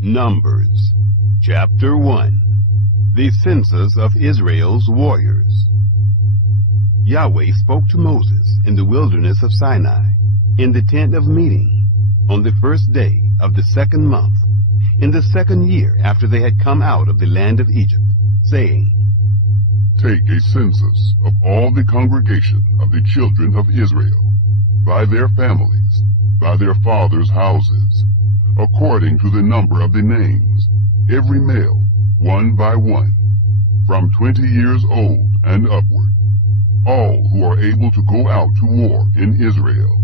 Numbers, Chapter 1. The Census of Israel's Warriors. Yahweh spoke to Moses in the wilderness of Sinai, in the tent of meeting, on the first day of the second month, in the second year after they had come out of the land of Egypt, saying, Take a census of all the congregation of the children of Israel, by their families, by their fathers' houses, according to the number of the names, every male, one by one, from 20 years old and upward, all who are able to go out to war in Israel.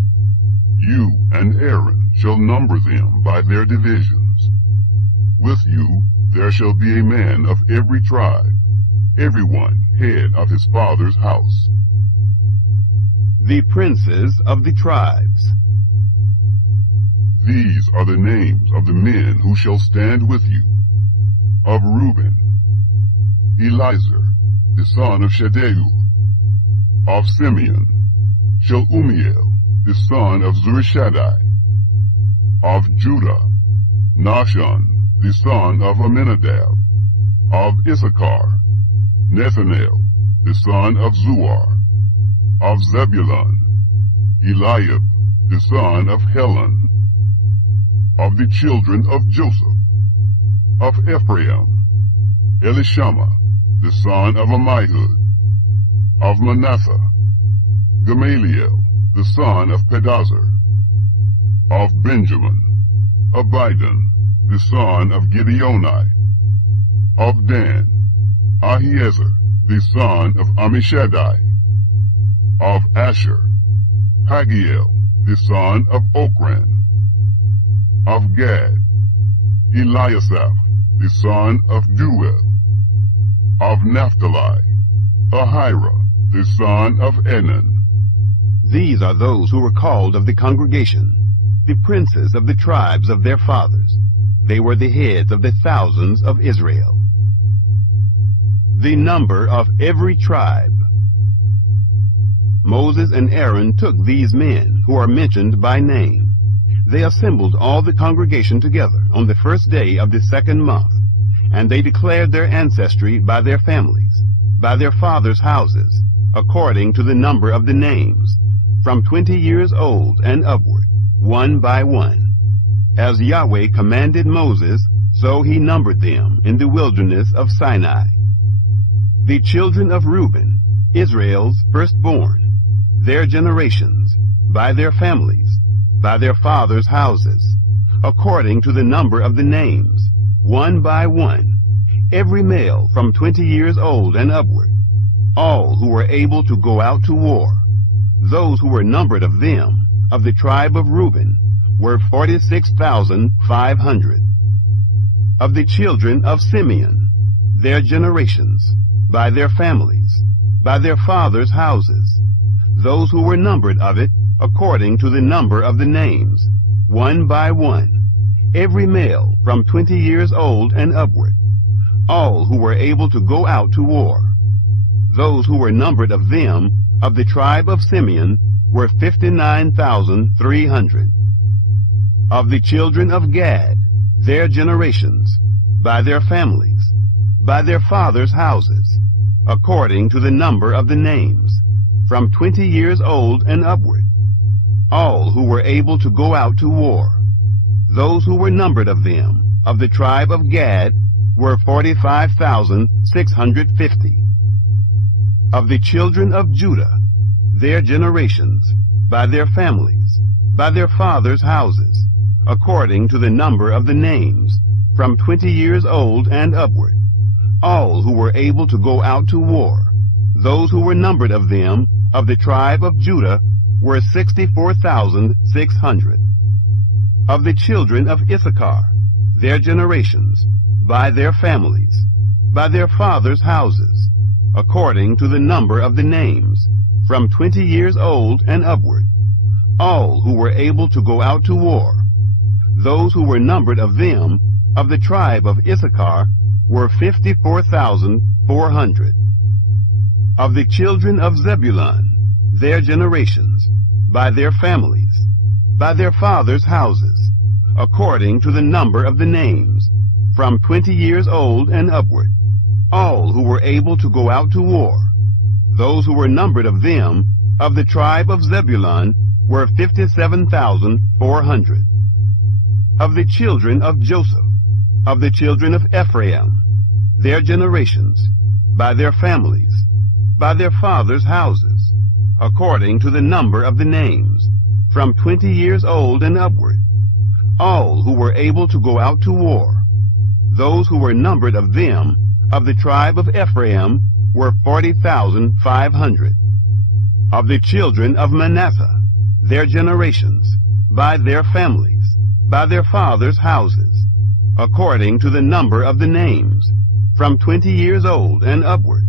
You and Aaron shall number them by their divisions. With you there shall be a man of every tribe, every one head of his father's house. The princes of the tribes. These are the names of the men who shall stand with you. Of Reuben, Elizur, the son of Shedeur. Of Simeon, Shelumiel, the son of Zurishaddai. Of Judah, Nahshon, the son of Amminadab. Of Issachar, Nethanel, the son of Zuar. Of Zebulun, Eliab, the son of Helon. Of the children of Joseph. Of Ephraim, Elishama, the son of Ammihud. Of Manasseh, Gamaliel, the son of Pedazur. Of Benjamin, Abidan, the son of Gideoni. Of Dan, Ahiezer, the son of Ammishaddai. Of Asher, Pagiel, the son of Okran. Of Gad, Eliasaph, the son of Deuel. Of Naphtali, Ahira, the son of Enan. These are those who were called of the congregation, the princes of the tribes of their fathers. They were the heads of the thousands of Israel. The number of every tribe. Moses and Aaron took these men, who are mentioned by name. They assembled all the congregation together on the first day of the second month, and they declared their ancestry by their families, by their fathers' houses, according to the number of the names, from 20 years old and upward, one by one. As Yahweh commanded Moses, so he numbered them in the wilderness of Sinai. The children of Reuben, Israel's firstborn, their generations, by their families, by their fathers' houses, according to the number of the names, one by one, every male from 20 years old and upward, all who were able to go out to war. Those who were numbered of them, of the tribe of Reuben, were 46,500. Of the children of Simeon, their generations, by their families, by their fathers' houses, those who were numbered of it, according to the number of the names, one by one, every male from 20 years old and upward, all who were able to go out to war. Those who were numbered of them, of the tribe of Simeon, were 59,300. Of the children of Gad, their generations, by their families, by their fathers' houses, according to the number of the names, from 20 years old and upward, all who were able to go out to war. Those who were numbered of them, of the tribe of Gad, were 45,650. Of the children of Judah, their generations, by their families, by their fathers' houses, according to the number of the names, from 20 years old and upward, all who were able to go out to war. Those who were numbered of them, of the tribe of Judah, were 64,600. Of the children of Issachar, their generations, by their families, by their fathers' houses, according to the number of the names, from 20 years old and upward, all who were able to go out to war. Those who were numbered of them, of the tribe of Issachar, were 54,400. Of the children of Zebulun, their generations, by their families, by their fathers' houses, according to the number of the names, from 20 years old and upward, all who were able to go out to war. Those who were numbered of them, of the tribe of Zebulun, were 57,400. Of the children of Joseph, of the children of Ephraim, their generations, by their families, by their fathers' houses, according to the number of the names, from 20 years old and upward, all who were able to go out to war. Those who were numbered of them, of the tribe of Ephraim, were 40,500. Of the children of Manasseh, their generations, by their families, by their fathers' houses, according to the number of the names, from 20 years old and upward,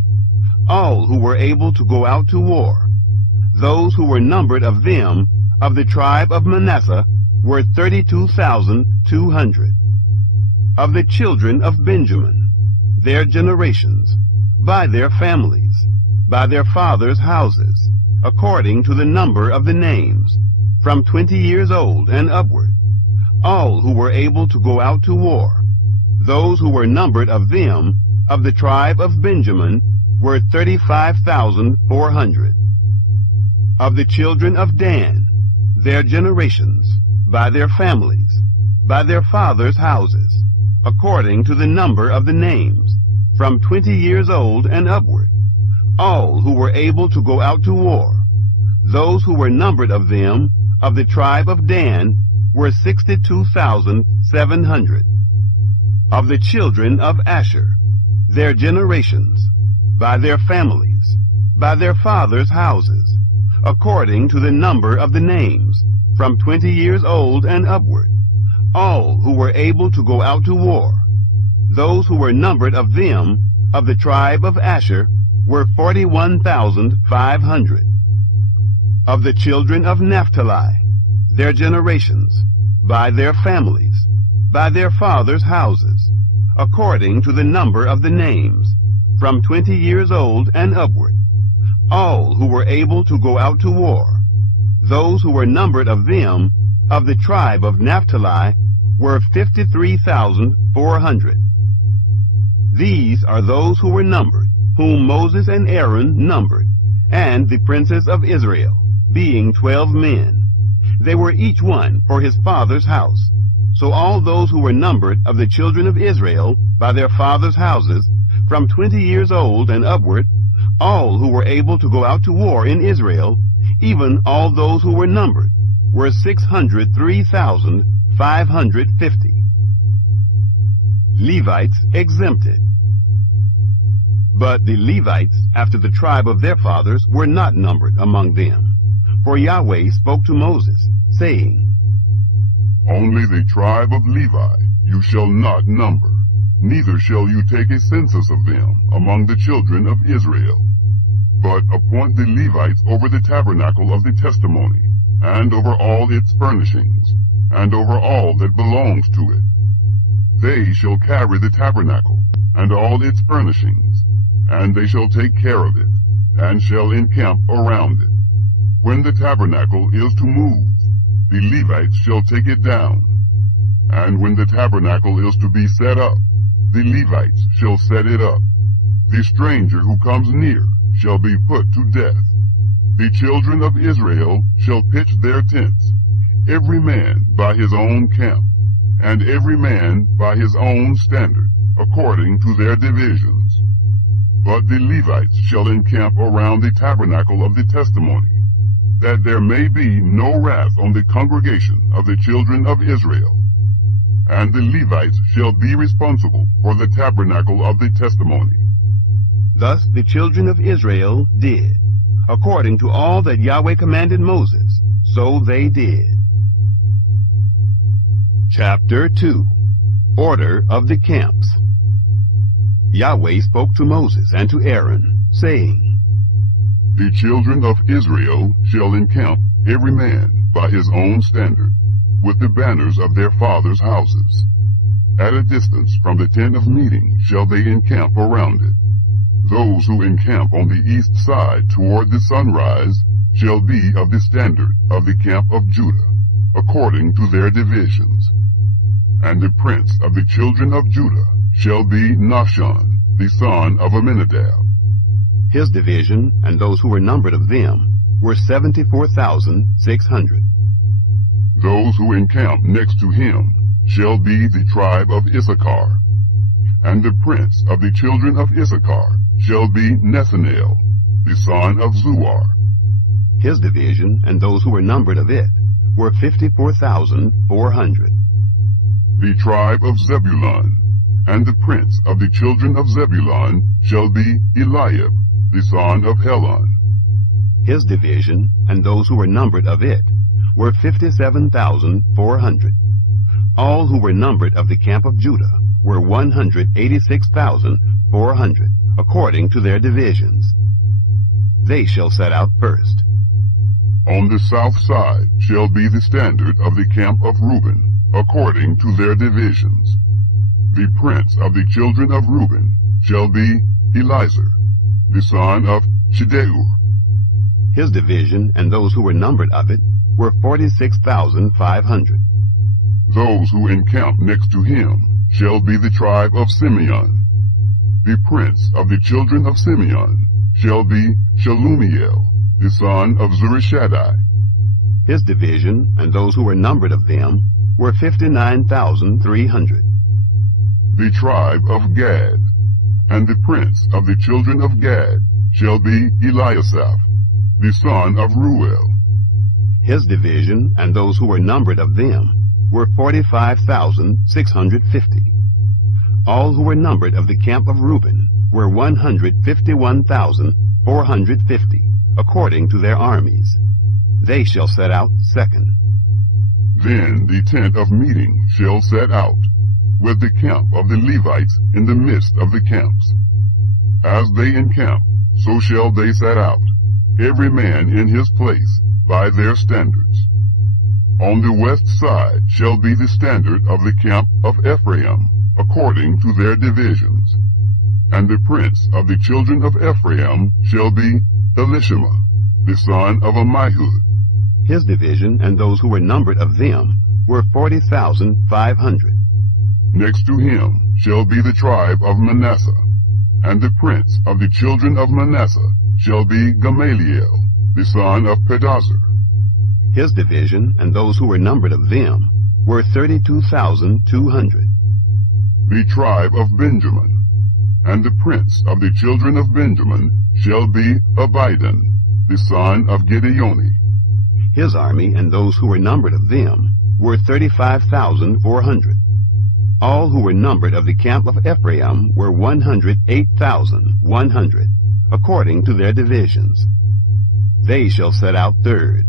all who were able to go out to war. Those who were numbered of them, of the tribe of Manasseh, were 32,200. Of the children of Benjamin, their generations, by their families, by their fathers' houses, according to the number of the names, from 20 years old and upward, all who were able to go out to war. Those who were numbered of them, of the tribe of Benjamin, were 35,400. Of the children of Dan, their generations, by their families, by their fathers' houses, according to the number of the names, from 20 years old and upward, all who were able to go out to war. Those who were numbered of them, of the tribe of Dan, were 62,700. Of the children of Asher, their generations, by their families, by their fathers' houses, according to the number of the names, from 20 years old and upward, all who were able to go out to war. Those who were numbered of them, of the tribe of Asher, were 41,500. Of the children of Naphtali, their generations, by their families, by their fathers' houses, according to the number of the names, from 20 years old and upward, all who were able to go out to war. Those who were numbered of them, of the tribe of Naphtali, were 53,400. These are those who were numbered, whom Moses and Aaron numbered, and the princes of Israel, being 12 men. They were each one for his father's house. So all those who were numbered of the children of Israel, by their fathers' houses, from 20 years old and upward, all who were able to go out to war in Israel, even all those who were numbered, were 603,550. Levites exempted. But the Levites, after the tribe of their fathers, were not numbered among them. For Yahweh spoke to Moses, saying, Only the tribe of Levi you shall not number, neither shall you take a census of them among the children of Israel. But appoint the Levites over the tabernacle of the testimony, and over all its furnishings, and over all that belongs to it. They shall carry the tabernacle, and all its furnishings, and they shall take care of it, and shall encamp around it. When the tabernacle is to move, the Levites shall take it down. And when the tabernacle is to be set up, the Levites shall set it up. The stranger who comes near shall be put to death. The children of Israel shall pitch their tents, every man by his own camp, and every man by his own standard, according to their divisions. But the Levites shall encamp around the tabernacle of the testimony, that there may be no wrath on the congregation of the children of Israel. And the Levites shall be responsible for the tabernacle of the testimony. Thus the children of Israel did. According to all that Yahweh commanded Moses, so they did. Chapter 2. Order of the Camps. Yahweh spoke to Moses and to Aaron, saying, The children of Israel shall encamp every man by his own standard, with the banners of their fathers' houses. At a distance from the tent of meeting shall they encamp around it. Those who encamp on the east side toward the sunrise shall be of the standard of the camp of Judah, according to their divisions. And the prince of the children of Judah shall be Nahshon, the son of Amminadab. His division, and those who were numbered of them, were 74,600. Those who encamp next to him shall be the tribe of Issachar. And the prince of the children of Issachar shall be Nethanel, the son of Zuar. His division, and those who were numbered of it, were 54,400. The tribe of Zebulun, and the prince of the children of Zebulun shall be Eliab, the son of Helon. His division, and those who were numbered of it, were 57,400. All who were numbered of the camp of Judah were 186,400, according to their divisions. They shall set out first. On the south side shall be the standard of the camp of Reuben, according to their divisions. The prince of the children of Reuben shall be Elizur, the son of Shedeur. His division, and those who were numbered of it, were 46,500. Those who encamp next to him shall be the tribe of Simeon. The prince of the children of Simeon shall be Shelumiel, the son of Zurishaddai. His division, and those who were numbered of them, were 59,300. The tribe of Gad, and the prince of the children of Gad shall be Eliasaph, the son of Ruel. His division, and those who were numbered of them, were 45,650. All who were numbered of the camp of Reuben were 151,450, according to their armies. They shall set out second. Then the tent of meeting shall set out, with the camp of the Levites in the midst of the camps. As they encamp, so shall they set out, every man in his place, by their standards. On the west side shall be the standard of the camp of Ephraim, according to their divisions. And the prince of the children of Ephraim shall be Elishama, the son of Ammihud. His division, and those who were numbered of them, were 40,500. Next to him shall be the tribe of Manasseh, and the prince of the children of Manasseh shall be Gamaliel, the son of Pedazur. His division, and those who were numbered of them, were 32,200. The tribe of Benjamin, and the prince of the children of Benjamin shall be Abidan, the son of Gideoni. His army, and those who were numbered of them, were 35,400. All who were numbered of the camp of Ephraim were 108,100, according to their divisions. They shall set out third.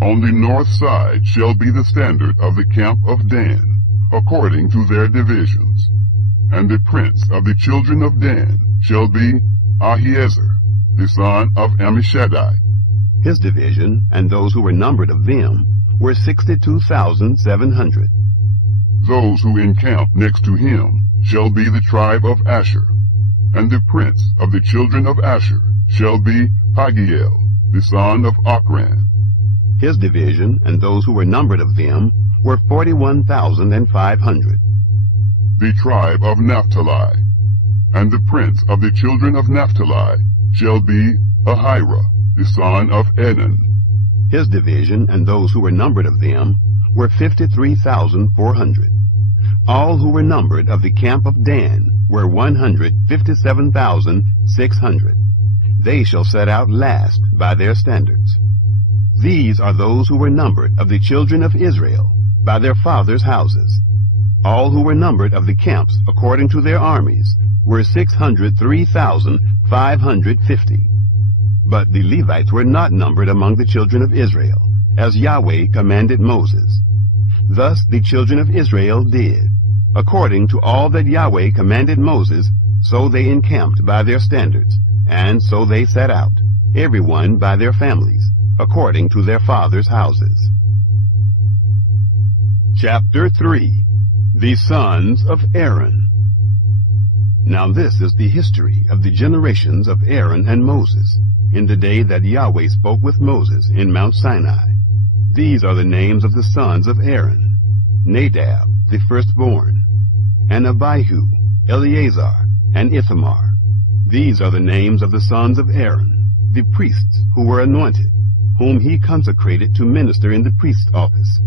On the north side shall be the standard of the camp of Dan, according to their divisions. And the prince of the children of Dan shall be Ahiezer, the son of Ammishaddai. His division, and those who were numbered of them, were 62,700. Those who encamp next to him shall be the tribe of Asher. And the prince of the children of Asher shall be Pagiel, the son of Ochran. His division, and those who were numbered of them, were 41,500. The tribe of Naphtali, and the prince of the children of Naphtali shall be Ahira, the son of Enan. His division, and those who were numbered of them, were 53,400. All who were numbered of the camp of Dan were 157,600. They shall set out last by their standards. These are those who were numbered of the children of Israel by their fathers' houses. All who were numbered of the camps according to their armies were 603,550. But the Levites were not numbered among the children of Israel, as Yahweh commanded Moses. Thus the children of Israel did. According to all that Yahweh commanded Moses, so they encamped by their standards, and so they set out, every one by their families, according to their fathers' houses. Chapter 3. The Sons of Aaron. Now this is the history of the generations of Aaron and Moses, in the day that Yahweh spoke with Moses in Mount Sinai. These are the names of the sons of Aaron: Nadab, the firstborn, and Abihu, Eleazar, and Ithamar. These are the names of the sons of Aaron, the priests who were anointed, whom he consecrated to minister in the priest's office.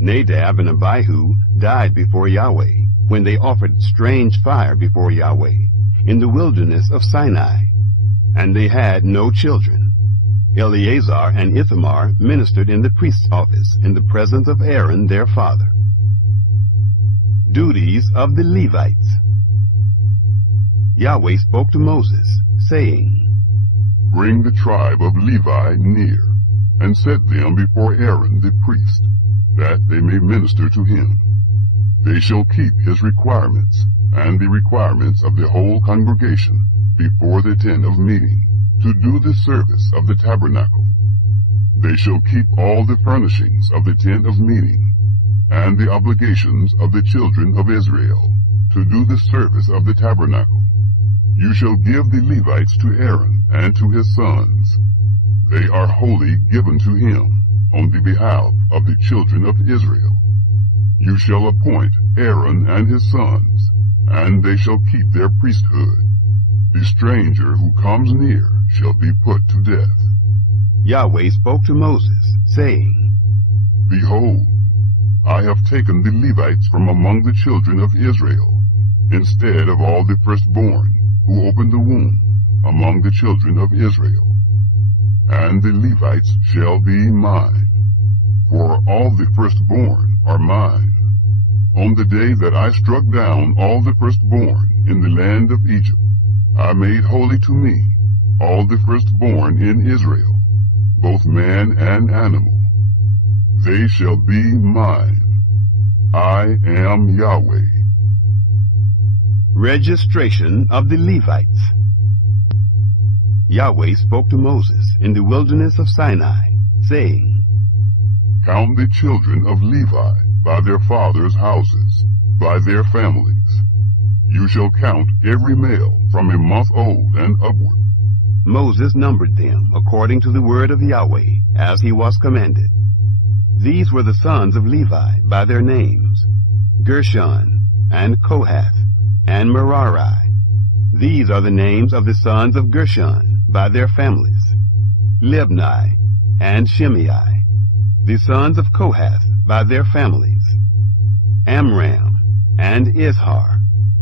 Nadab and Abihu died before Yahweh, when they offered strange fire before Yahweh, in the wilderness of Sinai, and they had no children. Eleazar and Ithamar ministered in the priest's office in the presence of Aaron their father. Duties of the Levites. Yahweh spoke to Moses, saying, Bring the tribe of Levi near, and set them before Aaron the priest, that they may minister to him. They shall keep his requirements, and the requirements of the whole congregation, before the tent of meeting, to do the service of the tabernacle. They shall keep all the furnishings of the tent of meeting, and the obligations of the children of Israel, to do the service of the tabernacle. You shall give the Levites to Aaron and to his sons. They are wholly given to him, on the behalf of the children of Israel. You shall appoint Aaron and his sons, and they shall keep their priesthood. The stranger who comes near shall be put to death. Yahweh spoke to Moses, saying, Behold, I have taken the Levites from among the children of Israel, instead of all the firstborn who opened the womb among the children of Israel. And the Levites shall be mine, for all the firstborn are mine. On the day that I struck down all the firstborn in the land of Egypt, I made holy to me all the firstborn in Israel, both man and animal. They shall be mine. I am Yahweh. Registration of the Levites. Yahweh spoke to Moses in the wilderness of Sinai, saying, Count the children of Levi by their fathers' houses, by their families. You shall count every male from a month old and upward. Moses numbered them according to the word of Yahweh, as he was commanded. These were the sons of Levi by their names, Gershon, and Kohath, and Merari. These are the names of the sons of Gershon by their families, Libni and Shimei. The sons of Kohath by their families, Amram and Izhar,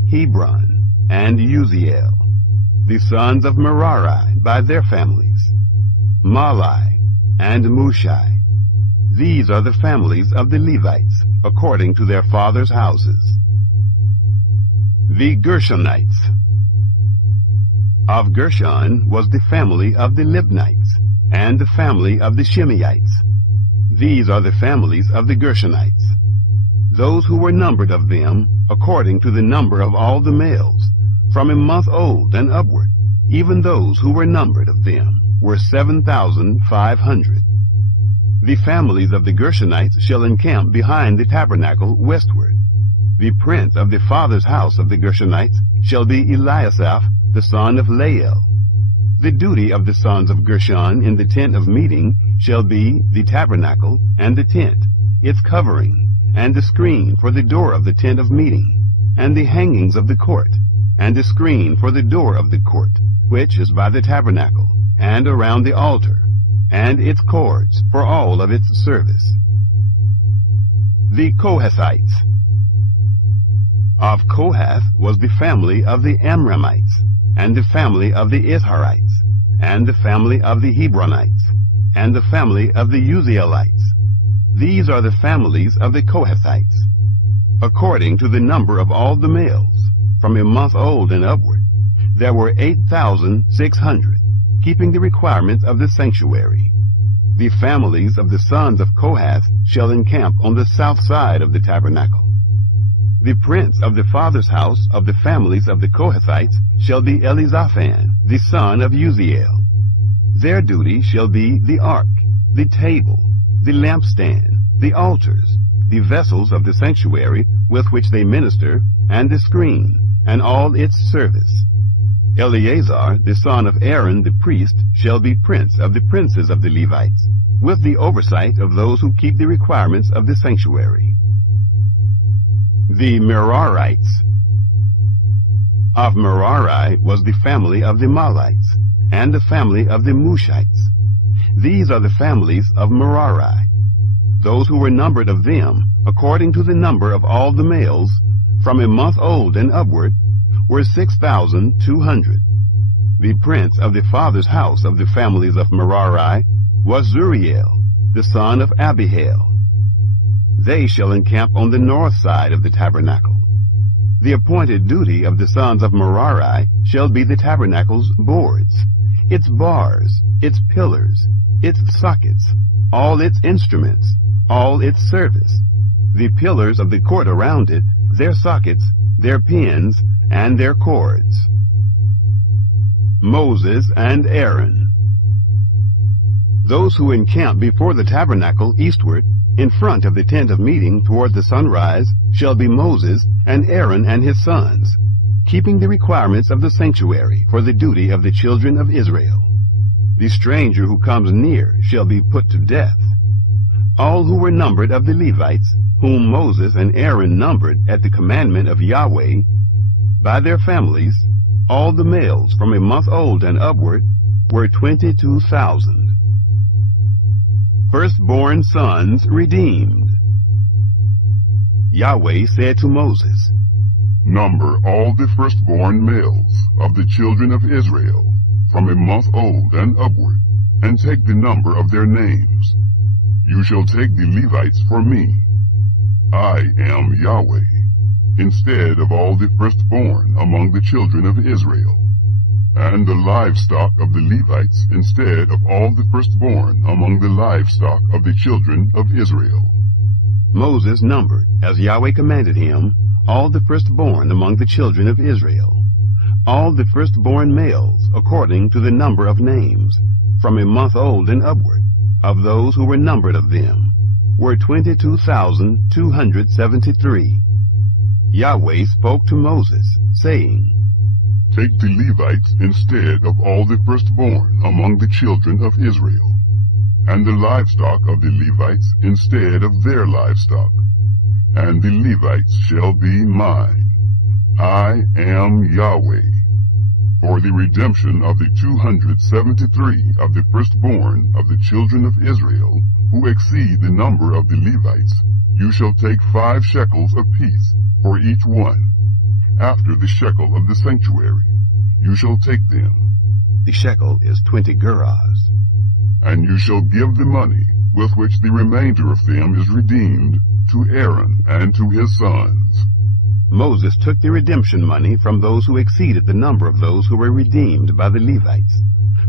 Hebron and Uziel. The sons of Merari by their families, Mahli and Mushai. These are the families of the Levites, according to their fathers' houses. The Gershonites. Of Gershon was the family of the Libnites, and the family of the Shimeites. These are the families of the Gershonites. Those who were numbered of them, according to the number of all the males, from a month old and upward, even those who were numbered of them, were 7,500. The families of the Gershonites shall encamp behind the tabernacle westward. The prince of the father's house of the Gershonites shall be Eliasaph, the son of Lael. The duty of the sons of Gershon in the tent of meeting shall be the tabernacle and the tent, its covering, and the screen for the door of the tent of meeting, and the hangings of the court, and the screen for the door of the court, which is by the tabernacle, and around the altar, and its cords for all of its service. The Kohathites. Of Kohath was the family of the Amramites, and the family of the Izharites, and the family of the Hebronites, and the family of the Uzielites. These are the families of the Kohathites, according to the number of all the males, from a month old and upward. There were 8,600, keeping the requirements of the sanctuary. The families of the sons of Kohath shall encamp on the south side of the tabernacle. The prince of the father's house of the families of the Kohathites shall be Elizaphan, the son of Uziel. Their duty shall be the ark, the table, the lampstand, the altars, the vessels of the sanctuary with which they minister, and the screen, and all its service. Eleazar, the son of Aaron the priest, shall be prince of the princes of the Levites, with the oversight of those who keep the requirements of the sanctuary. The Merarites. Of Merari was the family of the Mahlites, and the family of the Mushites. These are the families of Merari. Those who were numbered of them, according to the number of all the males, from a month old and upward, were 6,200. The prince of the father's house of the families of Merari was Zuriel, the son of Abihail. They shall encamp on the north side of the tabernacle. The appointed duty of the sons of Merari shall be the tabernacle's boards, its bars, its pillars, its sockets, all its instruments, all its service, the pillars of the court around it, their sockets, their pins, and their cords. Moses and Aaron. Those who encamp before the tabernacle eastward, in front of the tent of meeting toward the sunrise, shall be Moses and Aaron and his sons, keeping the requirements of the sanctuary for the duty of the children of Israel. The stranger who comes near shall be put to death. All who were numbered of the Levites, whom Moses and Aaron numbered at the commandment of Yahweh, by their families, all the males from a month old and upward, were 22,000. Firstborn sons redeemed. Yahweh said to Moses, Number all the firstborn males of the children of Israel, from a month old and upward, and take the number of their names. You shall take the Levites for me. I am Yahweh, instead of all the firstborn among the children of Israel, and the livestock of the Levites instead of all the firstborn among the livestock of the children of Israel. Moses numbered, as Yahweh commanded him, all the firstborn among the children of Israel, all the firstborn males, according to the number of names, from a month old and upward, of those who were numbered of them, were 22,273. Yahweh spoke to Moses, saying, Take the Levites instead of all the firstborn among the children of Israel, and the livestock of the Levites instead of their livestock, and the Levites shall be mine. I am Yahweh. For the redemption of the 273 of the firstborn of the children of Israel, who exceed the number of the Levites, you shall take 5 shekels apiece for each one. After the shekel of the sanctuary, you shall take them. The shekel is 20 gerahs. And you shall give the money with which the remainder of them is redeemed to Aaron and to his sons. Moses took the redemption money from those who exceeded the number of those who were redeemed by the Levites.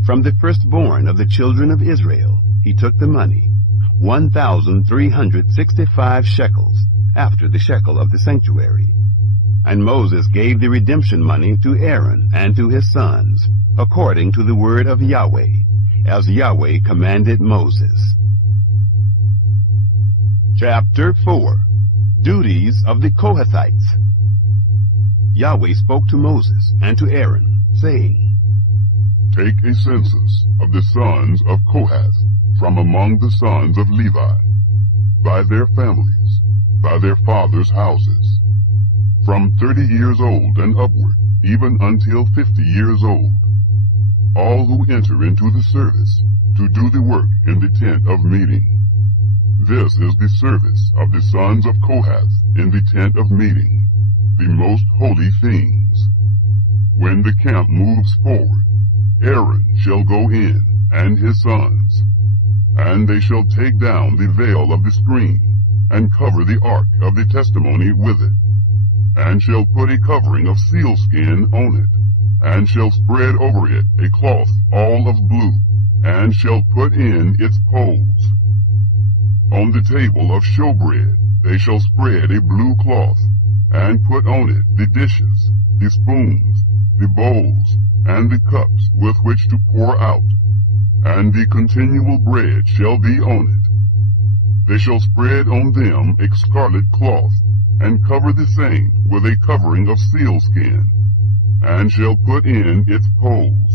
From the firstborn of the children of Israel he took the money, 1,365 shekels, after the shekel of the sanctuary. And Moses gave the redemption money to Aaron and to his sons, according to the word of Yahweh, as Yahweh commanded Moses. Chapter 4. Duties of the Kohathites. Yahweh spoke to Moses and to Aaron, saying, Take a census of the sons of Kohath from among the sons of Levi, by their families, by their fathers' houses, from 30 years old and upward, even until 50 years old, all who enter into the service to do the work in the tent of meeting. This is the service of the sons of Kohath in the tent of meeting, the most holy things. When the camp moves forward, Aaron shall go in, and his sons, and they shall take down the veil of the screen, and cover the ark of the testimony with it, and shall put a covering of sealskin on it, and shall spread over it a cloth all of blue, and shall put in its poles. On the table of showbread they shall spread a blue cloth, and put on it the dishes, the spoons, the bowls, and the cups with which to pour out, and the continual bread shall be on it. They shall spread on them a scarlet cloth, and cover the same with a covering of sealskin, and shall put in its poles.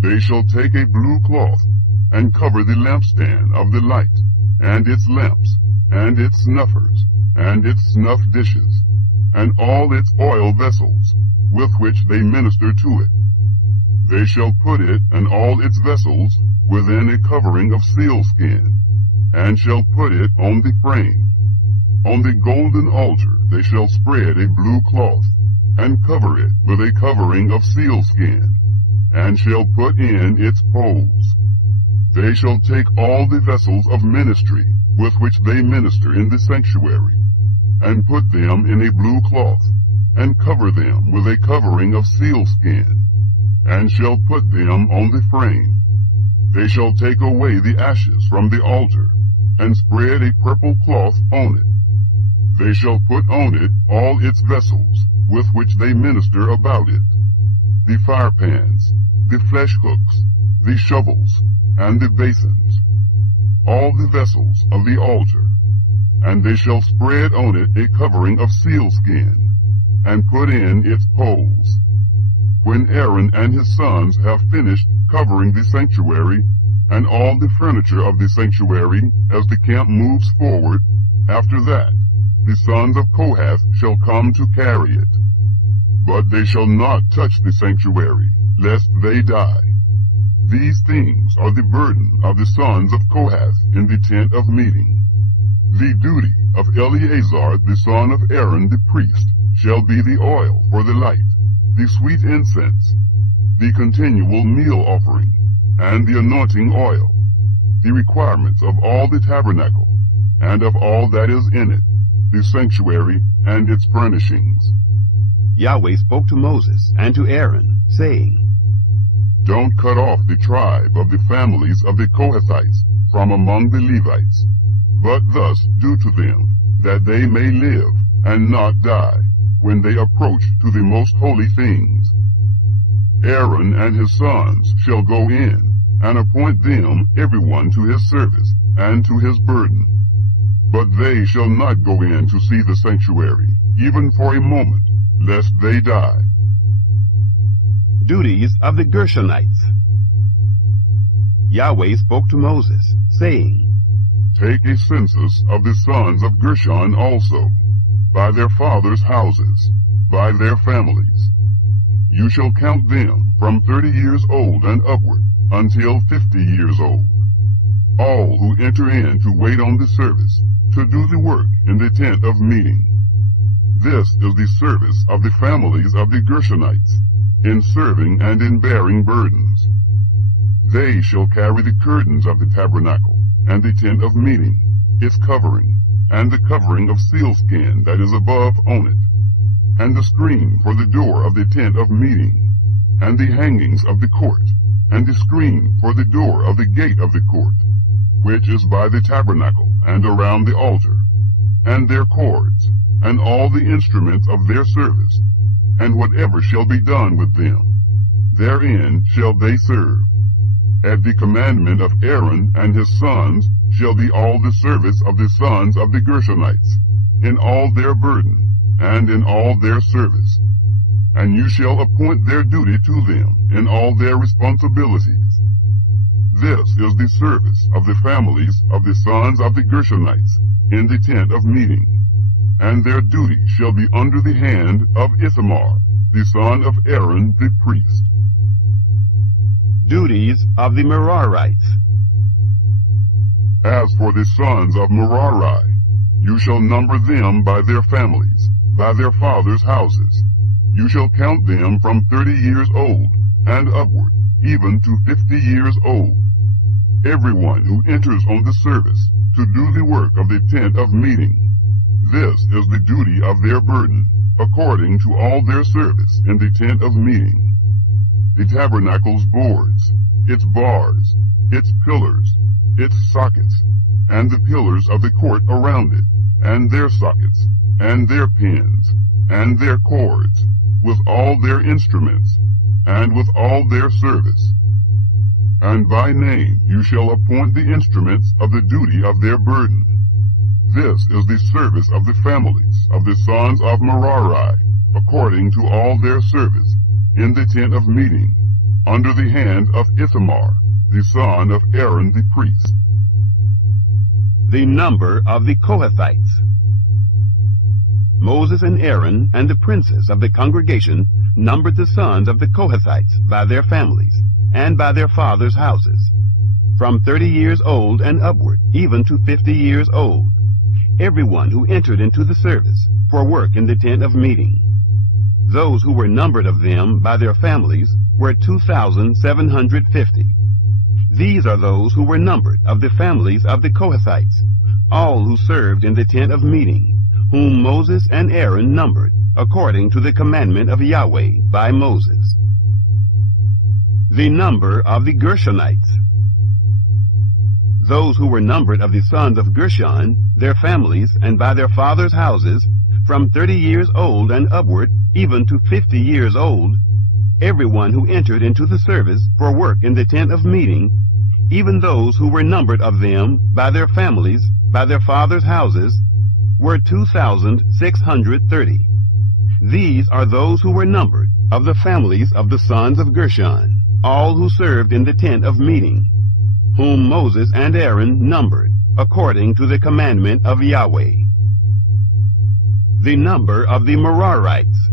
They shall take a blue cloth, and cover the lampstand of the light, and its lamps, and its snuffers, and its snuff dishes, and all its oil vessels, with which they minister to it. They shall put it and all its vessels within a covering of sealskin, and shall put it on the frame. On the golden altar they shall spread a blue cloth, and cover it with a covering of sealskin, and shall put in its poles. They shall take all the vessels of ministry with which they minister in the sanctuary, and put them in a blue cloth, and cover them with a covering of sealskin, and shall put them on the frame. They shall take away the ashes from the altar, and spread a purple cloth on it. They shall put on it all its vessels with which they minister about it, the firepans, the flesh hooks, the shovels, and the basins, all the vessels of the altar. And they shall spread on it a covering of sealskin, and put in its poles. When Aaron and his sons have finished covering the sanctuary, and all the furniture of the sanctuary, as the camp moves forward, after that, the sons of Kohath shall come to carry it. But they shall not touch the sanctuary, lest they die. These things are the burden of the sons of Kohath in the tent of meeting. The duty of Eleazar the son of Aaron the priest shall be the oil for the light, the sweet incense, the continual meal offering, and the anointing oil, the requirements of all the tabernacle, and of all that is in it, the sanctuary and its furnishings. Yahweh spoke to Moses and to Aaron, saying, Don't cut off the tribe of the families of the Kohathites from among the Levites, but thus do to them, that they may live and not die, when they approach to the most holy things. Aaron and his sons shall go in, and appoint them everyone to his service and to his burden. But they shall not go in to see the sanctuary, even for a moment, lest they die. Duties of the Gershonites. Yahweh spoke to Moses, saying, Take a census of the sons of Gershon also, by their fathers' houses, by their families. You shall count them from 30 years old and upward, until 50 years old, all who enter in to wait on the service, to do the work in the tent of meeting. This is the service of the families of the Gershonites, in serving and in bearing burdens. They shall carry the curtains of the tabernacle, and the tent of meeting, its covering, and the covering of sealskin that is above on it, and the screen for the door of the tent of meeting, and the hangings of the court, and the screen for the door of the gate of the court, which is by the tabernacle and around the altar, and their cords, and all the instruments of their service, and whatever shall be done with them. Therein shall they serve. At the commandment of Aaron and his sons shall be all the service of the sons of the Gershonites, in all their burden, and in all their service. And you shall appoint their duty to them in all their responsibilities. This is the service of the families of the sons of the Gershonites in the tent of meeting. And their duty shall be under the hand of Ithamar, the son of Aaron the priest. Duties of the Merarites. As for the sons of Merari, you shall number them by their families, by their fathers' houses. You shall count them from 30 years old and upward, even to 50 years old. Everyone who enters on the service to do the work of the tent of meeting. This is the duty of their burden, according to all their service in the tent of meeting. The tabernacle's boards, its bars, its pillars, its sockets, and the pillars of the court around it, and their sockets, and their pins, and their cords, with all their instruments, and with all their service. And by name you shall appoint the instruments of the duty of their burden. This is the service of the families of the sons of Merari, according to all their service, in the tent of meeting, under the hand of Ithamar, the son of Aaron the priest. The number of the Kohathites. Moses and Aaron and the princes of the congregation numbered the sons of the Kohathites by their families and by their fathers' houses, from 30 years old and upward, even to 50 years old, everyone who entered into the service for work in the tent of meeting. Those who were numbered of them by their families were 2,750. These are those who were numbered of the families of the Kohathites, all who served in the tent of meeting, whom Moses and Aaron numbered, according to the commandment of Yahweh by Moses. The number of the Gershonites. Those who were numbered of the sons of Gershon, their families, and by their fathers' houses, from 30 years old and upward, even to 50 years old, everyone who entered into the service for work in the tent of meeting, even those who were numbered of them by their families, by their fathers' houses, were 2,630. These are those who were numbered of the families of the sons of Gershon, all who served in the tent of meeting, whom Moses and Aaron numbered, according to the commandment of Yahweh. The number of the Merarites.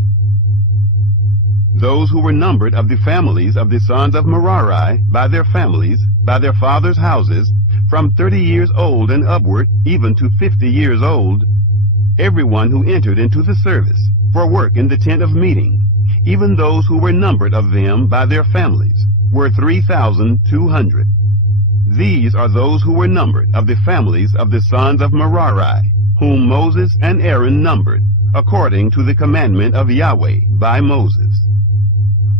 Those who were numbered of the families of the sons of Merari by their families, by their fathers' houses, from 30 years old and upward, even to 50 years old, everyone who entered into the service for work in the tent of meeting, even those who were numbered of them by their families, were 3,200. These are those who were numbered of the families of the sons of Merari, whom Moses and Aaron numbered, according to the commandment of Yahweh by Moses.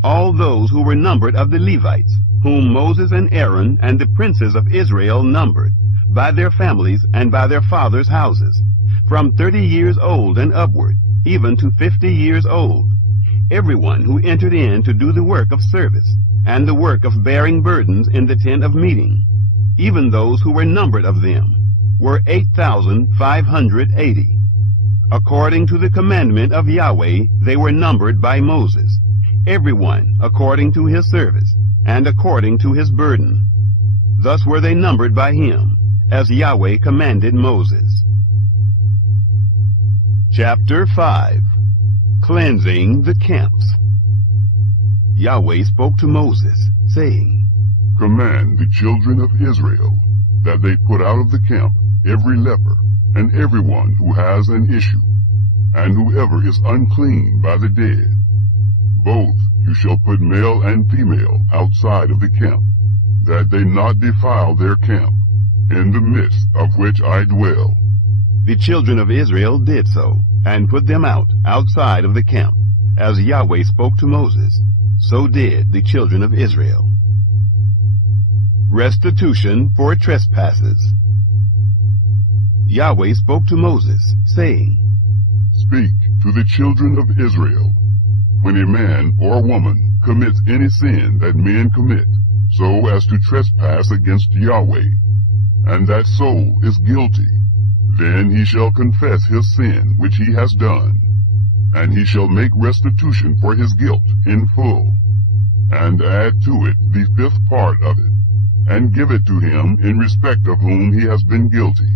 All those who were numbered of the Levites, whom Moses and Aaron and the princes of Israel numbered, by their families and by their fathers' houses, from 30 years old and upward, even to 50 years old, everyone who entered in to do the work of service, and the work of bearing burdens in the tent of meeting, even those who were numbered of them, were 8,580. According to the commandment of Yahweh, they were numbered by Moses, everyone according to his service, and according to his burden. Thus were they numbered by him, as Yahweh commanded Moses. Chapter 5. Cleansing the camps. Yahweh spoke to Moses, saying, Command the children of Israel that they put out of the camp every leper, and everyone who has an issue, and whoever is unclean by the dead. Both you shall put male and female outside of the camp, that they not defile their camp, in the midst of which I dwell. The children of Israel did so, and put them out outside of the camp, as Yahweh spoke to Moses. So did the children of Israel. Restitution for trespasses. Yahweh spoke to Moses, saying, Speak to the children of Israel. When a man or woman commits any sin that men commit, so as to trespass against Yahweh, and that soul is guilty, then he shall confess his sin which he has done, and he shall make restitution for his guilt in full, and add to it the 5th part of it, and give it to him in respect of whom he has been guilty.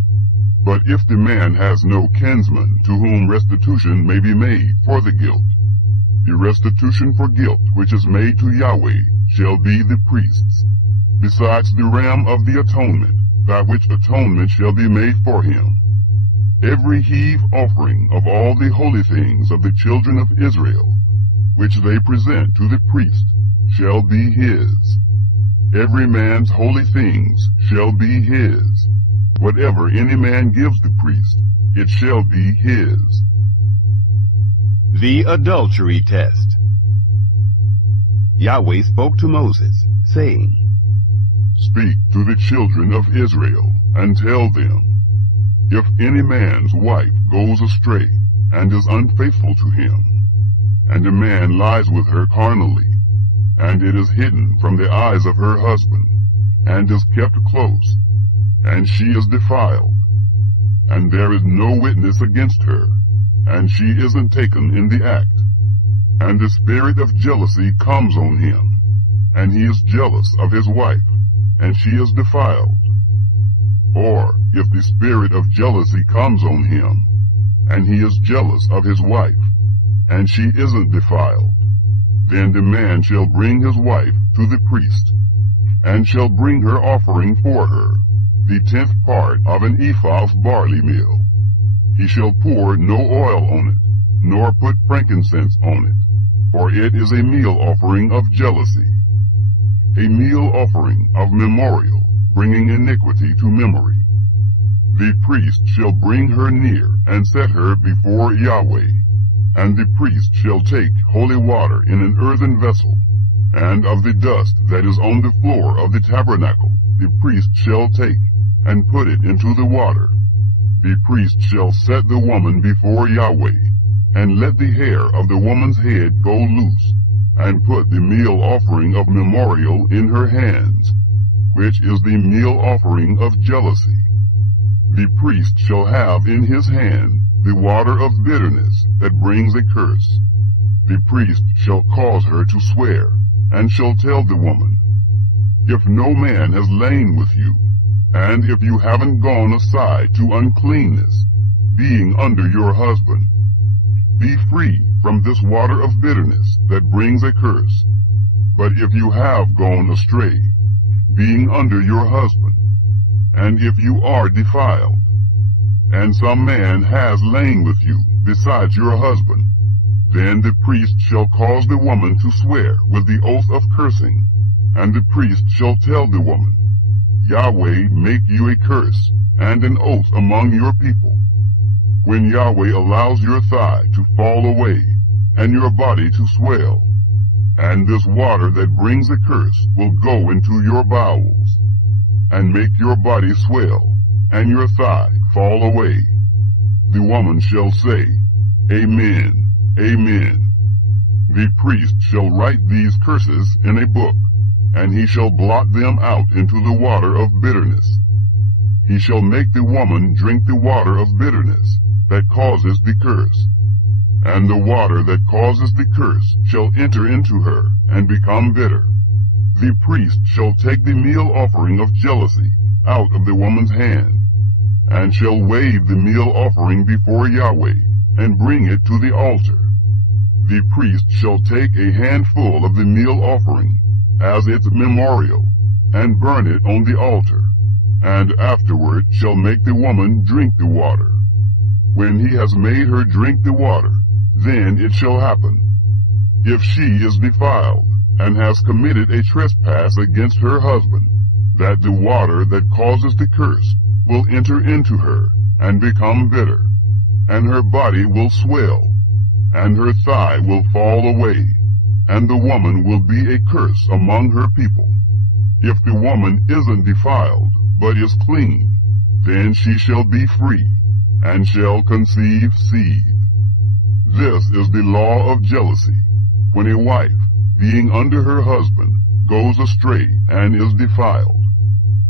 But if the man has no kinsman to whom restitution may be made for the guilt, the restitution for guilt which is made to Yahweh shall be the priest's, besides the ram of the atonement, by which atonement shall be made for him. Every heave offering of all the holy things of the children of Israel, which they present to the priest, shall be his. Every man's holy things shall be his. Whatever any man gives the priest, it shall be his. The adultery test. Yahweh spoke to Moses, saying, Speak to the children of Israel, and tell them, if any man's wife goes astray, and is unfaithful to him, and a man lies with her carnally, and it is hidden from the eyes of her husband, and is kept close, and she is defiled, and there is no witness against her, and she isn't taken in the act, and the spirit of jealousy comes on him, and he is jealous of his wife, and she is defiled. Or if the spirit of jealousy comes on him, and he is jealous of his wife, and she isn't defiled, then the man shall bring his wife to the priest, and shall bring her offering for her, the 10th part of an ephah of barley meal. He shall pour no oil on it, nor put frankincense on it, for it is a meal offering of jealousy, a meal offering of memorial, bringing iniquity to memory. The priest shall bring her near and set her before Yahweh, and the priest shall take holy water in an earthen vessel, and of the dust that is on the floor of the tabernacle the priest shall take, and put it into the water. The priest shall set the woman before Yahweh, and let the hair of the woman's head go loose, and put the meal offering of memorial in her hands, which is the meal offering of jealousy. The priest shall have in his hand the water of bitterness that brings a curse. The priest shall cause her to swear, and shall tell the woman, if no man has lain with you, and if you haven't gone aside to uncleanness, being under your husband, be free from this water of bitterness that brings a curse. But if you have gone astray, being under your husband, and if you are defiled, and some man has lain with you besides your husband, then the priest shall cause the woman to swear with the oath of cursing, and the priest shall tell the woman, Yahweh make you a curse and an oath among your people. When Yahweh allows your thigh to fall away, and your body to swell, and this water that brings a curse will go into your bowels, and make your body swell, and your thigh fall away, the woman shall say, Amen, Amen. The priest shall write these curses in a book, and he shall blot them out into the water of bitterness. He shall make the woman drink the water of bitterness that causes the curse, and the water that causes the curse shall enter into her and become bitter. The priest shall take the meal offering of jealousy out of the woman's hand, and shall wave the meal offering before Yahweh, and bring it to the altar. The priest shall take a handful of the meal offering as its memorial, and burn it on the altar, and afterward shall make the woman drink the water. When he has made her drink the water, then it shall happen, if she is defiled, and has committed a trespass against her husband, that the water that causes the curse will enter into her, and become bitter, and her body will swell, and her thigh will fall away, and the woman will be a curse among her people. If the woman isn't defiled, but is clean, then she shall be free, and shall conceive seed. This is the law of jealousy, when a wife, being under her husband, goes astray and is defiled,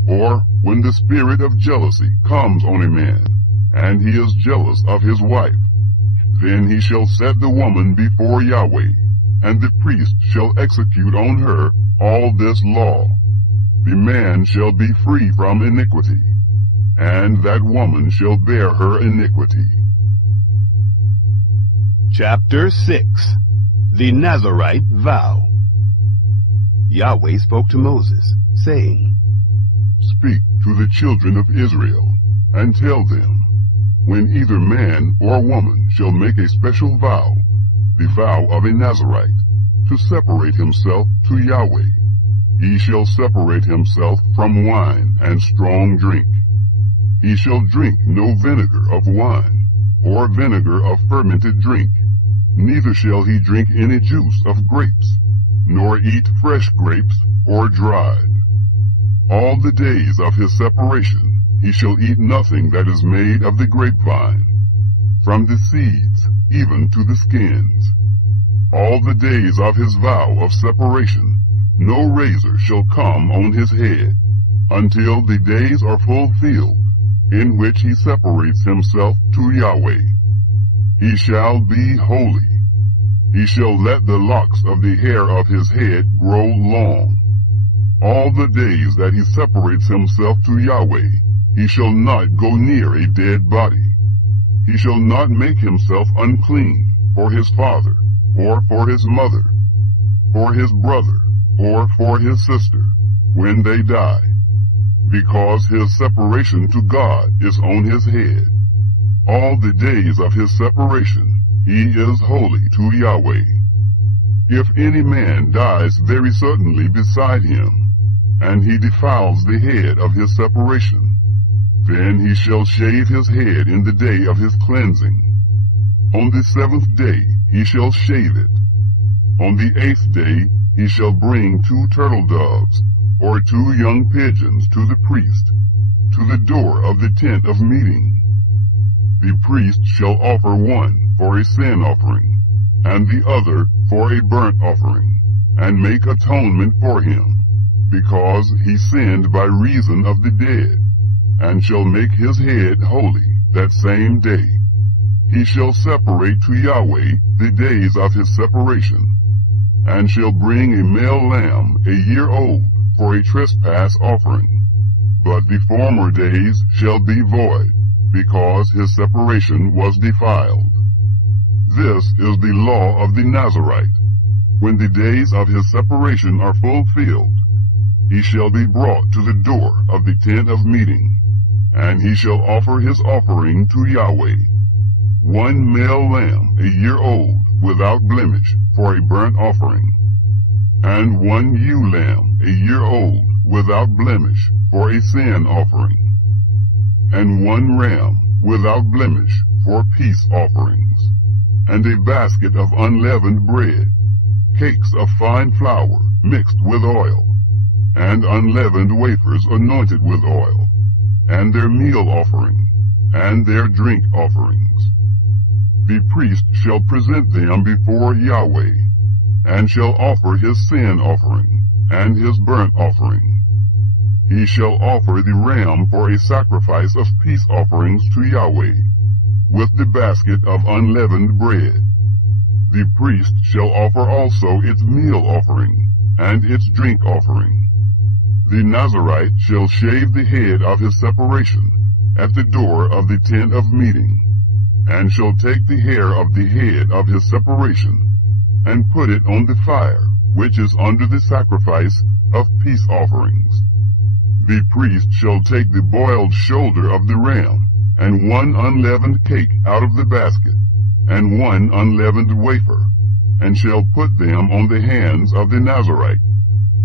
or when the spirit of jealousy comes on a man, and he is jealous of his wife, then he shall set the woman before Yahweh, and the priest shall execute on her all this law. The man shall be free from iniquity, and that woman shall bear her iniquity. Chapter 6. The Nazirite Vow. Yahweh spoke to Moses, saying, Speak to the children of Israel, and tell them, when either man or woman shall make a special vow, the vow of a Nazirite, to separate himself to Yahweh, he shall separate himself from wine and strong drink. He shall drink no vinegar of wine, or vinegar of fermented drink, neither shall he drink any juice of grapes, nor eat fresh grapes or dried. All the days of his separation he shall eat nothing that is made of the grapevine, from the seeds even to the skins. All the days of his vow of separation no razor shall come on his head, until the days are fulfilled, in which he separates himself to Yahweh. He shall be holy. He shall let the locks of the hair of his head grow long. All the days that he separates himself to Yahweh, he shall not go near a dead body. he shall not make himself unclean for his father, or for his mother, for his brother, or for his sister, when they die, because his separation to God is on his head. All the days of his separation he is holy to Yahweh. If any man dies very suddenly beside him, and he defiles the head of his separation, then he shall shave his head in the day of his cleansing. On the 7th day he shall shave it. On the 8th day he shall bring 2 turtle doves, or 2 young pigeons to the priest, to the door of the tent of meeting. The priest shall offer one for a sin offering, and the other for a burnt offering, and make atonement for him, because he sinned by reason of the dead, and shall make his head holy that same day. He shall separate to Yahweh the days of his separation, and shall bring a male lamb a year old for a trespass offering. But the former days shall be void, because his separation was defiled. This is the law of the Nazarite. When the days of his separation are fulfilled, he shall be brought to the door of the tent of meeting, and he shall offer his offering to Yahweh, 1 male lamb a year old without blemish for a burnt offering, and 1 ewe lamb a year old without blemish for a sin offering, and 1 ram without blemish for peace offerings, and a basket of unleavened bread, cakes of fine flour mixed with oil, and unleavened wafers anointed with oil, and their meal offering, and their drink offerings. The priest shall present them before Yahweh, and shall offer his sin offering, and his burnt offering. He shall offer the ram for a sacrifice of peace offerings to Yahweh, with the basket of unleavened bread. The priest shall offer also its meal offering, and its drink offering. The Nazarite shall shave the head of his separation at the door of the tent of meeting, and shall take the hair of the head of his separation, and put it on the fire, which is under the sacrifice of peace offerings. The priest shall take the boiled shoulder of the ram, and 1 unleavened cake out of the basket, and 1 unleavened wafer, and shall put them on the hands of the Nazarite,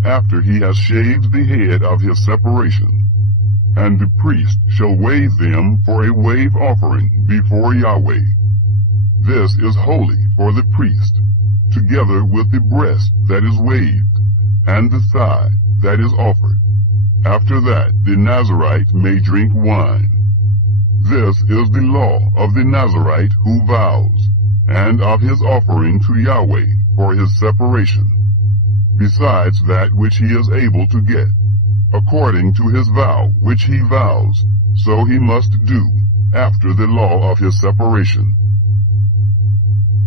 after he has shaved the head of his separation. And the priest shall wave them for a wave offering before Yahweh. This is holy for the priest, together with the breast that is waved, and the thigh that is offered. After that the Nazarite may drink wine. This is the law of the Nazarite who vows, and of his offering to Yahweh for his separation, besides that which he is able to get, according to his vow which he vows, so he must do, after the law of his separation.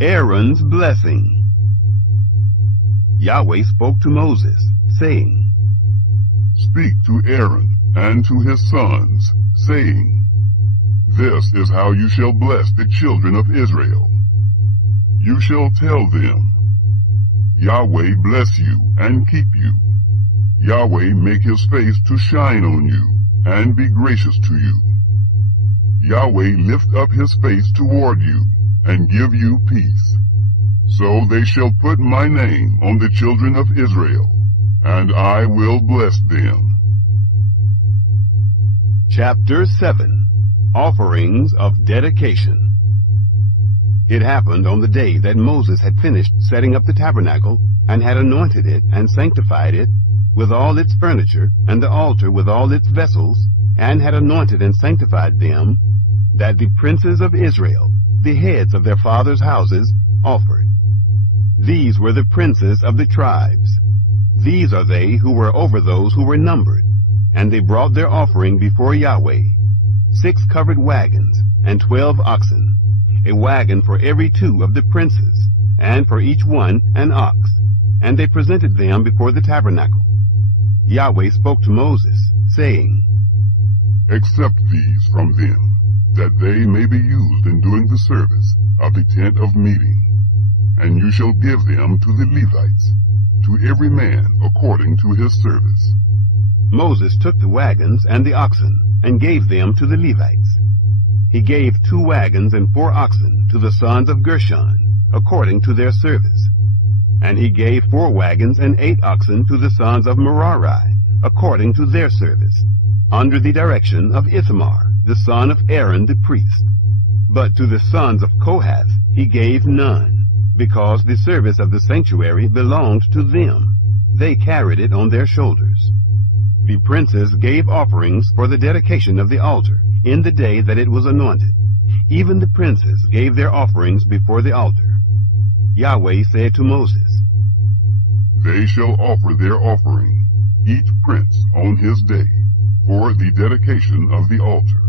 Aaron's blessing. Yahweh spoke to Moses, saying, Speak to Aaron and to his sons, saying, This is how you shall bless the children of Israel. You shall tell them, Yahweh bless you and keep you. Yahweh make his face to shine on you, and be gracious to you. Yahweh lift up his face toward you, and give you peace. So they shall put my name on the children of Israel, and I will bless them. Chapter 7. Offerings of Dedication. It happened on the day that Moses had finished setting up the tabernacle, and had anointed it and sanctified it, with all its furniture, and the altar with all its vessels, and had anointed and sanctified them, that the princes of Israel, the heads of their fathers' houses, offered. These were the princes of the tribes. These are they who were over those who were numbered, and they brought their offering before Yahweh, 6 covered wagons, and 12 oxen, a wagon for every 2 of the princes, and for each one an ox, and they presented them before the tabernacle. Yahweh spoke to Moses, saying, Accept these from them, that they may be used in doing the service of the tent of meeting. And you shall give them to the Levites, to every man according to his service. Moses took the wagons and the oxen, and gave them to the Levites. He gave 2 wagons and 4 oxen to the sons of Gershon, according to their service. And he gave 4 wagons and 8 oxen to the sons of Merari, according to their service, under the direction of Ithamar, the son of Aaron the priest. But to the sons of Kohath he gave none, because the service of the sanctuary belonged to them. They carried it on their shoulders. The princes gave offerings for the dedication of the altar in the day that it was anointed. Even the princes gave their offerings before the altar. Yahweh said to Moses, They shall offer their offering, each prince on his day, for the dedication of the altar.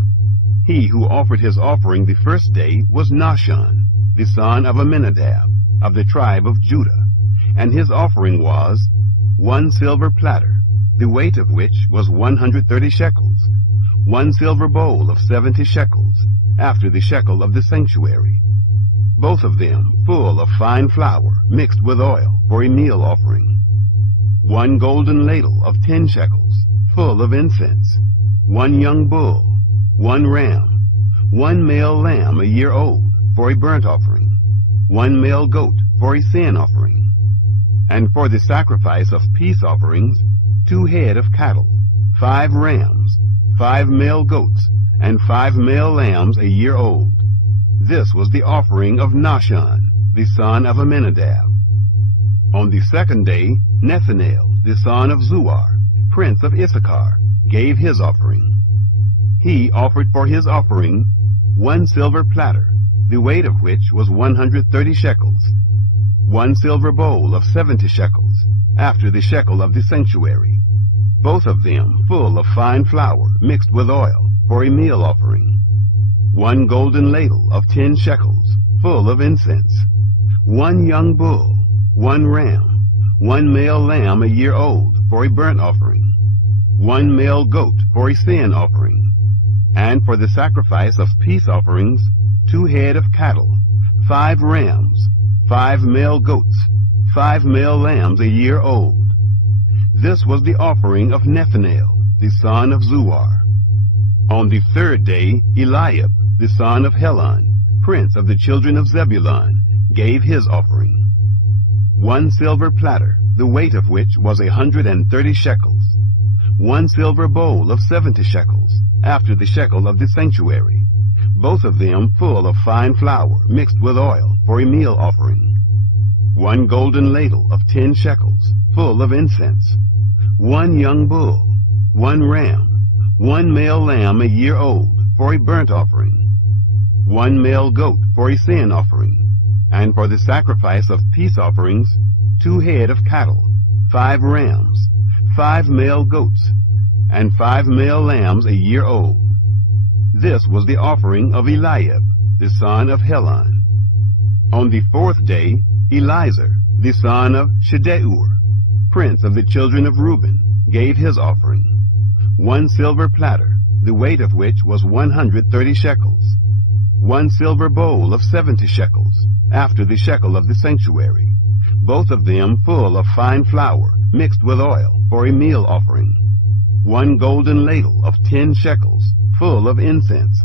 He who offered his offering the first day was Nahshon, the son of Amminadab, of the tribe of Judah, and his offering was 1 silver platter, the weight of which was 130 shekels, 1 silver bowl of 70 shekels, after the shekel of the sanctuary, both of them full of fine flour mixed with oil for a meal offering, 1 golden ladle of 10 shekels, full of incense, 1 young bull, 1 ram, 1 male lamb a year old for a burnt offering, 1 male goat for a sin offering, and for the sacrifice of peace offerings, 2 head of cattle, 5 rams, 5 male goats, and 5 male lambs a year old. This was the offering of Nahshon, the son of Amminadab. On the second day, Nethanel, the son of Zuar, prince of Issachar, gave his offering. He offered for his offering 1 silver platter, the weight of which was 130 shekels, 1 silver bowl of 70 shekels, after the shekel of the sanctuary, both of them full of fine flour mixed with oil for a meal offering, 1 golden ladle of 10 shekels, full of incense, 1 young bull, 1 ram, 1 male lamb a year old for a burnt offering, 1 male goat for a sin offering, and for the sacrifice of peace offerings, 2 head of cattle, 5 rams, 5 male goats, 5 male lambs a year old. This was the offering of Nethanel, the son of Zuar. On the third day, Eliab, the son of Helon, prince of the children of Zebulun, gave his offering. 1 silver platter, the weight of which was 130 shekels, 1 silver bowl of 70 shekels, after the shekel of the sanctuary, both of them full of fine flour mixed with oil for a meal offering, 1 golden ladle of 10 shekels, full of incense, 1 young bull, 1 ram, 1 male lamb a year old for a burnt offering, 1 male goat for a sin offering, and for the sacrifice of peace offerings, 2 head of cattle, 5 rams, 5 male goats, and 5 male lambs a year old. This was the offering of Eliab, the son of Helon. On the fourth day, Elizur, the son of Shedeur, prince of the children of Reuben, gave his offering. 1 silver platter, the weight of which was 130 shekels, 1 silver bowl of 70 shekels, after the shekel of the sanctuary, both of them full of fine flour mixed with oil for a meal offering, 1 golden ladle of 10 shekels, full of incense,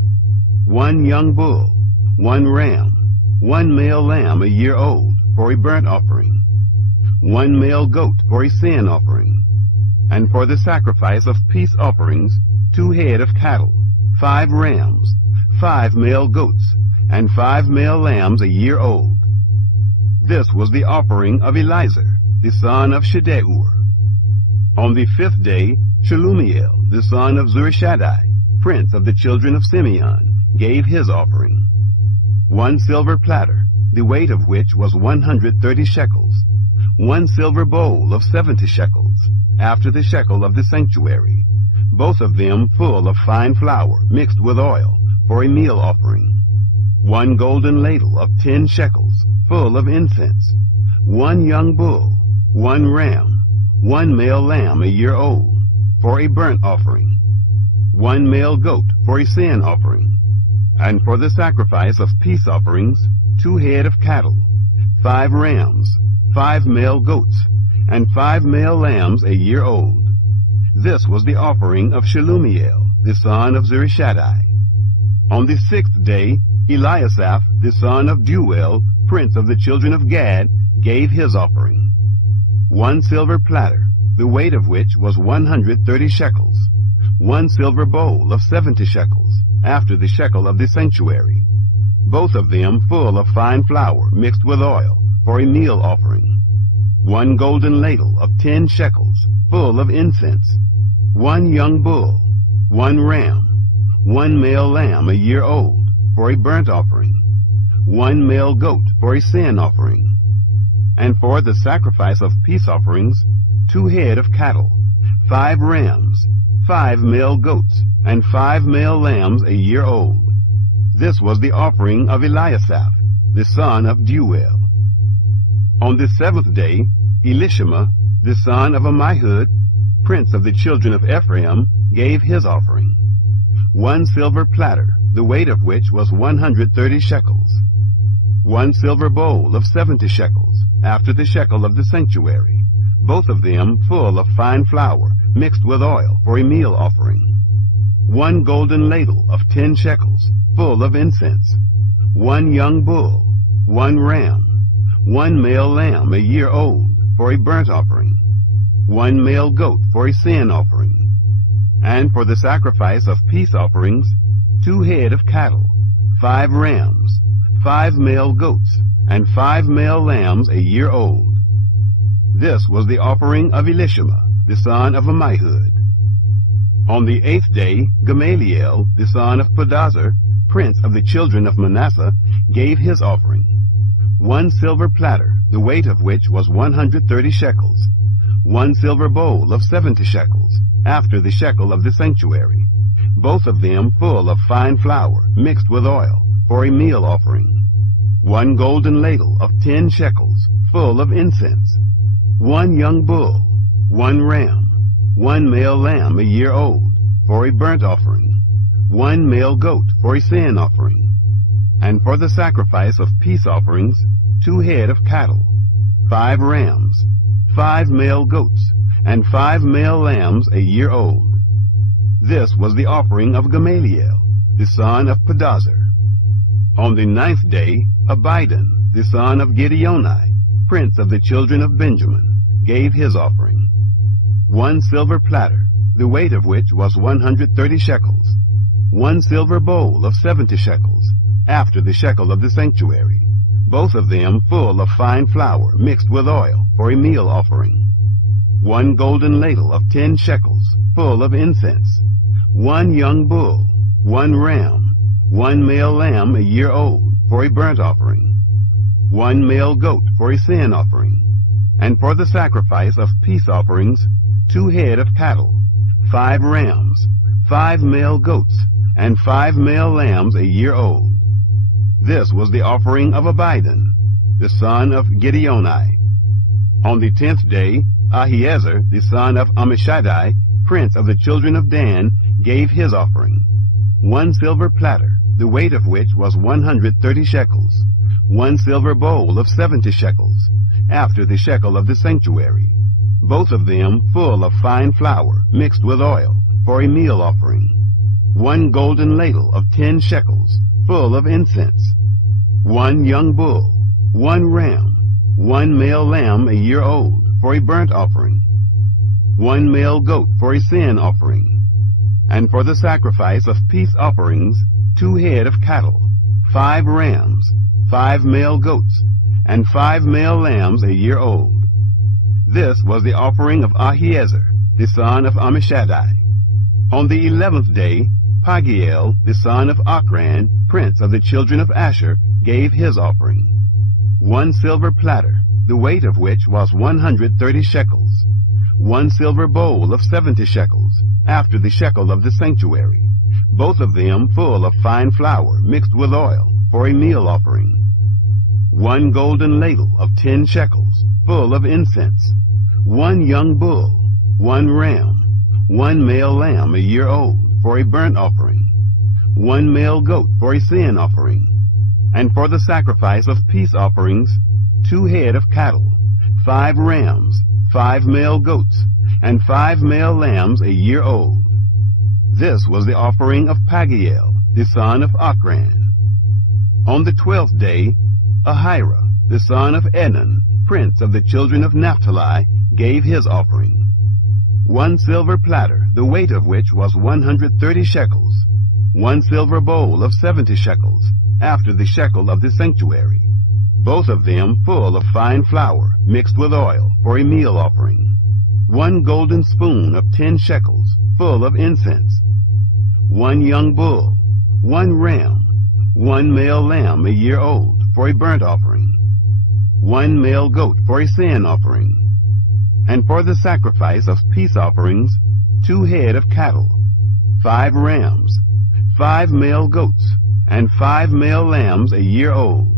1 young bull, 1 ram, 1 male lamb a year old for a burnt offering, 1 male goat for a sin offering, and for the sacrifice of peace offerings, 2 head of cattle, 5 rams, 5 male goats, and 5 male lambs a year old. This was the offering of Elizur, the son of Shedeur. On the fifth day, Shelumiel, the son of Zurishaddai, prince of the children of Simeon, gave his offering. 1 silver platter, the weight of which was 130 shekels, 1 silver bowl of 70 shekels, after the shekel of the sanctuary, both of them full of fine flour mixed with oil for a meal offering, 1 golden ladle of 10 shekels, full of incense, 1 young bull, 1 ram, 1 male lamb a year old, for a burnt offering, 1 male goat for a sin offering, And for the sacrifice of peace offerings, 2 head of cattle, 5 rams, 5 male goats, and 5 male lambs a year old. This was the offering of Shelumiel, the son of Zurishaddai. On the 6th day, Eliasaph, the son of Deuel, prince of the children of Gad, gave his offering. 1 silver platter, the weight of which was 130 shekels. 1 silver bowl of 70 shekels, after the shekel of the sanctuary, both of them full of fine flour mixed with oil, for a meal offering. 1 golden ladle of 10 shekels, full of incense. 1 young bull, 1 ram, 1 male lamb a year old, for a burnt offering. 1 male goat for a sin offering. And for the sacrifice of peace offerings, 2 head of cattle, 5 rams, 5 male goats, and 5 male lambs a year old. This was the offering of Eliasaph, the son of Deuel. On the 7th day, Elishama, the son of Ammihud, prince of the children of Ephraim, gave his offering. 1 silver platter, the weight of which was 130 shekels. 1 silver bowl of 70 shekels, after the shekel of the sanctuary, both of them full of fine flour mixed with oil for a meal offering. 1 golden ladle of 10 shekels, full of incense. 1 young bull, 1 ram, 1 male lamb a year old, for a burnt offering. 1 male goat for a sin offering. And for the sacrifice of peace offerings, 2 head of cattle, 5 rams, 5 male goats, and 5 male lambs a year old. This was the offering of Elishama, the son of Ammihud. On the 8th day, Gamaliel, the son of Pedazur, prince of the children of Manasseh, gave his offering. 1 silver platter, the weight of which was 130 shekels. 1 silver bowl of 70 shekels, after the shekel of the sanctuary, both of them full of fine flour mixed with oil, for a meal offering. 1 golden ladle of 10 shekels, full of incense. 1 young bull, 1 ram, 1 male lamb a year old, for a burnt offering. 1 male goat for a sin offering. And for the sacrifice of peace offerings, 2 head of cattle, 5 rams, 5 male goats, and 5 male lambs a year old. This was the offering of Gamaliel, the son of Pedazur. On the 9th day, Abidan, the son of Gideoni, prince of the children of Benjamin, gave his offering. 1 silver platter, the weight of which was 130 shekels. 1 silver bowl of 70 shekels, after the shekel of the sanctuary, both of them full of fine flour mixed with oil, for a meal offering. 1 golden ladle of 10 shekels, full of incense. 1 young bull, 1 ram, 1 male lamb a year old, for a burnt offering. 1 male goat for a sin offering. And for the sacrifice of peace offerings, 2 head of cattle, 5 rams, 5 male goats, and 5 male lambs a year old. This was the offering of Abidan, the son of Gideoni. On the 10th day, Ahiezer, the son of Ammishaddai, prince of the children of Dan, gave his offering. 1 silver platter, the weight of which was 130 shekels. 1 silver bowl of 70 shekels, after the shekel of the sanctuary, both of them full of fine flour mixed with oil, for a meal offering. 1 golden ladle of 10 shekels, full of incense. 1 young bull, 1 ram, 1 male lamb a year old, for a burnt offering. 1 male goat for a sin offering. And for the sacrifice of peace offerings, 2 head of cattle, 5 rams, 5 male goats, and 5 male lambs a year old. This was the offering of Ahiezer, the son of Ammishaddai. On the 11th day, Pagiel, the son of Ochran, prince of the children of Asher, gave his offering. 1 silver platter, the weight of which was 130 shekels. 1 silver bowl of 70 shekels, after the shekel of the sanctuary, both of them full of fine flour mixed with oil, for a meal offering. 1 golden ladle of 10 shekels, full of incense. 1 young bull, 1 ram, 1 male lamb a year old, for a burnt offering. 1 male goat for a sin offering, and for the sacrifice of peace offerings, 2 head of cattle, 5 rams, 5 male goats, and 5 male lambs a year old. This was the offering of Pagiel, the son of Ochran. On the 12th day, Ahira, the son of Enan, prince of the children of Naphtali, gave his offering. 1 silver platter, the weight of which was 130 shekels, 1 silver bowl of 70 shekels, after the shekel of the sanctuary, both of them full of fine flour, mixed with oil, for a meal offering. 1 golden spoon of 10 shekels, full of incense. 1 young bull, 1 ram, 1 male lamb a year old, for a burnt offering. 1 male goat for a sin offering. And for the sacrifice of peace offerings, 2 head of cattle, 5 rams, 5 male goats, and 5 male lambs a year old.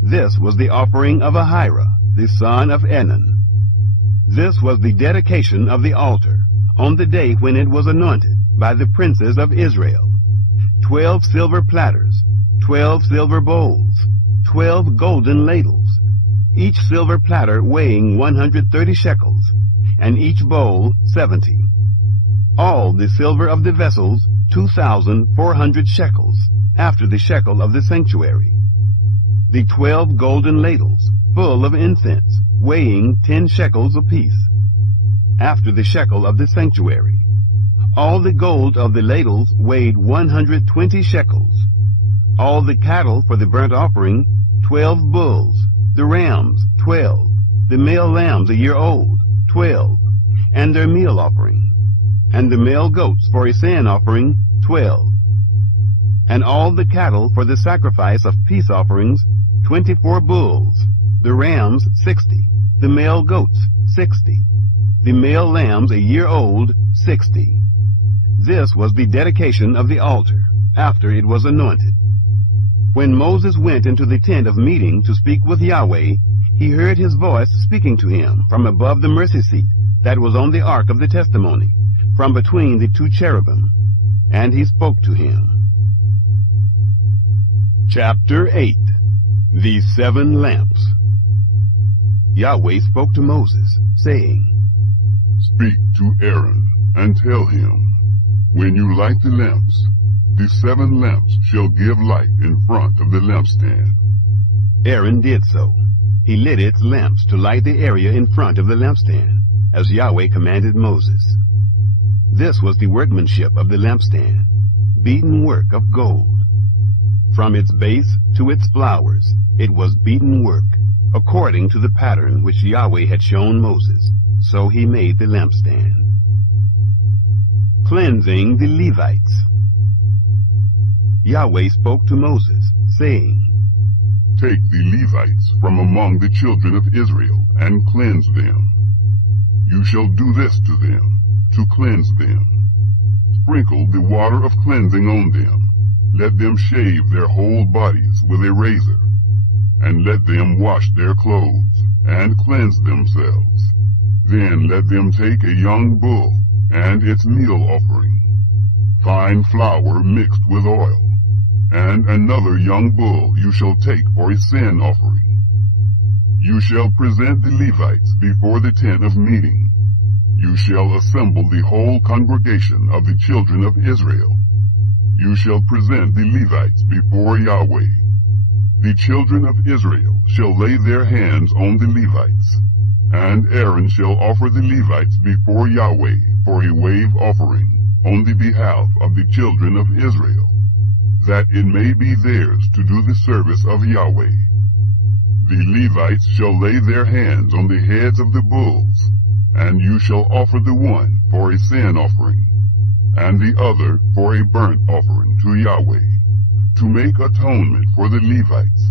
This was the offering of Ahira, the son of Enan. This was the dedication of the altar, on the day when it was anointed by the princes of Israel. 12 silver platters, 12 silver bowls, 12 golden ladles, each silver platter weighing 130 shekels, and each bowl 70. All the silver of the vessels 2,400 shekels, after the shekel of the sanctuary. The 12 golden ladles, full of incense, weighing 10 shekels apiece, after the shekel of the sanctuary. All the gold of the ladles weighed 120 shekels. All the cattle for the burnt offering, 12 bulls, the rams 12, the male lambs a year old 12, and their meal offering, and the male goats for a sin offering 12, and all the cattle for the sacrifice of peace offerings, 24 bulls, the rams 60, the male goats 60, the male lambs a year old 60. This was the dedication of the altar, after it was anointed. When Moses went into the tent of meeting to speak with Yahweh, he heard his voice speaking to him from above the mercy seat that was on the ark of the testimony, from between the 2 cherubim, and he spoke to him. Chapter 8. The 7 Lamps. Yahweh spoke to Moses, saying, Speak to Aaron, and tell him, when you light the lamps, the 7 lamps shall give light in front of the lampstand. Aaron did so. He lit its lamps to light the area in front of the lampstand, as Yahweh commanded Moses. This was the workmanship of the lampstand, beaten work of gold. From its base to its flowers, it was beaten work, according to the pattern which Yahweh had shown Moses. So he made the lampstand. Cleansing the Levites. Yahweh spoke to Moses, saying, Take the Levites from among the children of Israel, and cleanse them. You shall do this to them, to cleanse them. Sprinkle the water of cleansing on them. Let them shave their whole bodies with a razor, and let them wash their clothes, and cleanse themselves. Then let them take a young bull, and its meal offering, fine flour mixed with oil, and another young bull you shall take for a sin offering. You shall present the Levites before the tent of meeting. You shall assemble the whole congregation of the children of Israel. You shall present the Levites before Yahweh. The children of Israel shall lay their hands on the Levites, and Aaron shall offer the Levites before Yahweh for a wave offering on the behalf of the children of Israel, that it may be theirs to do the service of Yahweh. The Levites shall lay their hands on the heads of the bulls, and you shall offer the one for a sin offering, and the other for a burnt offering to Yahweh, to make atonement for the Levites.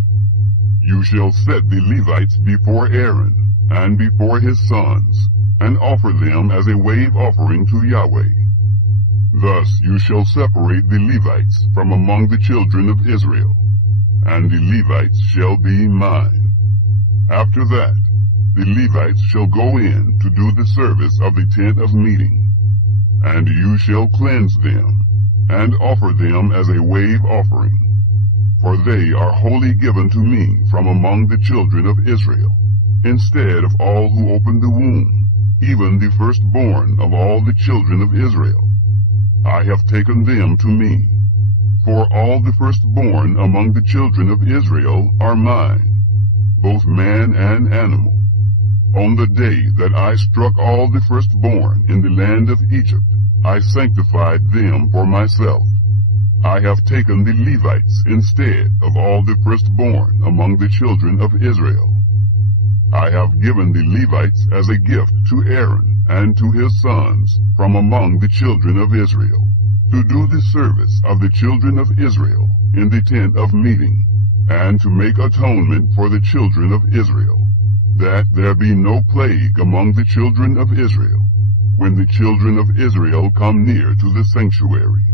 You shall set the Levites before Aaron and before his sons, and offer them as a wave offering to Yahweh. Thus you shall separate the Levites from among the children of Israel, and the Levites shall be mine. After that, the Levites shall go in to do the service of the tent of meeting, and you shall cleanse them, and offer them as a wave offering. For they are wholly given to me from among the children of Israel, instead of all who open the womb, even the firstborn of all the children of Israel. I have taken them to me. For all the firstborn among the children of Israel are mine, both man and animal. On the day that I struck all the firstborn in the land of Egypt, I sanctified them for myself. I have taken the Levites instead of all the firstborn among the children of Israel. I have given the Levites as a gift to Aaron and to his sons from among the children of Israel, to do the service of the children of Israel in the tent of meeting, and to make atonement for the children of Israel, that there be no plague among the children of Israel, when the children of Israel come near to the sanctuary.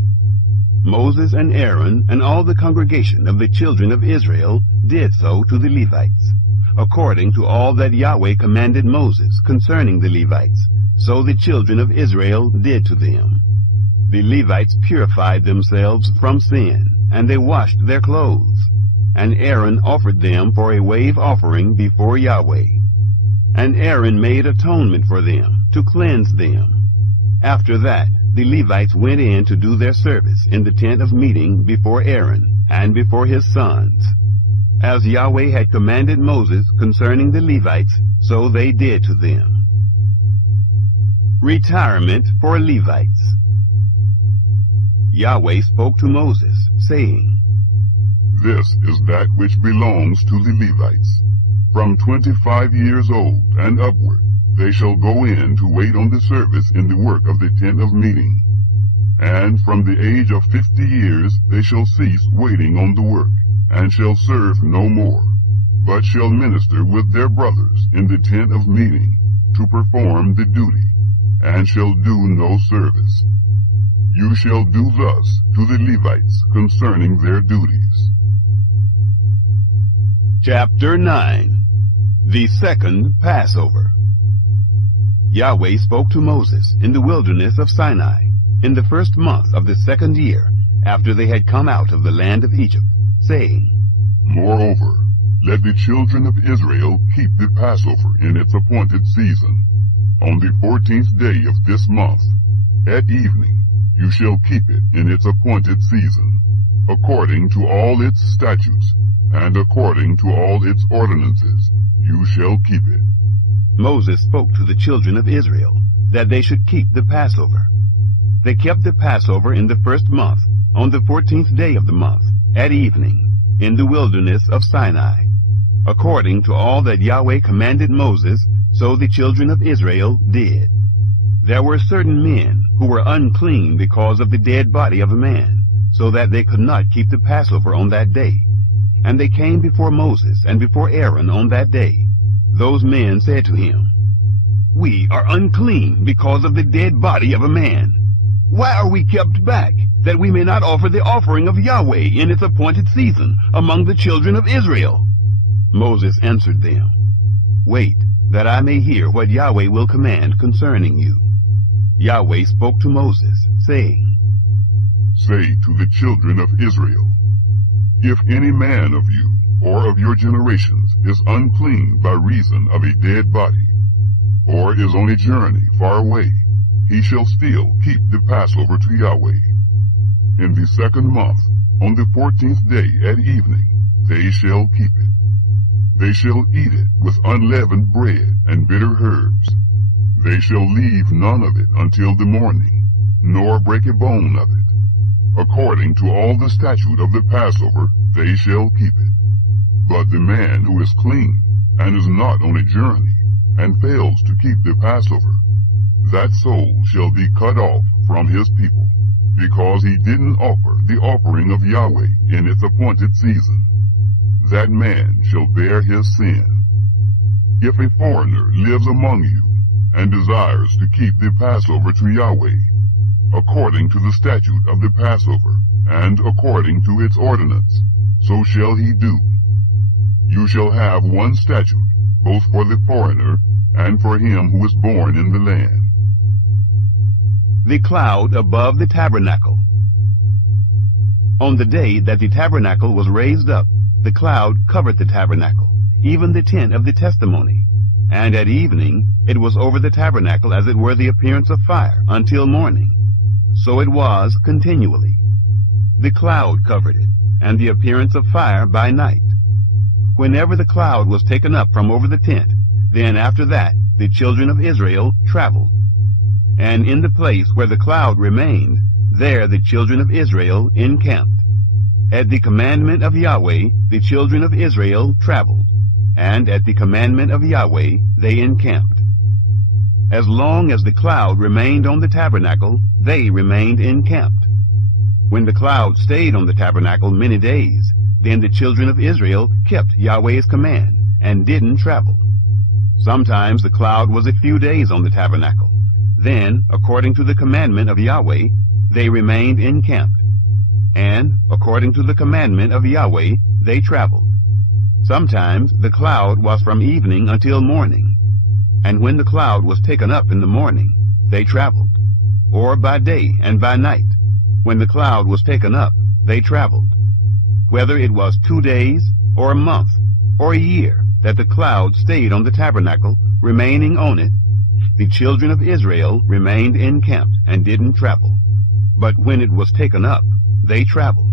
Moses and Aaron and all the congregation of the children of Israel did so to the Levites, according to all that Yahweh commanded Moses concerning the Levites, so the children of Israel did to them. The Levites purified themselves from sin, and they washed their clothes. And Aaron offered them for a wave offering before Yahweh. And Aaron made atonement for them, to cleanse them. After that, the Levites went in to do their service in the tent of meeting before Aaron and before his sons. As Yahweh had commanded Moses concerning the Levites, so they did to them. Retirement for Levites. Yahweh spoke to Moses, saying, This is that which belongs to the Levites. From 25 years old and upward, they shall go in to wait on the service in the work of the tent of meeting. And from the age of 50 years they shall cease waiting on the work, and shall serve no more, but shall minister with their brothers in the tent of meeting, to perform the duty, and shall do no service. You shall do thus to the Levites concerning their duties. Chapter 9. The Second Passover. Yahweh spoke to Moses in the wilderness of Sinai, in the first month of the second year, after they had come out of the land of Egypt, saying, Moreover, let the children of Israel keep the Passover in its appointed season. On the 14th day of this month, at evening, you shall keep it in its appointed season, according to all its statutes, and according to all its ordinances, you shall keep it. Moses spoke to the children of Israel, that they should keep the Passover. They kept the Passover in the first month, on the 14th day of the month, at evening, in the wilderness of Sinai. According to all that Yahweh commanded Moses, so the children of Israel did. There were certain men who were unclean because of the dead body of a man, so that they could not keep the Passover on that day. And they came before Moses and before Aaron on that day. Those men said to him, We are unclean because of the dead body of a man. Why are we kept back, that we may not offer the offering of Yahweh in its appointed season among the children of Israel? Moses answered them, Wait, that I may hear what Yahweh will command concerning you. Yahweh spoke to Moses, saying, Say to the children of Israel, If any man of you, or of your generations, is unclean by reason of a dead body, or is on a journey far away, he shall still keep the Passover to Yahweh. In the second month, on the 14th day at evening, they shall keep it. They shall eat it with unleavened bread and bitter herbs. They shall leave none of it until the morning, nor break a bone of it. According to all the statute of the Passover, they shall keep it. But the man who is clean, and is not on a journey, and fails to keep the Passover, that soul shall be cut off from his people, because he didn't offer the offering of Yahweh in its appointed season. That man shall bear his sin. If a foreigner lives among you, and desires to keep the Passover to Yahweh, according to the statute of the Passover, and according to its ordinance, so shall he do. You shall have one statute, both for the foreigner and for him who is born in the land. The cloud above the tabernacle. On the day that the tabernacle was raised up, the cloud covered the tabernacle, even the tent of the testimony. And at evening it was over the tabernacle as it were the appearance of fire, until morning. So it was continually. The cloud covered it, and the appearance of fire by night. Whenever the cloud was taken up from over the tent, then after that the children of Israel traveled. And in the place where the cloud remained, there the children of Israel encamped. At the commandment of Yahweh the children of Israel traveled, and at the commandment of Yahweh they encamped. As long as the cloud remained on the tabernacle, they remained encamped. When the cloud stayed on the tabernacle many days, then the children of Israel kept Yahweh's command and didn't travel. Sometimes the cloud was a few days on the tabernacle. Then, according to the commandment of Yahweh, they remained encamped. And, according to the commandment of Yahweh, they traveled. Sometimes the cloud was from evening until morning. And when the cloud was taken up in the morning, they traveled. Or by day and by night, when the cloud was taken up, they traveled. Whether it was 2 days, or a month, or a year, that the cloud stayed on the tabernacle, remaining on it, the children of Israel remained encamped and didn't travel. But when it was taken up, they traveled.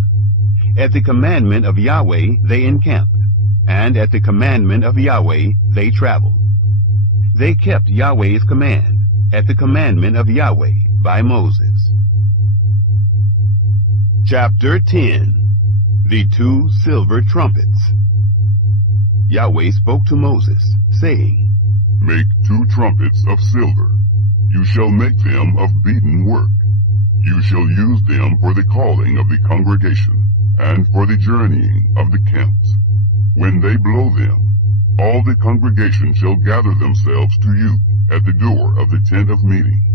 At the commandment of Yahweh they encamped, and at the commandment of Yahweh they traveled. They kept Yahweh's command, at the commandment of Yahweh by Moses. Chapter 10. The 2 silver trumpets. Yahweh spoke to Moses, saying, Make 2 trumpets of silver. You shall make them of beaten work. You shall use them for the calling of the congregation, and for the journeying of the camps. When they blow them, all the congregation shall gather themselves to you at the door of the tent of meeting.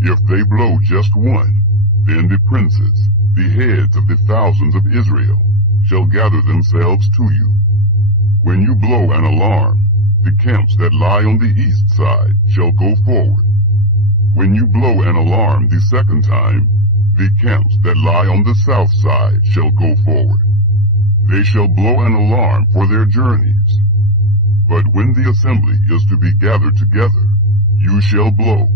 If they blow just one, then the princes, the heads of the thousands of Israel, shall gather themselves to you. When you blow an alarm, the camps that lie on the east side shall go forward. When you blow an alarm the second time, the camps that lie on the south side shall go forward. They shall blow an alarm for their journeys. But when the assembly is to be gathered together, you shall blow,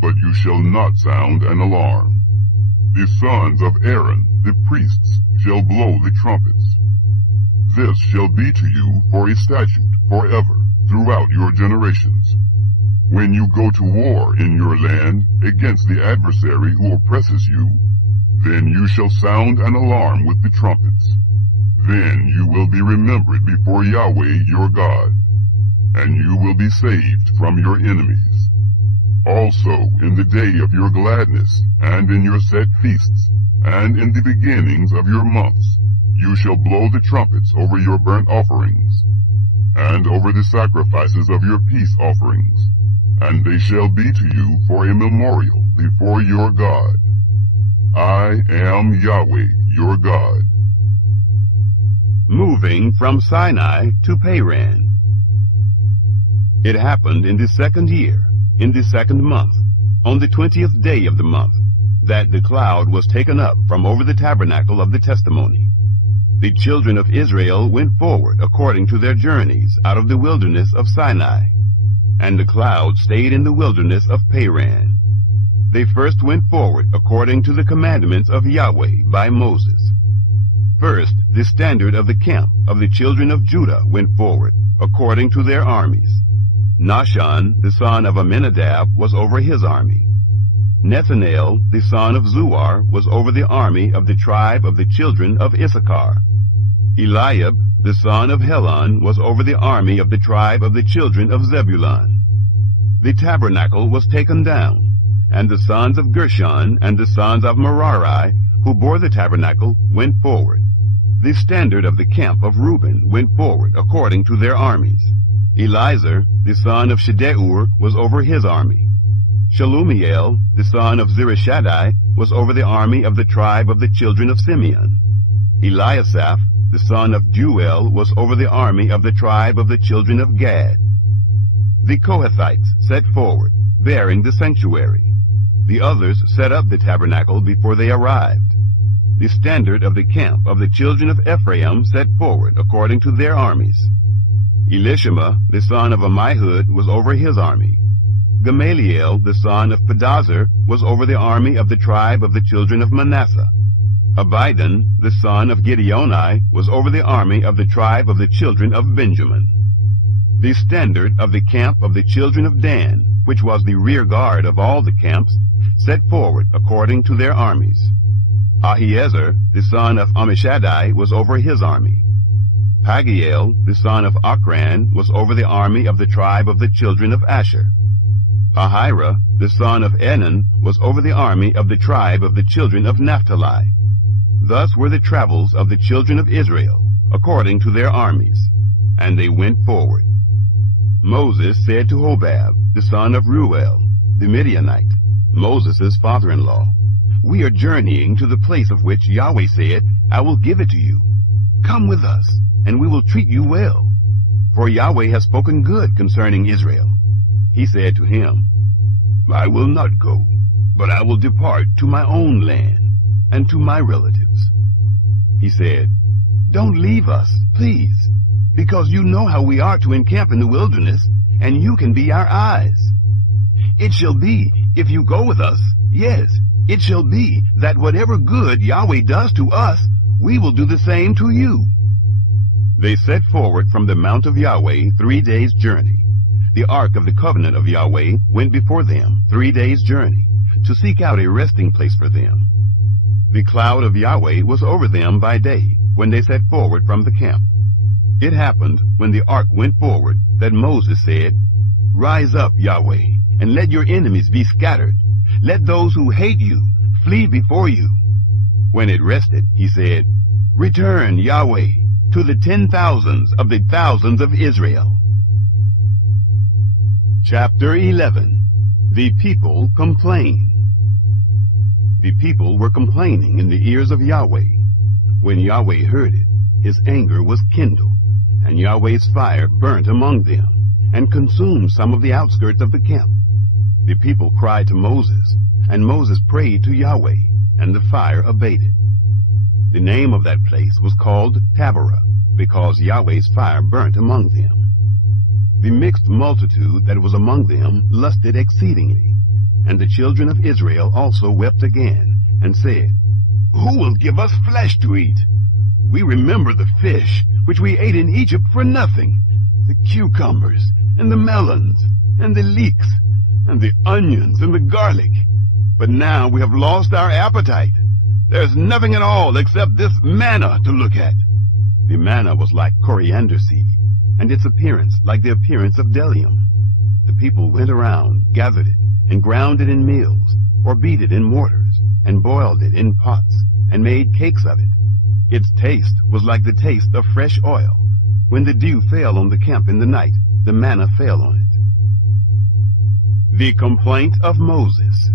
but you shall not sound an alarm. The sons of Aaron, the priests, shall blow the trumpets. This shall be to you for a statute forever, throughout your generations. When you go to war in your land against the adversary who oppresses you, then you shall sound an alarm with the trumpets. Then you will be remembered before Yahweh your God, and you will be saved from your enemies. Also in the day of your gladness, and in your set feasts, and in the beginnings of your months, you shall blow the trumpets over your burnt offerings, and over the sacrifices of your peace offerings, and they shall be to you for a memorial before your God. I am Yahweh your God. Moving from Sinai to Paran. It happened in the 2nd year, in the 2nd month, on the 20th day of the month, that the cloud was taken up from over the tabernacle of the testimony. The children of Israel went forward according to their journeys out of the wilderness of Sinai, and the cloud stayed in the wilderness of Paran. They first went forward according to the commandments of Yahweh by Moses. First, the standard of the camp of the children of Judah went forward according to their armies. Nahshon, the son of Amminadab, was over his army. Nethanel, the son of Zuar, was over the army of the tribe of the children of Issachar. Eliab, the son of Helon, was over the army of the tribe of the children of Zebulun. The tabernacle was taken down, and the sons of Gershon and the sons of Merari, who bore the tabernacle, went forward. The standard of the camp of Reuben went forward according to their armies. Elizur, the son of Shedeur, was over his army. Shalumiel, the son of Zurishaddai, was over the army of the tribe of the children of Simeon. Eliasaph, the son of Jeuel, was over the army of the tribe of the children of Gad. The Kohathites set forward, bearing the sanctuary. The others set up the tabernacle before they arrived. the standard of the camp of the children of Ephraim set forward according to their armies. Elishama, the son of Ammihud, was over his army. Gamaliel, the son of Pedazur, was over the army of the tribe of the children of Manasseh. Abidan, the son of Gideoni, was over the army of the tribe of the children of Benjamin. The standard of the camp of the children of Dan, which was the rear guard of all the camps, set forward according to their armies. Ahiezer, the son of Ammishaddai, was over his army. Pagiel, the son of Ochran, was over the army of the tribe of the children of Asher. Ahira, the son of Enan, was over the army of the tribe of the children of Naphtali. Thus were the travels of the children of Israel, according to their armies. And they went forward. Moses said to Hobab, the son of Reuel, the Midianite, Moses' father-in-law, "We are journeying to the place of which Yahweh said, 'I will give it to you.' Come with us, and we will treat you well. For Yahweh has spoken good concerning Israel." He said to him, "I will not go, but I will depart to my own land and to my relatives." He said, "Don't leave us, please, because you know how we are to encamp in the wilderness, and you can be our eyes. It shall be, if you go with us, yes, it shall be that whatever good Yahweh does to us, we will do the same to you." They set forward from the mount of Yahweh 3 days' journey. The ark of the covenant of Yahweh went before them 3 days' journey, to seek out a resting place for them. The cloud of Yahweh was over them by day, when they set forward from the camp. It happened, when the ark went forward, that Moses said, "Rise up, Yahweh, and let your enemies be scattered. Let those who hate you flee before you." When it rested, he said, "Return, Yahweh, to the 10,000s of the thousands of Israel." Chapter 11. The people complain. The people were complaining in the ears of Yahweh. When Yahweh heard it, his anger was kindled, and Yahweh's fire burnt among them, and consumed some of the outskirts of the camp. The people cried to Moses, and Moses prayed to Yahweh, and the fire abated. The name of that place was called Taberah, because Yahweh's fire burnt among them. The mixed multitude that was among them lusted exceedingly, and the children of Israel also wept again, and said, "Who will give us flesh to eat? We remember the fish which we ate in Egypt for nothing, the cucumbers, and the melons, and the leeks, and the onions, and the garlic. But now we have lost our appetite. There's nothing at all except this manna to look at." The manna was like coriander seed, and its appearance like the appearance of bdellium. The people went around, gathered it, and ground it in mills, or beat it in mortars, and boiled it in pots, and made cakes of it. Its taste was like the taste of fresh oil. When the dew fell on the camp in the night, the manna fell on it. The complaint of Moses.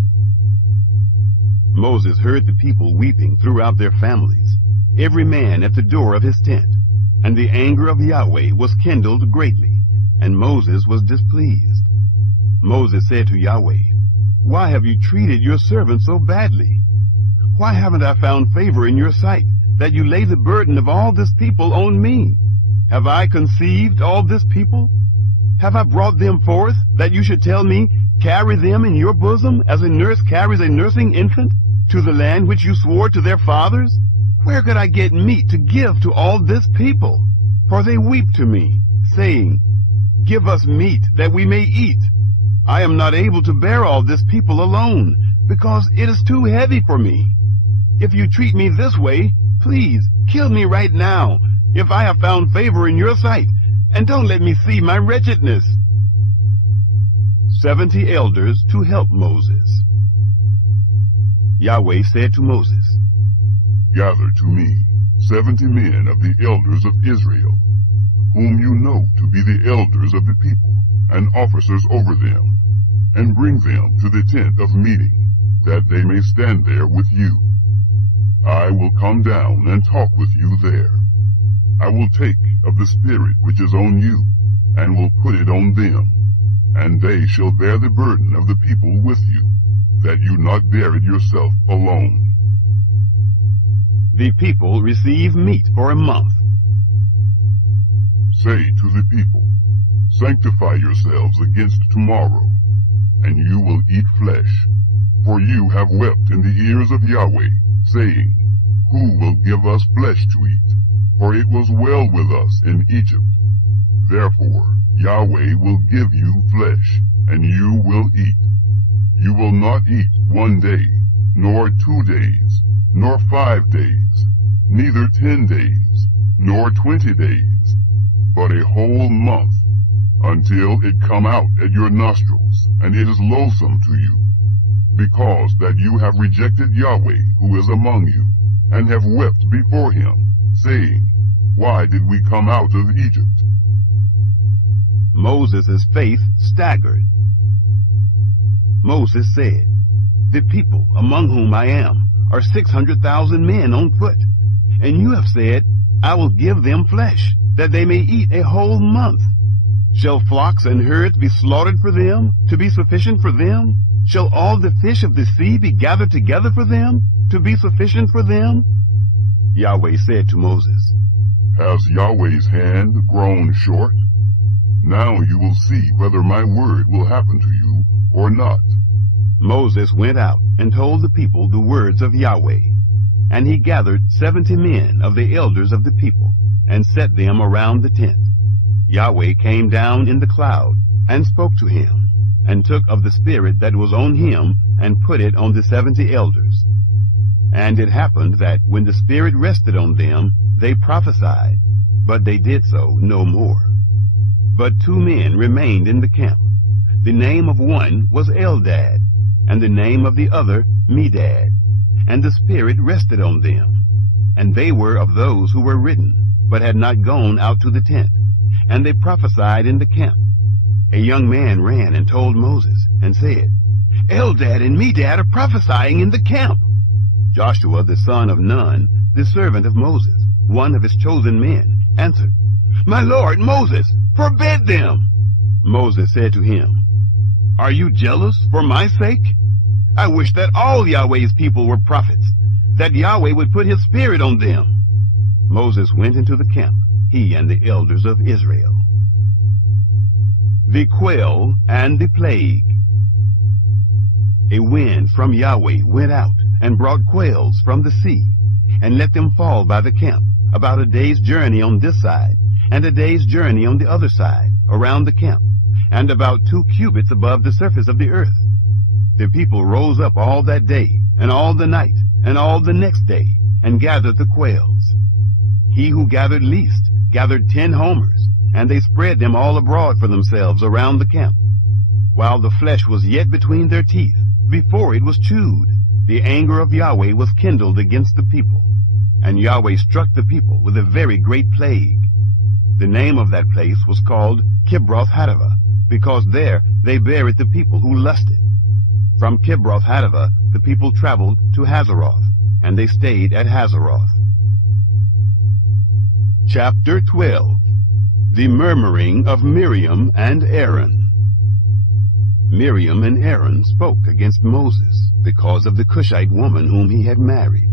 Moses heard the people weeping throughout their families, every man at the door of his tent, and the anger of Yahweh was kindled greatly, and Moses was displeased. Moses said to Yahweh, "Why have you treated your servant so badly? Why haven't I found favor in your sight, that you lay the burden of all this people on me? Have I conceived all this people? Have I brought them forth, that you should tell me, 'Carry them in your bosom, as a nurse carries a nursing infant, to the land which you swore to their fathers?' Where could I get meat to give to all this people? For they weep to me, saying, 'Give us meat, that we may eat.' I am not able to bear all this people alone, because it is too heavy for me. If you treat me this way, please kill me right now, if I have found favor in your sight, and don't let me see my wretchedness." 70 elders to help Moses. Yahweh said to Moses, "Gather to me 70 men of the elders of Israel, whom you know to be the elders of the people, and officers over them, and bring them to the tent of meeting, that they may stand there with you. I will come down and talk with you there. I will take of the Spirit which is on you, and will put it on them, and they shall bear the burden of the people with you, that you not bear it yourself alone." The people receive meat for a month. Say to the people, sanctify yourselves against tomorrow, and you will eat flesh. For you have wept in the ears of Yahweh, saying, who will give us flesh to eat? For it was well with us in Egypt. Therefore Yahweh will give you flesh, and you will eat. You will not eat 1 day, nor 2 days, nor 5 days, neither 10 days, nor 20 days, but a whole month, until it come out at your nostrils, and it is loathsome to you, because that you have rejected Yahweh who is among you, and have wept before him, saying, why did we come out of Egypt? Moses' faith staggered. Moses said, the people among whom I am are 600,000 men on foot, and you have said, I will give them flesh, that they may eat a whole month. Shall flocks and herds be slaughtered for them, to be sufficient for them? Shall all the fish of the sea be gathered together for them, to be sufficient for them? Yahweh said to Moses, has Yahweh's hand grown short? Now you will see whether my word will happen to you or not. Moses went out and told the people the words of Yahweh. And he gathered 70 men of the elders of the people, and set them around the tent. Yahweh came down in the cloud, and spoke to him, and took of the Spirit that was on him, and put it on the 70 elders. And it happened that when the Spirit rested on them, they prophesied, but they did so no more. But 2 men remained in the camp. The name of one was Eldad, and the name of the other Medad. And the Spirit rested on them. And they were of those who were written, but had not gone out to the tent. And they prophesied in the camp. A young man ran and told Moses, and said, Eldad and Medad are prophesying in the camp. Joshua the son of Nun, the servant of Moses, one of his chosen men, answered, My lord Moses, forbid them. Moses said to him, Are you jealous for my sake? I wish that all Yahweh's people were prophets, that Yahweh would put his Spirit on them. Moses went into the camp, he and the elders of Israel. The quail and the plague. A wind from Yahweh went out and brought quails from the sea, and let them fall by the camp, about a day's journey on this side, and a day's journey on the other side, around the camp, and about 2 cubits above the surface of the earth. The people rose up all that day, and all the night, and all the next day, and gathered the quails. He who gathered least gathered 10 homers, and they spread them all abroad for themselves around the camp. While the flesh was yet between their teeth, before it was chewed, the anger of Yahweh was kindled against the people, and Yahweh struck the people with a very great plague. The name of that place was called Kibroth-Hattaavah, because there they buried the people who lusted. From Kibroth-Hattaavah the people traveled to Hazeroth, and they stayed at Hazeroth. Chapter 12. The murmuring of Miriam and Aaron. Miriam and Aaron spoke against Moses because of the Cushite woman whom he had married,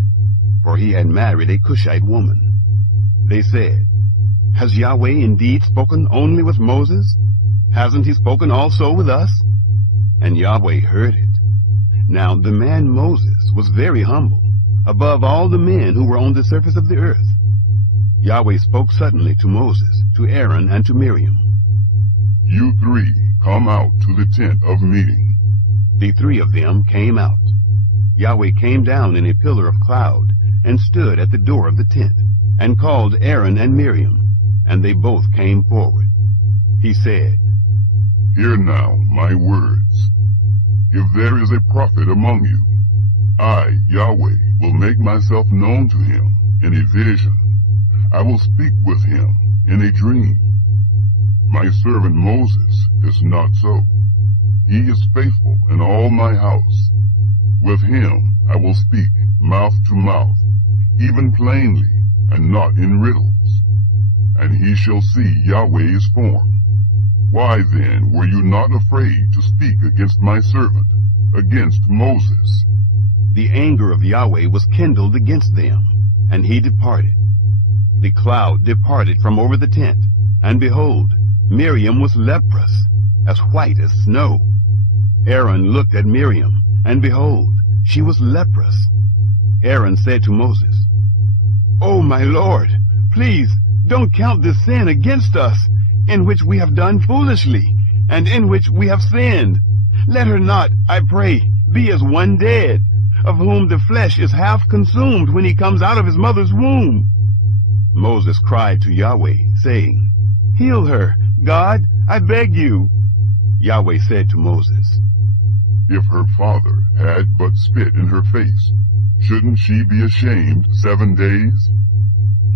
for he had married a Cushite woman. They said, Has Yahweh indeed spoken only with Moses? Hasn't he spoken also with us? And Yahweh heard it. Now the man Moses was very humble, above all the men who were on the surface of the earth. Yahweh spoke suddenly to Moses, to Aaron, and to Miriam. You 3 come out to the tent of meeting. The 3 of them came out. Yahweh came down in a pillar of cloud, and stood at the door of the tent, and called Aaron and Miriam, and they both came forward. He said, Hear now my words. If there is a prophet among you, I, Yahweh, will make myself known to him in a vision. I will speak with him in a dream. My servant Moses is not so. He is faithful in all my house. With him I will speak mouth to mouth, even plainly, and not in riddles. And he shall see Yahweh's form. Why then were you not afraid to speak against my servant, against Moses? The anger of Yahweh was kindled against them, and he departed. The cloud departed from over the tent, and behold, Miriam was leprous, as white as snow. Aaron looked at Miriam, and behold, she was leprous. Aaron said to Moses, "O my Lord, please don't count this sin against us, in which we have done foolishly, and in which we have sinned. Let her not, I pray, be as one dead, of whom the flesh is half consumed when he comes out of his mother's womb." Moses cried to Yahweh, saying, "Heal her, God, I beg you." Yahweh said to Moses, "If her father had but spit in her face, shouldn't she be ashamed 7 days?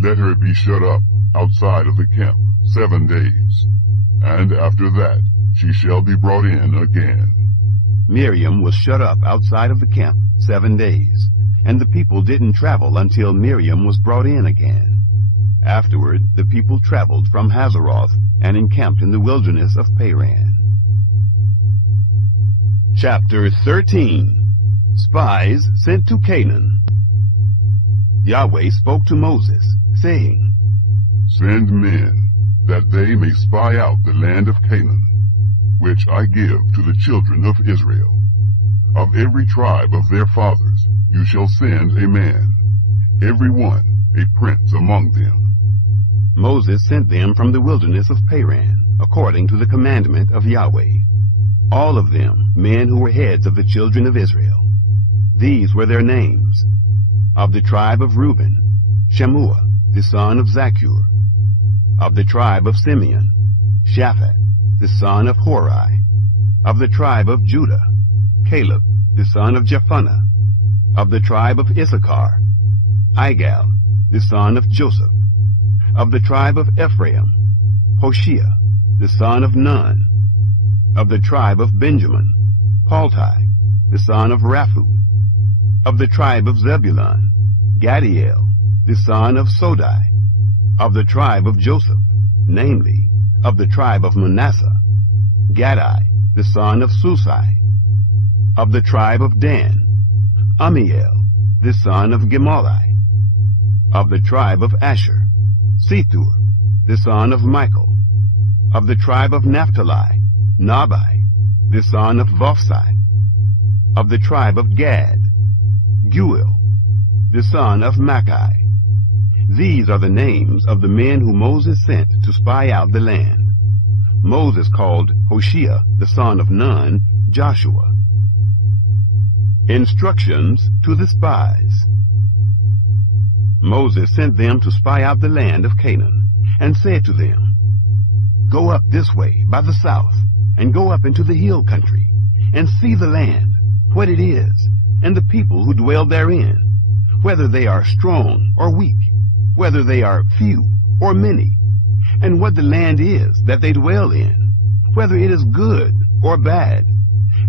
Let her be shut up outside of the camp 7 days, and after that she shall be brought in again." Miriam was shut up outside of the camp 7 days, and the people didn't travel until Miriam was brought in again. Afterward, the people traveled from Hazeroth and encamped in the wilderness of Paran. Chapter 13. Spies sent to Canaan. Yahweh spoke to Moses, saying, "Send men, that they may spy out the land of Canaan, which I give to the children of Israel. Of every tribe of their fathers you shall send a man, every one a prince among them." Moses sent them from the wilderness of Paran, according to the commandment of Yahweh, all of them men who were heads of the children of Israel. These were their names: of the tribe of Reuben, Shammua, the son of Zaccur; of the tribe of Simeon, Shaphat, the son of Hori; of the tribe of Judah, Caleb, the son of Jephunneh; of the tribe of Issachar, Igal, the son of Joseph; of the tribe of Ephraim, Hoshea, the son of Nun; of the tribe of Benjamin, Palti, the son of Raphu; of the tribe of Zebulun, Gadiel, the son of Sodai; of the tribe of Joseph, namely, of the tribe of Manasseh, Gadai, the son of Susai; of the tribe of Dan, Amiel, the son of Gemali; of the tribe of Asher, Sethur, the son of Michael; of the tribe of Naphtali, Nabai, the son of Vophsi; of the tribe of Gad, Guel, the son of Machai. These are the names of the men whom Moses sent to spy out the land. Moses called Hoshea, the son of Nun, Joshua. Instructions to the spies. Moses sent them to spy out the land of Canaan, and said to them, "Go up this way by the south, and go up into the hill country, and see the land, what it is, and the people who dwell therein, whether they are strong or weak, whether they are few or many, and what the land is that they dwell in, whether it is good or bad,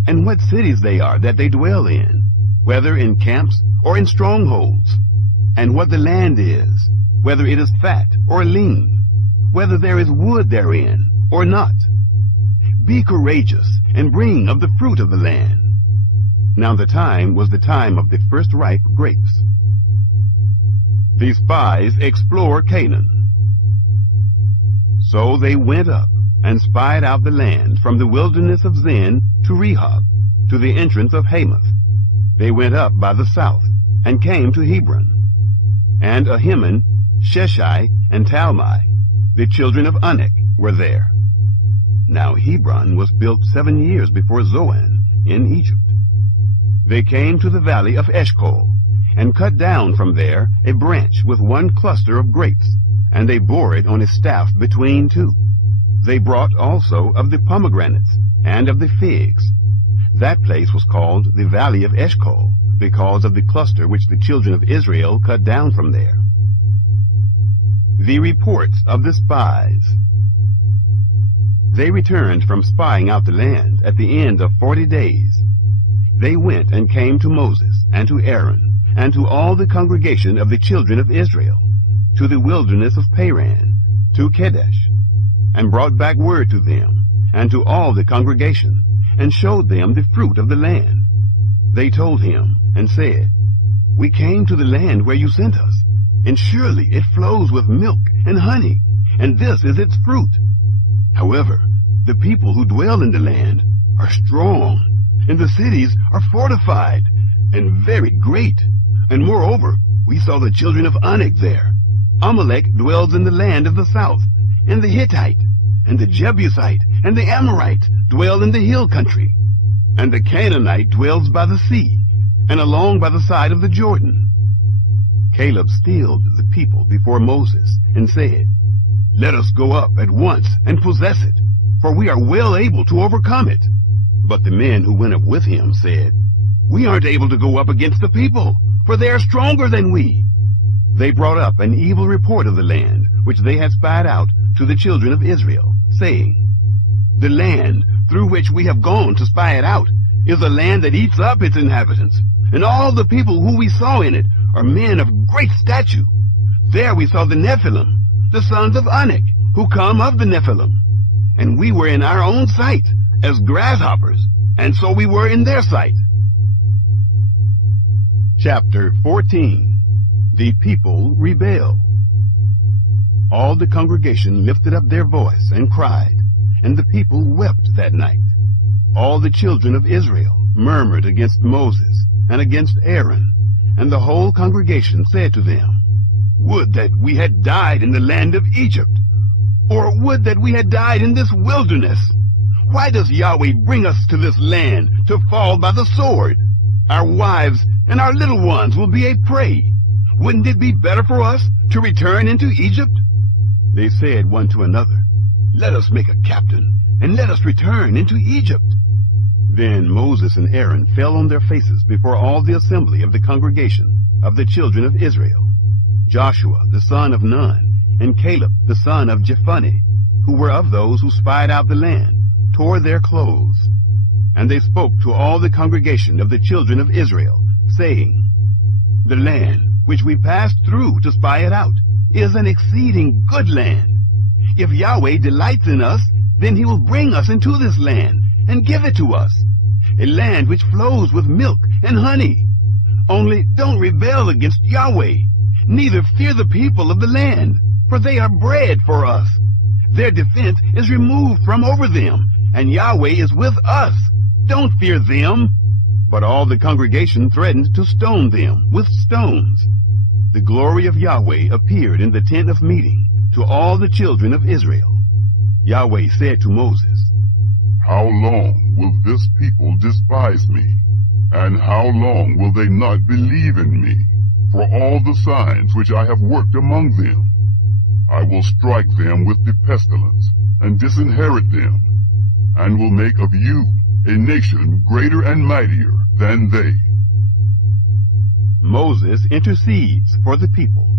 and what cities they are that they dwell in, whether in camps or in strongholds, and what the land is, whether it is fat or lean, whether there is wood therein or not. Be courageous, and bring of the fruit of the land." Now the time was the time of the first ripe grapes. The spies explore Canaan. So they went up and spied out the land from the wilderness of Zin to Rehob, to the entrance of Hamath. They went up by the south, and came to Hebron. And Ahiman, Sheshai, and Talmai, the children of Anak, were there. Now Hebron was built 7 years before Zoan in Egypt. They came to the valley of Eshcol, and cut down from there a branch with one cluster of grapes, and they bore it on a staff between two. They brought also of the pomegranates and of the figs. That place was called the valley of Eshcol, because of the cluster which the children of Israel cut down from there. The reports of the spies. They returned from spying out the land at the end of 40 days. They went and came to Moses and to Aaron and to all the congregation of the children of Israel, to the wilderness of Paran, to Kadesh, and brought back word to them and to all the congregation, and showed them the fruit of the land. They told him and said, "We came to the land where you sent us. and surely it flows with milk and honey, and this is its fruit. However, the people who dwell in the land are strong, and the cities are fortified and very great. And moreover, we saw the children of Anak there. Amalek dwells in the land of the south, and the Hittite, and the Jebusite, and the Amorite dwell in the hill country. And the Canaanite dwells by the sea, and along by the side of the Jordan. Caleb stilled the people before Moses, and said, "Let us go up at once and possess it, for we are well able to overcome it." But the men who went up with him said, "We aren't able to go up against the people, for they are stronger than we." They brought up an evil report of the land which they had spied out to the children of Israel, saying, "The land through which we have gone to spy it out is a land that eats up its inhabitants, and all the people who we saw in it are men of great stature. There we saw the Nephilim, the sons of Anak, who come of the Nephilim. And we were in our own sight as grasshoppers, and so we were in their sight." Chapter 14. The people rebel. All the congregation lifted up their voice and cried, and the people wept that night. All the children of Israel murmured against Moses and against Aaron, and the whole congregation said to them, "Would that we had died in the land of Egypt, or would that we had died in this wilderness. Why does Yahweh bring us to this land to fall by the sword? Our wives and our little ones will be a prey. Wouldn't it be better for us to return into Egypt?" They said one to another, "Let us make a captain, and let us return into Egypt." Then Moses and Aaron fell on their faces before all the assembly of the congregation of the children of Israel. Joshua the son of Nun, and Caleb the son of Jephunneh, who were of those who spied out the land, tore their clothes. And they spoke to all the congregation of the children of Israel, saying, "The land which we passed through to spy it out is an exceeding good land. If Yahweh delights in us, then he will bring us into this land and give it to us, a land which flows with milk and honey. Only don't rebel against Yahweh, neither fear the people of the land, for they are bread for us. Their defense is removed from over them, and Yahweh is with us. Don't fear them." But all the congregation threatened to stone them with stones. The glory of Yahweh appeared in the tent of meeting to all the children of Israel. Yahweh said to Moses, "How long will this people despise me? And how long will they not believe in me for all the signs which I have worked among them? I will strike them with the pestilence and disinherit them, and will make of you a nation greater and mightier than they." Moses intercedes for the people.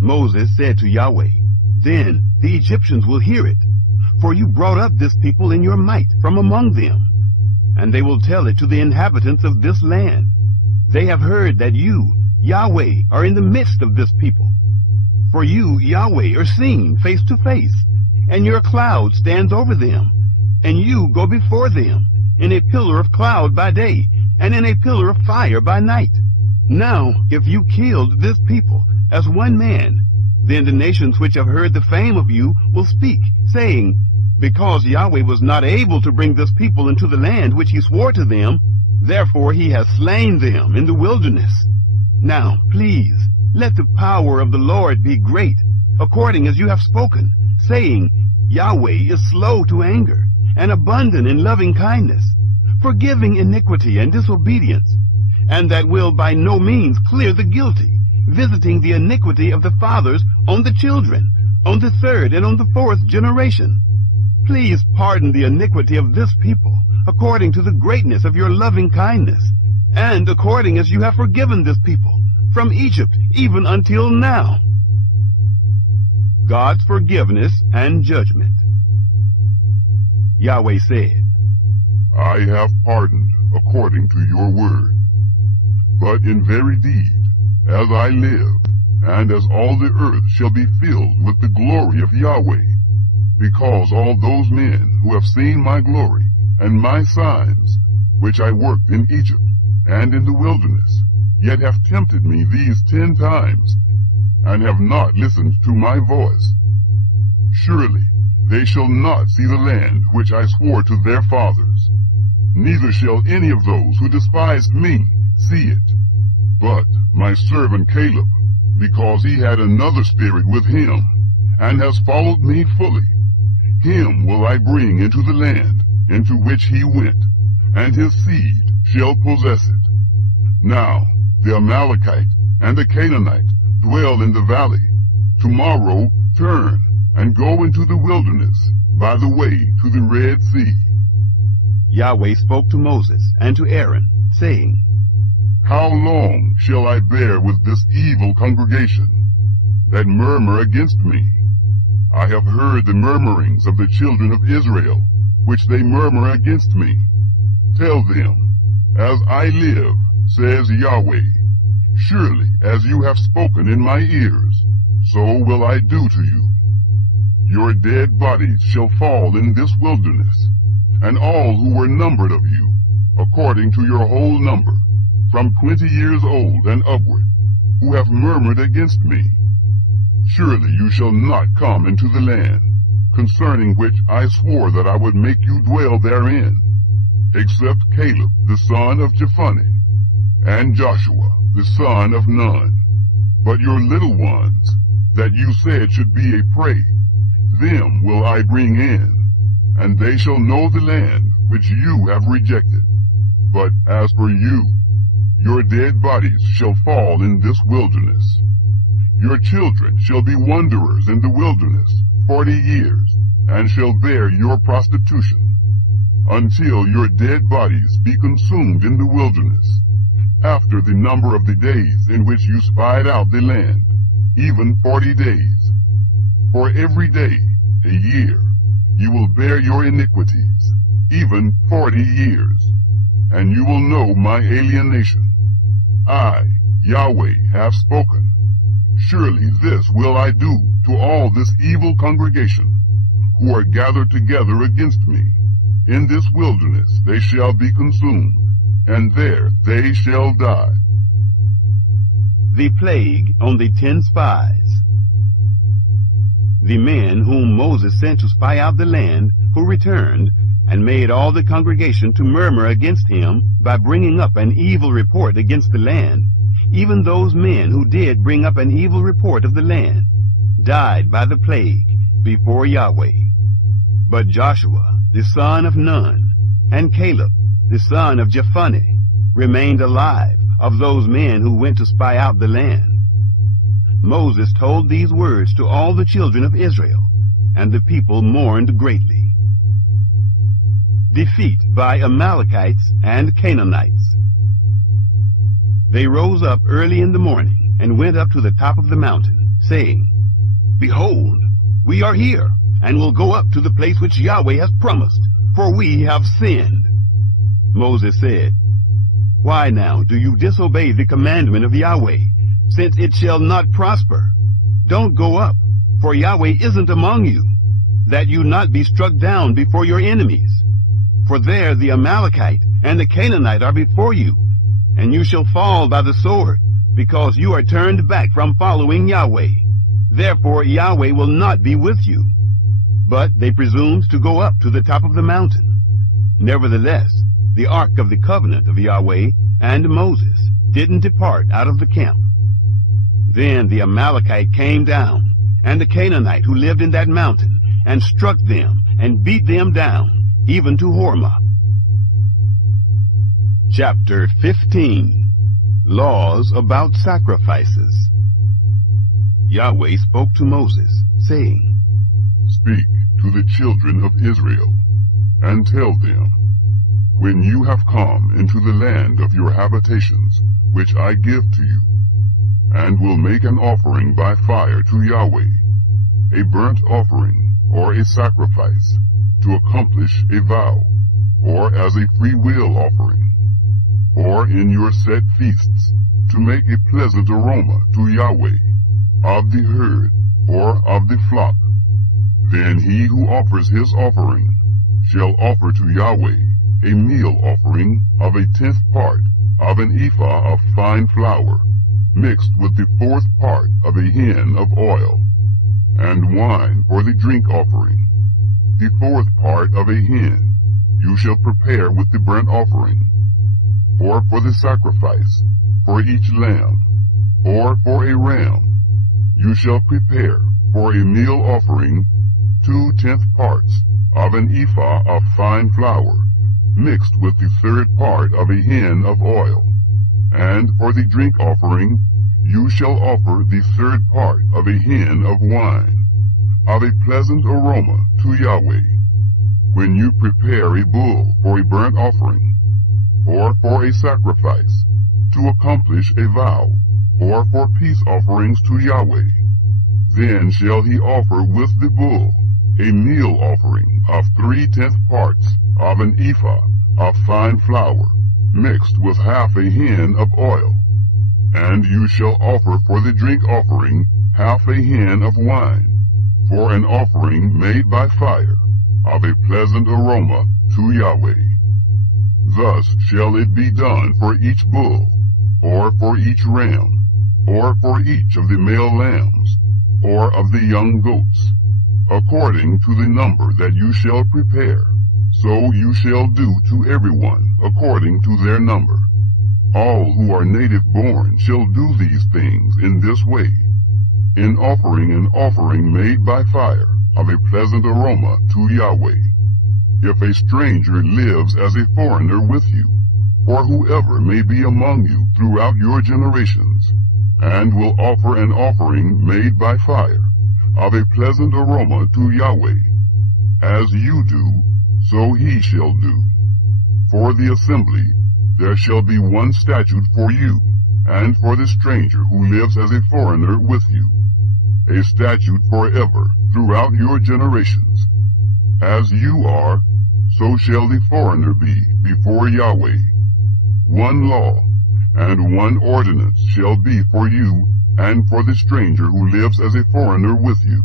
Moses said to Yahweh, "Then the Egyptians will hear it, for you brought up this people in your might from among them, and they will tell it to the inhabitants of this land. They have heard that you, Yahweh, are in the midst of this people. For you, Yahweh, are seen face to face, and your cloud stands over them, and you go before them in a pillar of cloud by day, and in a pillar of fire by night. Now, if you killed this people as one man, then the nations which have heard the fame of you will speak, saying, 'Because Yahweh was not able to bring this people into the land which he swore to them, therefore he has slain them in the wilderness.' Now, please, let the power of the Lord be great, according as you have spoken, saying, 'Yahweh is slow to anger, and abundant in loving kindness, forgiving iniquity and disobedience, and that will by no means clear the guilty, visiting the iniquity of the fathers on the children, on the third and on the fourth generation. Please pardon the iniquity of this people, according to the greatness of your loving kindness, and according as you have forgiven this people from Egypt even until now." God's forgiveness and judgment. Yahweh said, "I have pardoned according to your word. But in very deed, as I live, and as all the earth shall be filled with the glory of Yahweh, because all those men who have seen my glory and my signs, which I worked in Egypt and in the wilderness, yet have tempted me these 10 times, and have not listened to my voice. Surely they shall not see the land which I swore to their fathers, neither shall any of those who despised me see it. But my servant Caleb, because he had another spirit with him, and has followed me fully, him will I bring into the land into which he went, and his seed shall possess it. Now the Amalekite and the Canaanite dwell in the valley. Tomorrow turn and go into the wilderness by the way to the Red Sea. Yahweh spoke to Moses and to Aaron, saying, How long shall I bear with this evil congregation that murmur against me? I have heard the murmurings of the children of Israel, which they murmur against me. Tell them, As I live, says Yahweh, surely as you have spoken in my ears, so will I do to you. Your dead bodies shall fall in this wilderness, and all who were numbered of you, according to your whole number, from 20 years old and upward, who have murmured against me. Surely you shall not come into the land, concerning which I swore that I would make you dwell therein, except Caleb the son of Jephunneh, and Joshua the son of Nun. But your little ones, that you said should be a prey, them will I bring in, and they shall know the land which you have rejected. But as for you, your dead bodies shall fall in this wilderness. Your children shall be wanderers in the wilderness 40 years, and shall bear your prostitution, until your dead bodies be consumed in the wilderness, after the number of the days in which you spied out the land, even 40 days. For every day, a year, you will bear your iniquities, even 40 years, and you will know my alienation. I, Yahweh, have spoken. Surely this will I do to all this evil congregation, who are gathered together against me. In this wilderness they shall be consumed, and there they shall die. The plague on the 10 spies. The men whom Moses sent to spy out the land, who returned, and made all the congregation to murmur against him by bringing up an evil report against the land, even those men who did bring up an evil report of the land, died by the plague before Yahweh. But Joshua, the son of Nun, and Caleb, the son of Jephunneh, remained alive of those men who went to spy out the land. Moses told these words to all the children of Israel, and the people mourned greatly. Defeat by Amalekites and Canaanites. They rose up early in the morning and went up to the top of the mountain, saying, Behold, we are here, and will go up to the place which Yahweh has promised, for we have sinned. Moses said, Why now do you disobey the commandment of Yahweh, since it shall not prosper? Don't go up, for Yahweh isn't among you, that you not be struck down before your enemies. For there the Amalekite and the Canaanite are before you, and you shall fall by the sword, because you are turned back from following Yahweh. Therefore Yahweh will not be with you. But they presumed to go up to the top of the mountain. Nevertheless, the ark of the covenant of Yahweh and Moses didn't depart out of the camp. Then the Amalekite came down, and the Canaanite who lived in that mountain, and struck them and beat them down, even to Hormah. Chapter 15. Laws about sacrifices. Yahweh spoke to Moses, saying, Speak to the children of Israel, and tell them, When you have come into the land of your habitations, which I give to you, and will make an offering by fire to Yahweh, a burnt offering or a sacrifice, to accomplish a vow, or as a freewill offering, or in your set feasts, to make a pleasant aroma to Yahweh, of the herd or of the flock, then he who offers his offering shall offer to Yahweh a meal offering of a 10th part of an ephah of fine flour, mixed with the 4th part of a hin of oil, and wine for the drink offering. The 4th part of a hin you shall prepare with the burnt offering, or for the sacrifice, for each lamb, or for a ram. You shall prepare for a meal offering 2/10 parts of an ephah of fine flour, mixed with the 3rd part of a hin of oil. And for the drink offering you shall offer the 3rd part of a hin of wine, of a pleasant aroma to Yahweh. When you prepare a bull for a burnt offering, or for a sacrifice, to accomplish a vow, or for peace offerings to Yahweh, then shall he offer with the bull a meal offering of 3/10 parts of an ephah of fine flour, mixed with half a hin of oil. And you shall offer for the drink offering half a hin of wine, for an offering made by fire, of a pleasant aroma to Yahweh. Thus shall it be done for each bull, or for each ram, or for each of the male lambs, or of the young goats, according to the number that you shall prepare. So you shall do to everyone according to their number. All who are native born shall do these things in this way, in offering an offering made by fire, of a pleasant aroma to Yahweh. If a stranger lives as a foreigner with you, or whoever may be among you throughout your generations, and will offer an offering made by fire, of a pleasant aroma to Yahweh, as you do, so he shall do. For the assembly there shall be one statute for you, and for the stranger who lives as a foreigner with you, a statute forever throughout your generations. As you are, so shall the foreigner be before Yahweh. One law and one ordinance shall be for you and for the stranger who lives as a foreigner with you.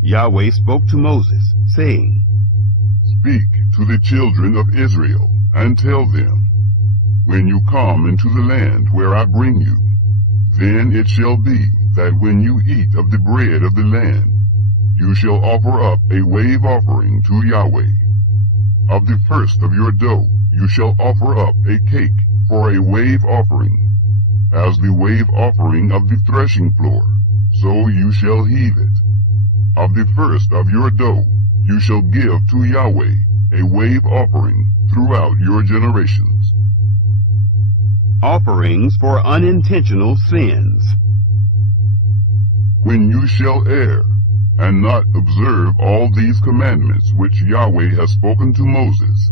Yahweh spoke to Moses, saying, Speak to the children of Israel, and tell them, when you come into the land where I bring you, then it shall be that when you eat of the bread of the land, you shall offer up a wave offering to Yahweh. Of the first of your dough you shall offer up a cake for a wave offering, as the wave offering of the threshing floor, so you shall heave it. Of the first of your dough you shall give to Yahweh a wave offering throughout your generations. Offerings for unintentional sins. When you shall err, and not observe all these commandments which Yahweh has spoken to Moses,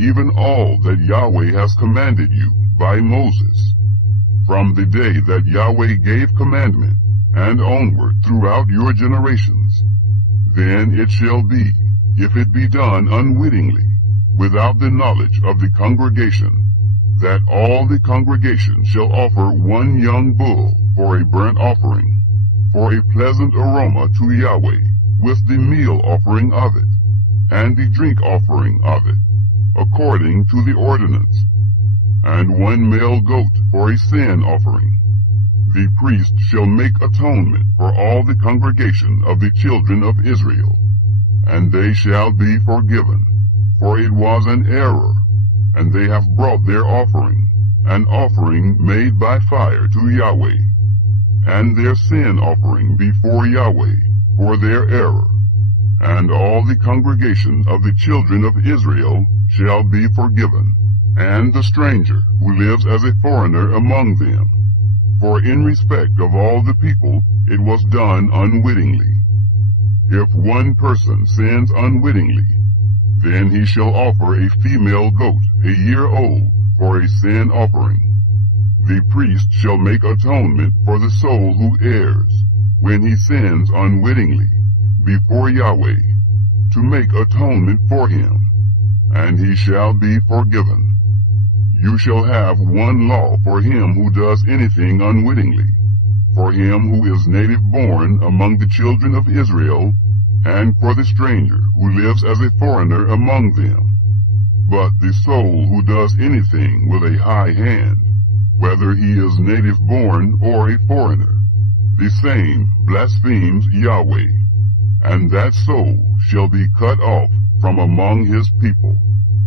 even all that Yahweh has commanded you by Moses, from the day that Yahweh gave commandment, and onward throughout your generations, then it shall be, if it be done unwittingly, without the knowledge of the congregation, that all the congregation shall offer one young bull for a burnt offering, for a pleasant aroma to Yahweh, with the meal offering of it, and the drink offering of it, according to the ordinance, and one male goat for a sin offering. The priest shall make atonement for all the congregation of the children of Israel, and they shall be forgiven, for it was an error, and they have brought their offering, an offering made by fire to Yahweh, and their sin offering before Yahweh for their error. And all the congregation of the children of Israel shall be forgiven, and the stranger who lives as a foreigner among them. For in respect of all the people it was done unwittingly. If one person sins unwittingly, then he shall offer a female goat a year old for a sin offering. The priest shall make atonement for the soul who errs, when he sins unwittingly, before Yahweh, to make atonement for him, and he shall be forgiven. You shall have one law for him who does anything unwittingly, for him who is native born among the children of Israel, and for the stranger who lives as a foreigner among them. But the soul who does anything with a high hand, whether he is native-born or a foreigner, the same blasphemes Yahweh, and that soul shall be cut off from among his people,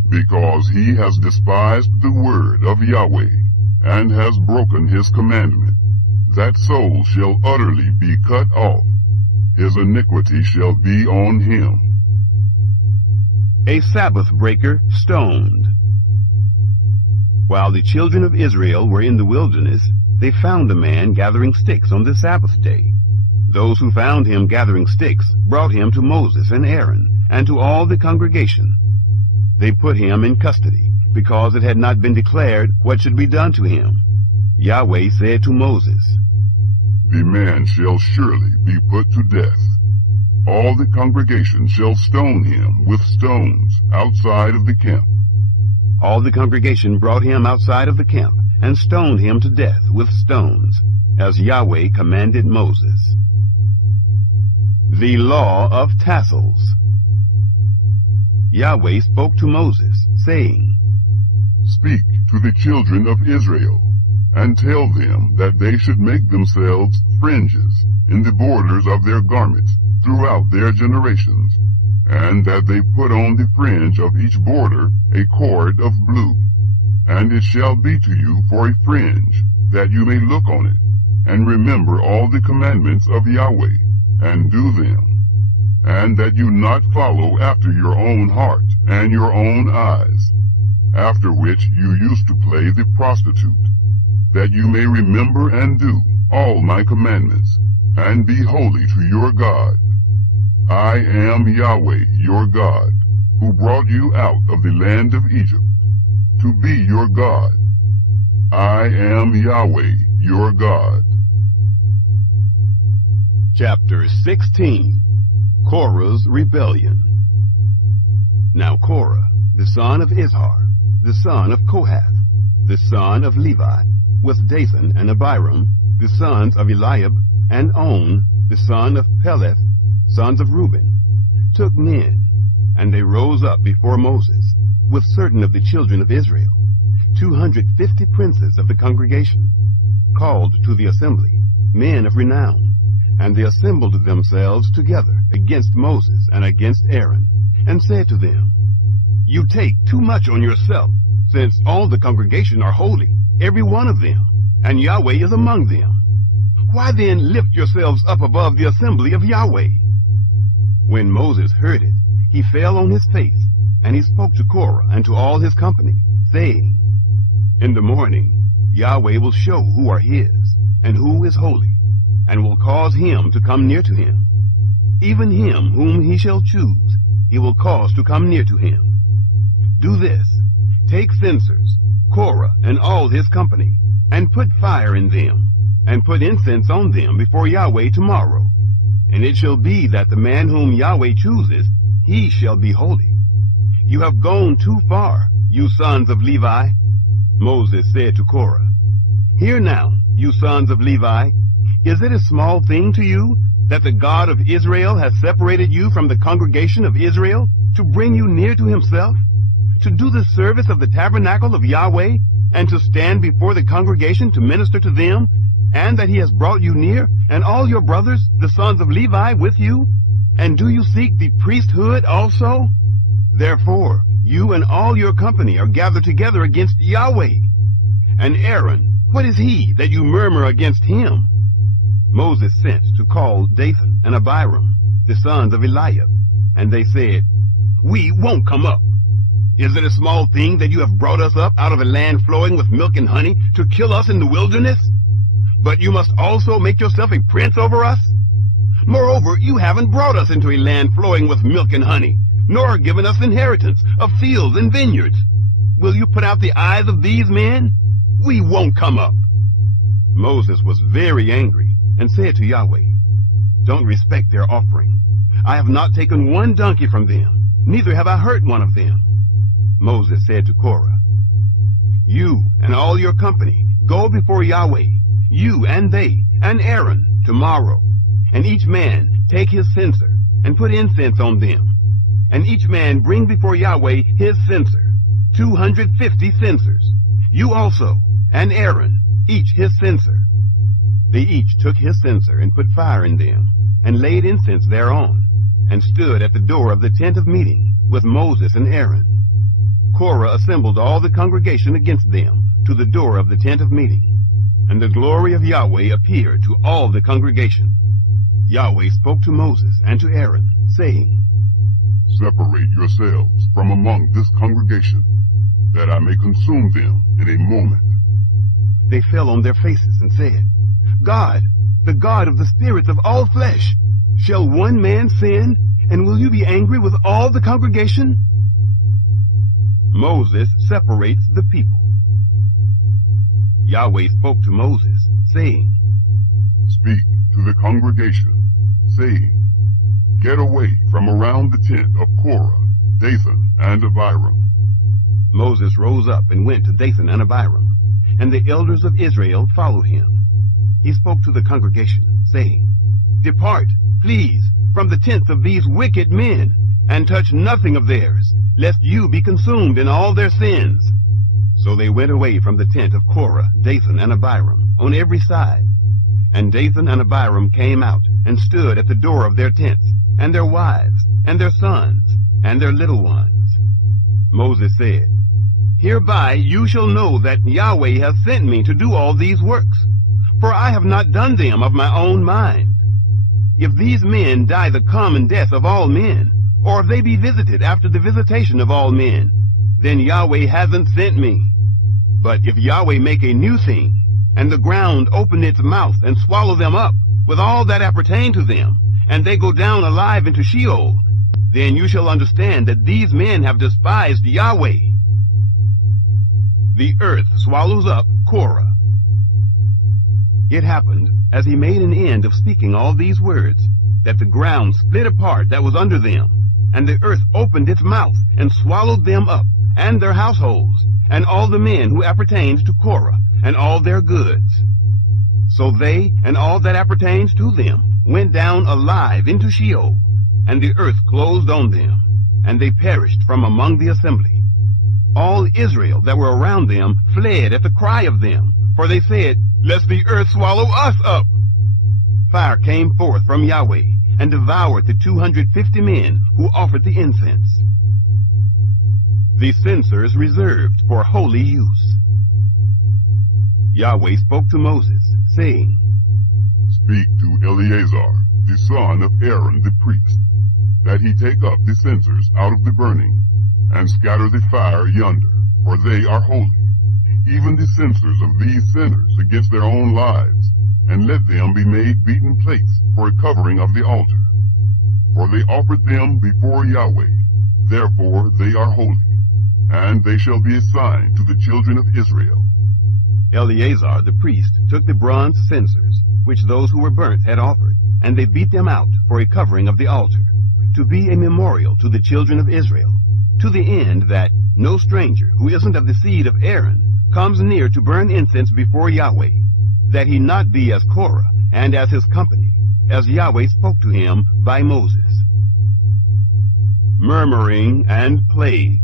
because he has despised the word of Yahweh, and has broken his commandment. That soul shall utterly be cut off. His iniquity shall be on him. A Sabbath breaker stoned. While the children of Israel were in the wilderness, they found a man gathering sticks on the Sabbath day. Those who found him gathering sticks brought him to Moses and Aaron, and to all the congregation. They put him in custody, because it had not been declared what should be done to him. Yahweh said to Moses, The man shall surely be put to death. All the congregation shall stone him with stones outside of the camp. All the congregation brought him outside of the camp, and stoned him to death with stones, as Yahweh commanded Moses. The Law of Tassels. Yahweh spoke to Moses, saying, Speak to the children of Israel, and tell them that they should make themselves fringes in the borders of their garments throughout their generations, and that they put on the fringe of each border a cord of blue. And it shall be to you for a fringe, that you may look on it, and remember all the commandments of Yahweh, and do them, and that you not follow after your own heart and your own eyes, after which you used to play the prostitute, that you may remember and do all my commandments, and be holy to your God. I am Yahweh your God, who brought you out of the land of Egypt, to be your God. I am Yahweh your God. Chapter 16. Korah's Rebellion. Now Korah, the son of Izhar, the son of Kohath, the son of Levi, with Dathan and Abiram, the sons of Eliab, and On, the son of Peleth, sons of Reuben, took men, and they rose up before Moses, with certain of the children of Israel, 250 princes of the congregation, called to the assembly, men of renown. And they assembled themselves together against Moses and against Aaron, and said to them, You take too much on yourself, since all the congregation are holy, every one of them, and Yahweh is among them. Why then lift yourselves up above the assembly of Yahweh? When Moses heard it, he fell on his face, and he spoke to Korah and to all his company, saying, In the morning Yahweh will show who are his, and who is holy, and will cause him to come near to him. Even him whom he shall choose, he will cause to come near to him. Do this, take censers, Korah and all his company, and put fire in them, and put incense on them before Yahweh tomorrow. And it shall be that the man whom Yahweh chooses, he shall be holy. You have gone too far, you sons of Levi. Moses said to Korah, Hear now, you sons of Levi, is it a small thing to you that the God of Israel has separated you from the congregation of Israel to bring you near to himself, to do the service of the tabernacle of Yahweh, and to stand before the congregation to minister to them, and that he has brought you near, and all your brothers, the sons of Levi, with you? And do you seek the priesthood also? Therefore, you and all your company are gathered together against Yahweh. And Aaron, what is he that you murmur against him? Moses sent to call Dathan and Abiram, the sons of Eliab, and they said, We won't come up. Is it a small thing that you have brought us up out of a land flowing with milk and honey to kill us in the wilderness? But you must also make yourself a prince over us? Moreover, you haven't brought us into a land flowing with milk and honey, nor given us inheritance of fields and vineyards. Will you put out the eyes of these men? We won't come up. Moses was very angry, and said to Yahweh, Don't respect their offering. I have not taken one donkey from them, neither have I hurt one of them. Moses said to Korah, You and all your company go before Yahweh, you and they, and Aaron, tomorrow, and each man take his censer, and put incense on them, and each man bring before Yahweh his censer, 250 censers. You also, and Aaron, each his censer. They each took his censer and put fire in them, and laid incense thereon, and stood at the door of the tent of meeting with Moses and Aaron. Korah assembled all the congregation against them to the door of the tent of meeting, and the glory of Yahweh appeared to all the congregation. Yahweh spoke to Moses and to Aaron, saying, Separate yourselves from among this congregation, that I may consume them in a moment. They fell on their faces and said, God, the God of the spirits of all flesh, shall one man sin, and will you be angry with all the congregation? Moses separates the people. Yahweh spoke to Moses, saying, Speak to the congregation, saying, Get away from around the tent of Korah, Dathan, and Abiram. Moses rose up and went to Dathan and Abiram, and the elders of Israel followed him. He spoke to the congregation, saying, Depart, please, from the tents of these wicked men, and touch nothing of theirs, lest you be consumed in all their sins. So they went away from the tent of Korah, Dathan, and Abiram, on every side. And Dathan and Abiram came out, and stood at the door of their tents, and their wives, and their sons, and their little ones. Moses said, Hereby you shall know that Yahweh hath sent me to do all these works, for I have not done them of my own mind. If these men die the common death of all men, or if they be visited after the visitation of all men, then Yahweh hasn't sent me. But if Yahweh make a new thing, and the ground open its mouth and swallow them up, with all that appertain to them, and they go down alive into Sheol, then you shall understand that these men have despised Yahweh. The earth swallows up Korah. It happened, as he made an end of speaking all these words, that the ground split apart that was under them, and the earth opened its mouth and swallowed them up, and their households, and all the men who appertained to Korah, and all their goods. So they, and all that appertains to them, went down alive into Sheol, and the earth closed on them, and they perished from among the assembly. All Israel that were around them fled at the cry of them, for they said, Lest the earth swallow us up. Fire came forth from Yahweh, and devoured the 250 men who offered the incense. The censers reserved for holy use. Yahweh spoke to Moses, saying, Speak to Eleazar, the son of Aaron the priest, that he take up the censers out of the burning, and scatter the fire yonder, for they are holy, even the censers of these sinners against their own lives, and let them be made beaten plates for a covering of the altar. For they offered them before Yahweh, therefore they are holy, and they shall be a sign to the children of Israel. Eleazar the priest took the bronze censers, which those who were burnt had offered, and they beat them out for a covering of the altar, to be a memorial to the children of Israel, to the end that no stranger who isn't of the seed of Aaron comes near to burn incense before Yahweh, that he not be as Korah and as his company, as Yahweh spoke to him by Moses. Murmuring and plague.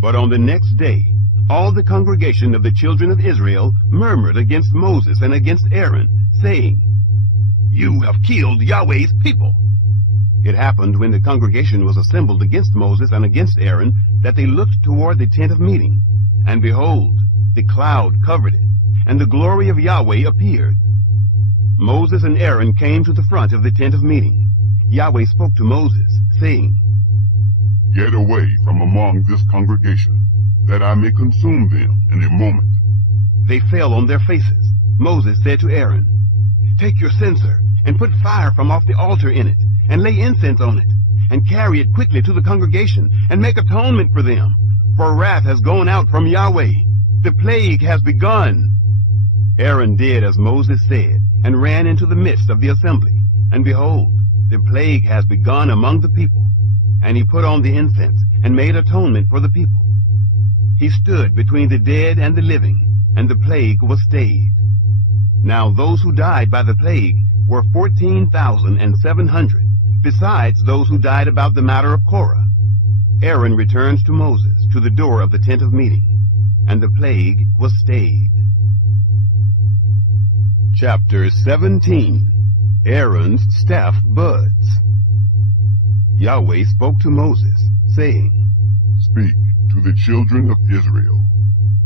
But on the next day, all the congregation of the children of Israel murmured against Moses and against Aaron, saying, You have killed Yahweh's people. It happened when the congregation was assembled against Moses and against Aaron, that they looked toward the tent of meeting, and behold, the cloud covered it, and the glory of Yahweh appeared. Moses and Aaron came to the front of the tent of meeting. Yahweh spoke to Moses, saying, Get away from among this congregation, that I may consume them in a moment. They fell on their faces. Moses said to Aaron, Take your censer, and put fire from off the altar in it, and lay incense on it, and carry it quickly to the congregation, and make atonement for them. For wrath has gone out from Yahweh. The plague has begun. Aaron did as Moses said, and ran into the midst of the assembly. And behold, the plague has begun among the people. And he put on the incense, and made atonement for the people. He stood between the dead and the living, and the plague was stayed. Now those who died by the plague were 14,700, besides those who died about the matter of Korah. Aaron returns to Moses to the door of the tent of meeting, and the plague was stayed. Chapter 17. Aaron's staff buds. Yahweh spoke to Moses, saying, Speak to the children of Israel,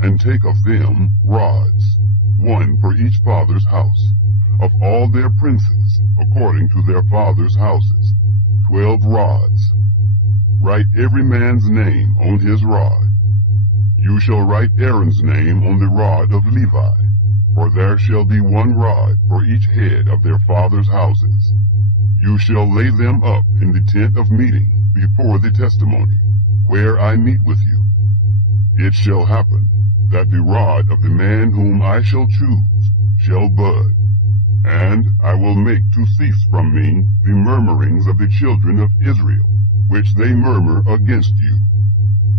and take of them rods, one for each father's house, of all their princes, according to their father's houses, 12 rods. Write every man's name on his rod. You shall write Aaron's name on the rod of Levi, for there shall be one rod for each head of their father's houses. You shall lay them up in the tent of meeting before the testimony, where I meet with you. It shall happen that the rod of the man whom I shall choose shall bud, and I will make to cease from me the murmurings of the children of Israel, which they murmur against you.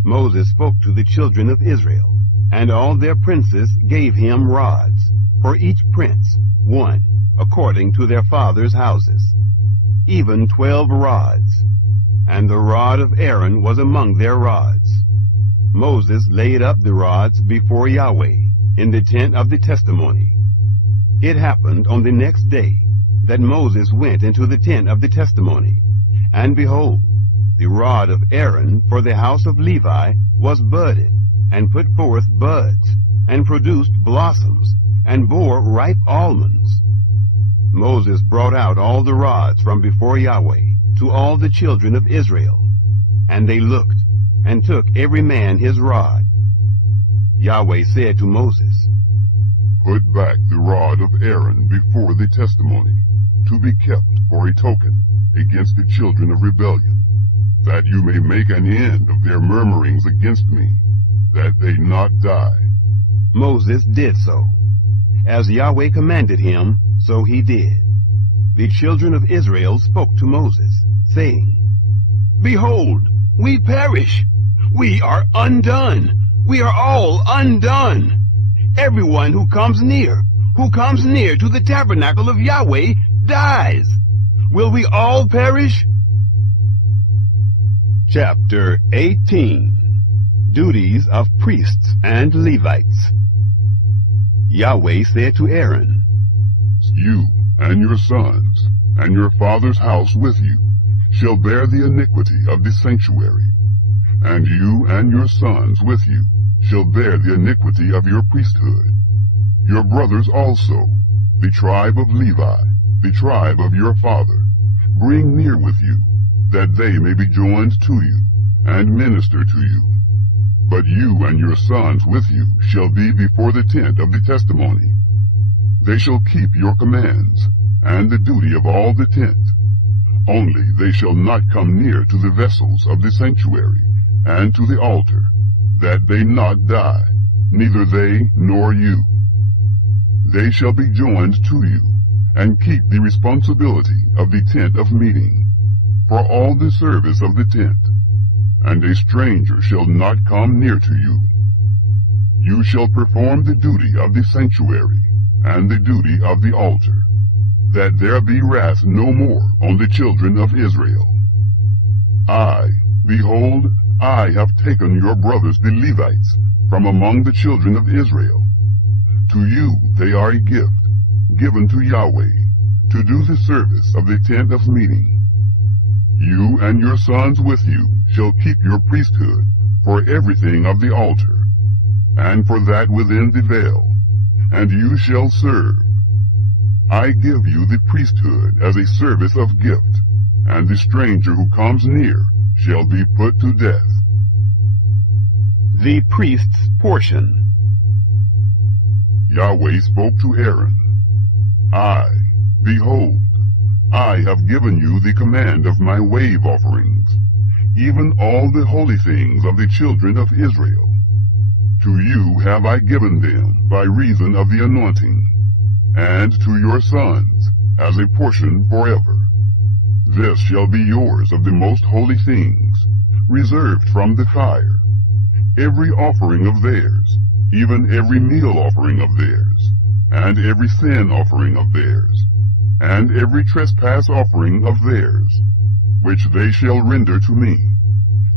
Moses spoke to the children of Israel, and all their princes gave him rods, for each prince one, according to their father's houses, even 12 rods. And the rod of Aaron was among their rods. Moses laid up the rods before Yahweh in the tent of the testimony. It happened on the next day that Moses went into the tent of the testimony, and behold, the rod of Aaron for the house of Levi was budded, and put forth buds, and produced blossoms, and bore ripe almonds. Moses brought out all the rods from before Yahweh to all the children of Israel, and they looked, and took every man his rod. Yahweh said to Moses, Put back the rod of Aaron before the testimony, to be kept for a token against the children of rebellion, that you may make an end of their murmurings against me, that they not die. Moses did so. As Yahweh commanded him, so he did. The children of Israel spoke to Moses, saying, Behold, we perish. We are undone. We are all undone. Everyone who comes near to the tabernacle of Yahweh dies. Will we all perish? Chapter 18. Duties of priests and Levites. Yahweh said to Aaron, You and your sons, and your father's house with you, shall bear the iniquity of the sanctuary, and you and your sons with you shall bear the iniquity of your priesthood. Your brothers also, the tribe of Levi, the tribe of your father, bring near with you, that they may be joined to you, and minister to you. But you and your sons with you shall be before the tent of the testimony. They shall keep your commands, and the duty of all the tent. Only they shall not come near to the vessels of the sanctuary, and to the altar, that they not die, neither they nor you. They shall be joined to you, and keep the responsibility of the tent of meeting, for all the service of the tent. And a stranger shall not come near to you. You shall perform the duty of the sanctuary, and the duty of the altar, that there be wrath no more on the children of Israel. Behold, I have taken your brothers the Levites from among the children of Israel. To you they are a gift, given to Yahweh, to do the service of the tent of meeting. You and your sons with you shall keep your priesthood for everything of the altar, and for that within the veil, and you shall serve. I give you the priesthood as a service of gift, and the stranger who comes near shall be put to death. The priest's portion. Yahweh spoke to Aaron, Behold, I have given you the command of my wave offerings, even all the holy things of the children of Israel. To you have I given them by reason of the anointing, and to your sons as a portion forever. This shall be yours of the most holy things, reserved from the fire, every offering of theirs, even every meal offering of theirs, and every sin offering of theirs, and every trespass offering of theirs, which they shall render to me,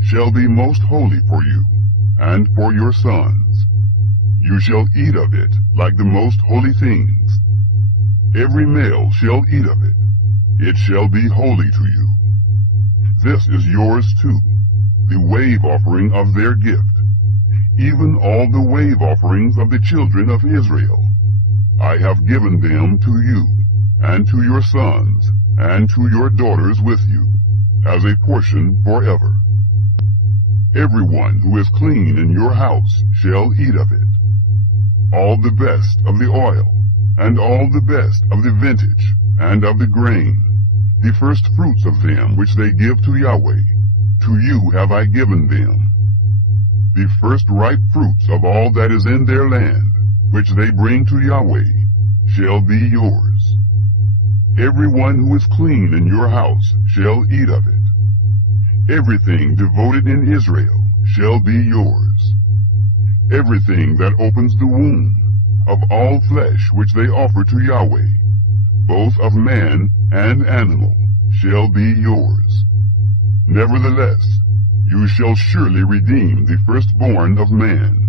shall be most holy for you, and for your sons. You shall eat of it like the most holy things. Every male shall eat of it. It shall be holy to you. This is yours too, the wave offering of their gift, even all the wave offerings of the children of Israel. I have given them to you, and to your sons, and to your daughters with you, as a portion forever. Everyone who is clean in your house shall eat of it. All the best of the oil, and all the best of the vintage, and of the grain, the first fruits of them which they give to Yahweh, to you have I given them. The first ripe fruits of all that is in their land, which they bring to Yahweh, shall be yours. Everyone who is clean in your house shall eat of it. Everything devoted in Israel shall be yours. Everything that opens the womb, of all flesh which they offer to Yahweh, both of man and animal, shall be yours. Nevertheless, you shall surely redeem the firstborn of man,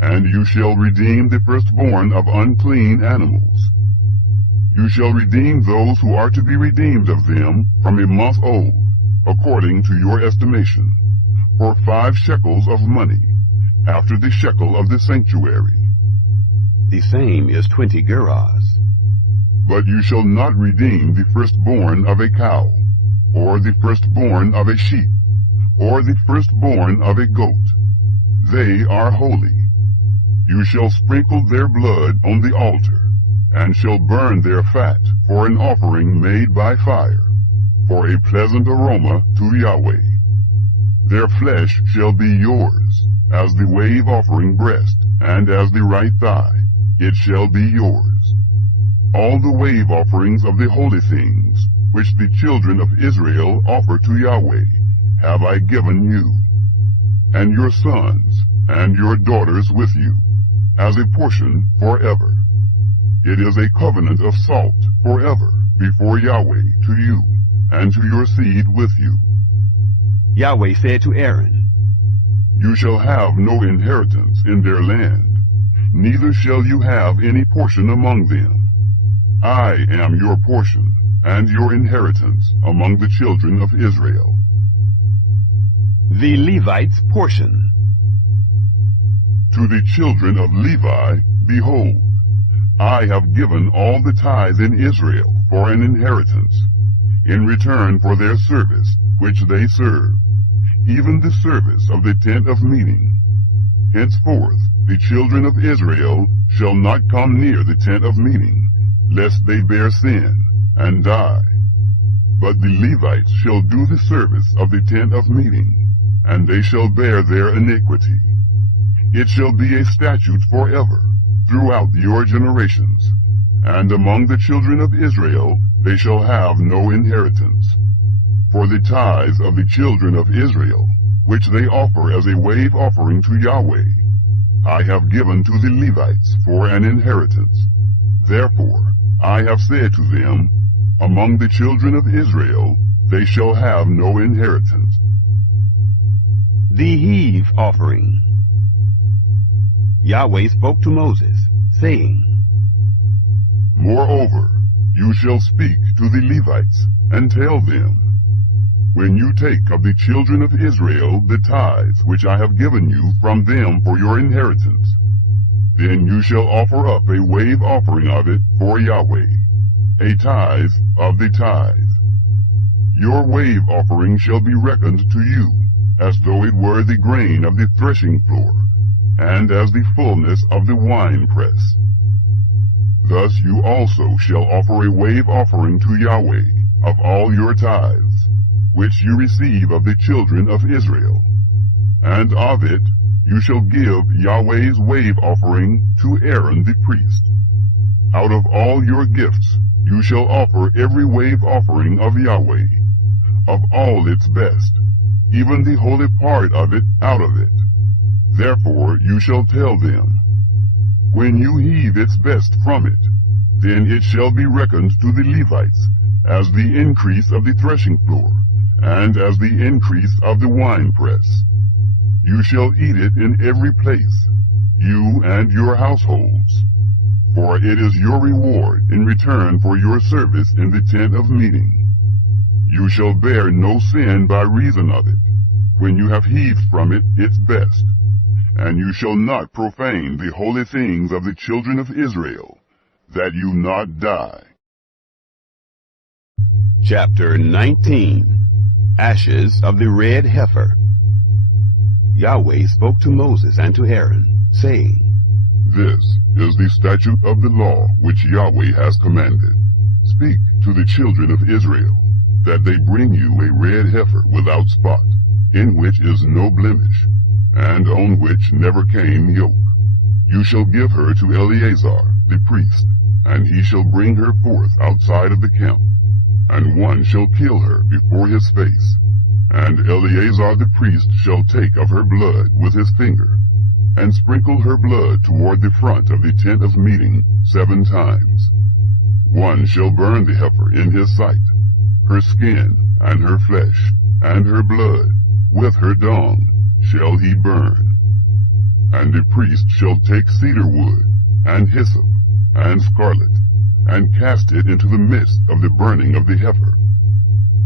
and you shall redeem the firstborn of unclean animals. You shall redeem those who are to be redeemed of them from a month old, according to your estimation, for 5 shekels of money, after the shekel of the sanctuary. The same is 20 gerahs. But you shall not redeem the firstborn of a cow, or the firstborn of a sheep, or the firstborn of a goat. They are holy. You shall sprinkle their blood on the altar, and shall burn their fat for an offering made by fire, for a pleasant aroma to Yahweh. Their flesh shall be yours, as the wave offering breast, and as the right thigh, it shall be yours. All the wave offerings of the holy things, which the children of Israel offer to Yahweh, have I given you, and your sons, and your daughters with you, as a portion forever. It is a covenant of salt forever before Yahweh to you, and to your seed with you. Yahweh said to Aaron, You shall have no inheritance in their land, neither shall you have any portion among them. I am your portion, and your inheritance among the children of Israel. The Levites' portion. To the children of Levi, behold, I have given all the tithe in Israel for an inheritance, in return for their service which they serve, even the service of the tent of meeting. Henceforth the children of Israel shall not come near the tent of meeting, lest they bear sin, and die. But the Levites shall do the service of the tent of meeting, and they shall bear their iniquity. It shall be a statute forever, throughout your generations, and among the children of Israel they shall have no inheritance. For the tithes of the children of Israel, which they offer as a wave offering to Yahweh, I have given to the Levites for an inheritance. Therefore I have said to them, among the children of Israel they shall have no inheritance. The heave offering. Yahweh spoke to Moses, saying, Moreover, you shall speak to the Levites, and tell them, When you take of the children of Israel the tithes which I have given you from them for your inheritance, then you shall offer up a wave offering of it for Yahweh, a tithe of the tithe. Your wave offering shall be reckoned to you, as though it were the grain of the threshing floor, and as the fullness of the winepress. Thus you also shall offer a wave offering to Yahweh of all your tithes, which you receive of the children of Israel, and of it you shall give Yahweh's wave offering to Aaron the priest. Out of all your gifts you shall offer every wave offering of Yahweh, of all its best, even the holy part of it out of it. Therefore you shall tell them, When you heave its best from it, then it shall be reckoned to the Levites as the increase of the threshing floor, and as the increase of the winepress. You shall eat it in every place, you and your households. For it is your reward in return for your service in the tent of meeting. You shall bear no sin by reason of it, when you have heaved from it its best. And you shall not profane the holy things of the children of Israel, that you not die. Chapter 19. Ashes of the red heifer. Yahweh spoke to Moses and to Aaron, saying, This is the statute of the law which Yahweh has commanded. Speak to the children of Israel, that they bring you a red heifer without spot, in which is no blemish, and on which never came yoke. You shall give her to Eleazar the priest, and he shall bring her forth outside of the camp, and one shall kill her before his face. And Eleazar the priest shall take of her blood with his finger, and sprinkle her blood toward the front of the tent of meeting 7 times. One shall burn the heifer in his sight, her skin, and her flesh, and her blood, with her dung, shall he burn. And the priest shall take cedar wood, and hyssop, and scarlet, and cast it into the midst of the burning of the heifer.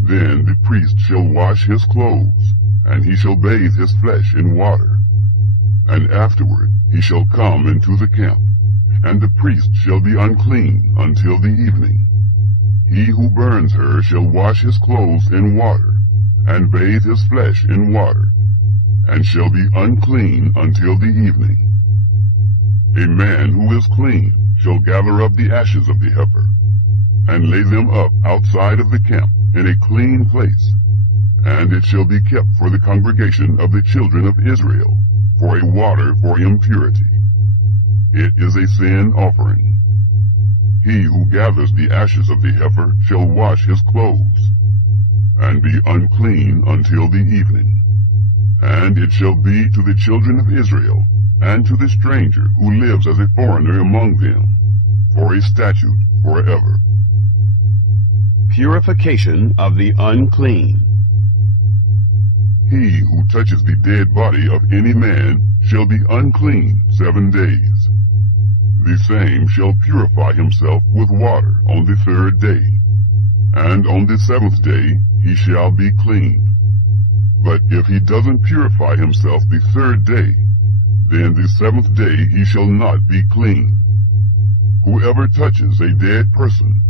Then the priest shall wash his clothes, and he shall bathe his flesh in water. And afterward he shall come into the camp, and the priest shall be unclean until the evening. He who burns her shall wash his clothes in water, and bathe his flesh in water, and shall be unclean until the evening. A man who is clean shall gather up the ashes of the heifer, and lay them up outside of the camp in a clean place, and it shall be kept for the congregation of the children of Israel, for a water for impurity. It is a sin offering. He who gathers the ashes of the heifer shall wash his clothes, and be unclean until the evening. And it shall be to the children of Israel, and to the stranger who lives as a foreigner among them, for a statute forever. Purification of the unclean. He who touches the dead body of any man shall be unclean 7 days. The same shall purify himself with water on the 3rd day, and on the 7th day he shall be clean. But if he doesn't purify himself the 3rd day, then the 7th day he shall not be clean. Whoever touches a dead person,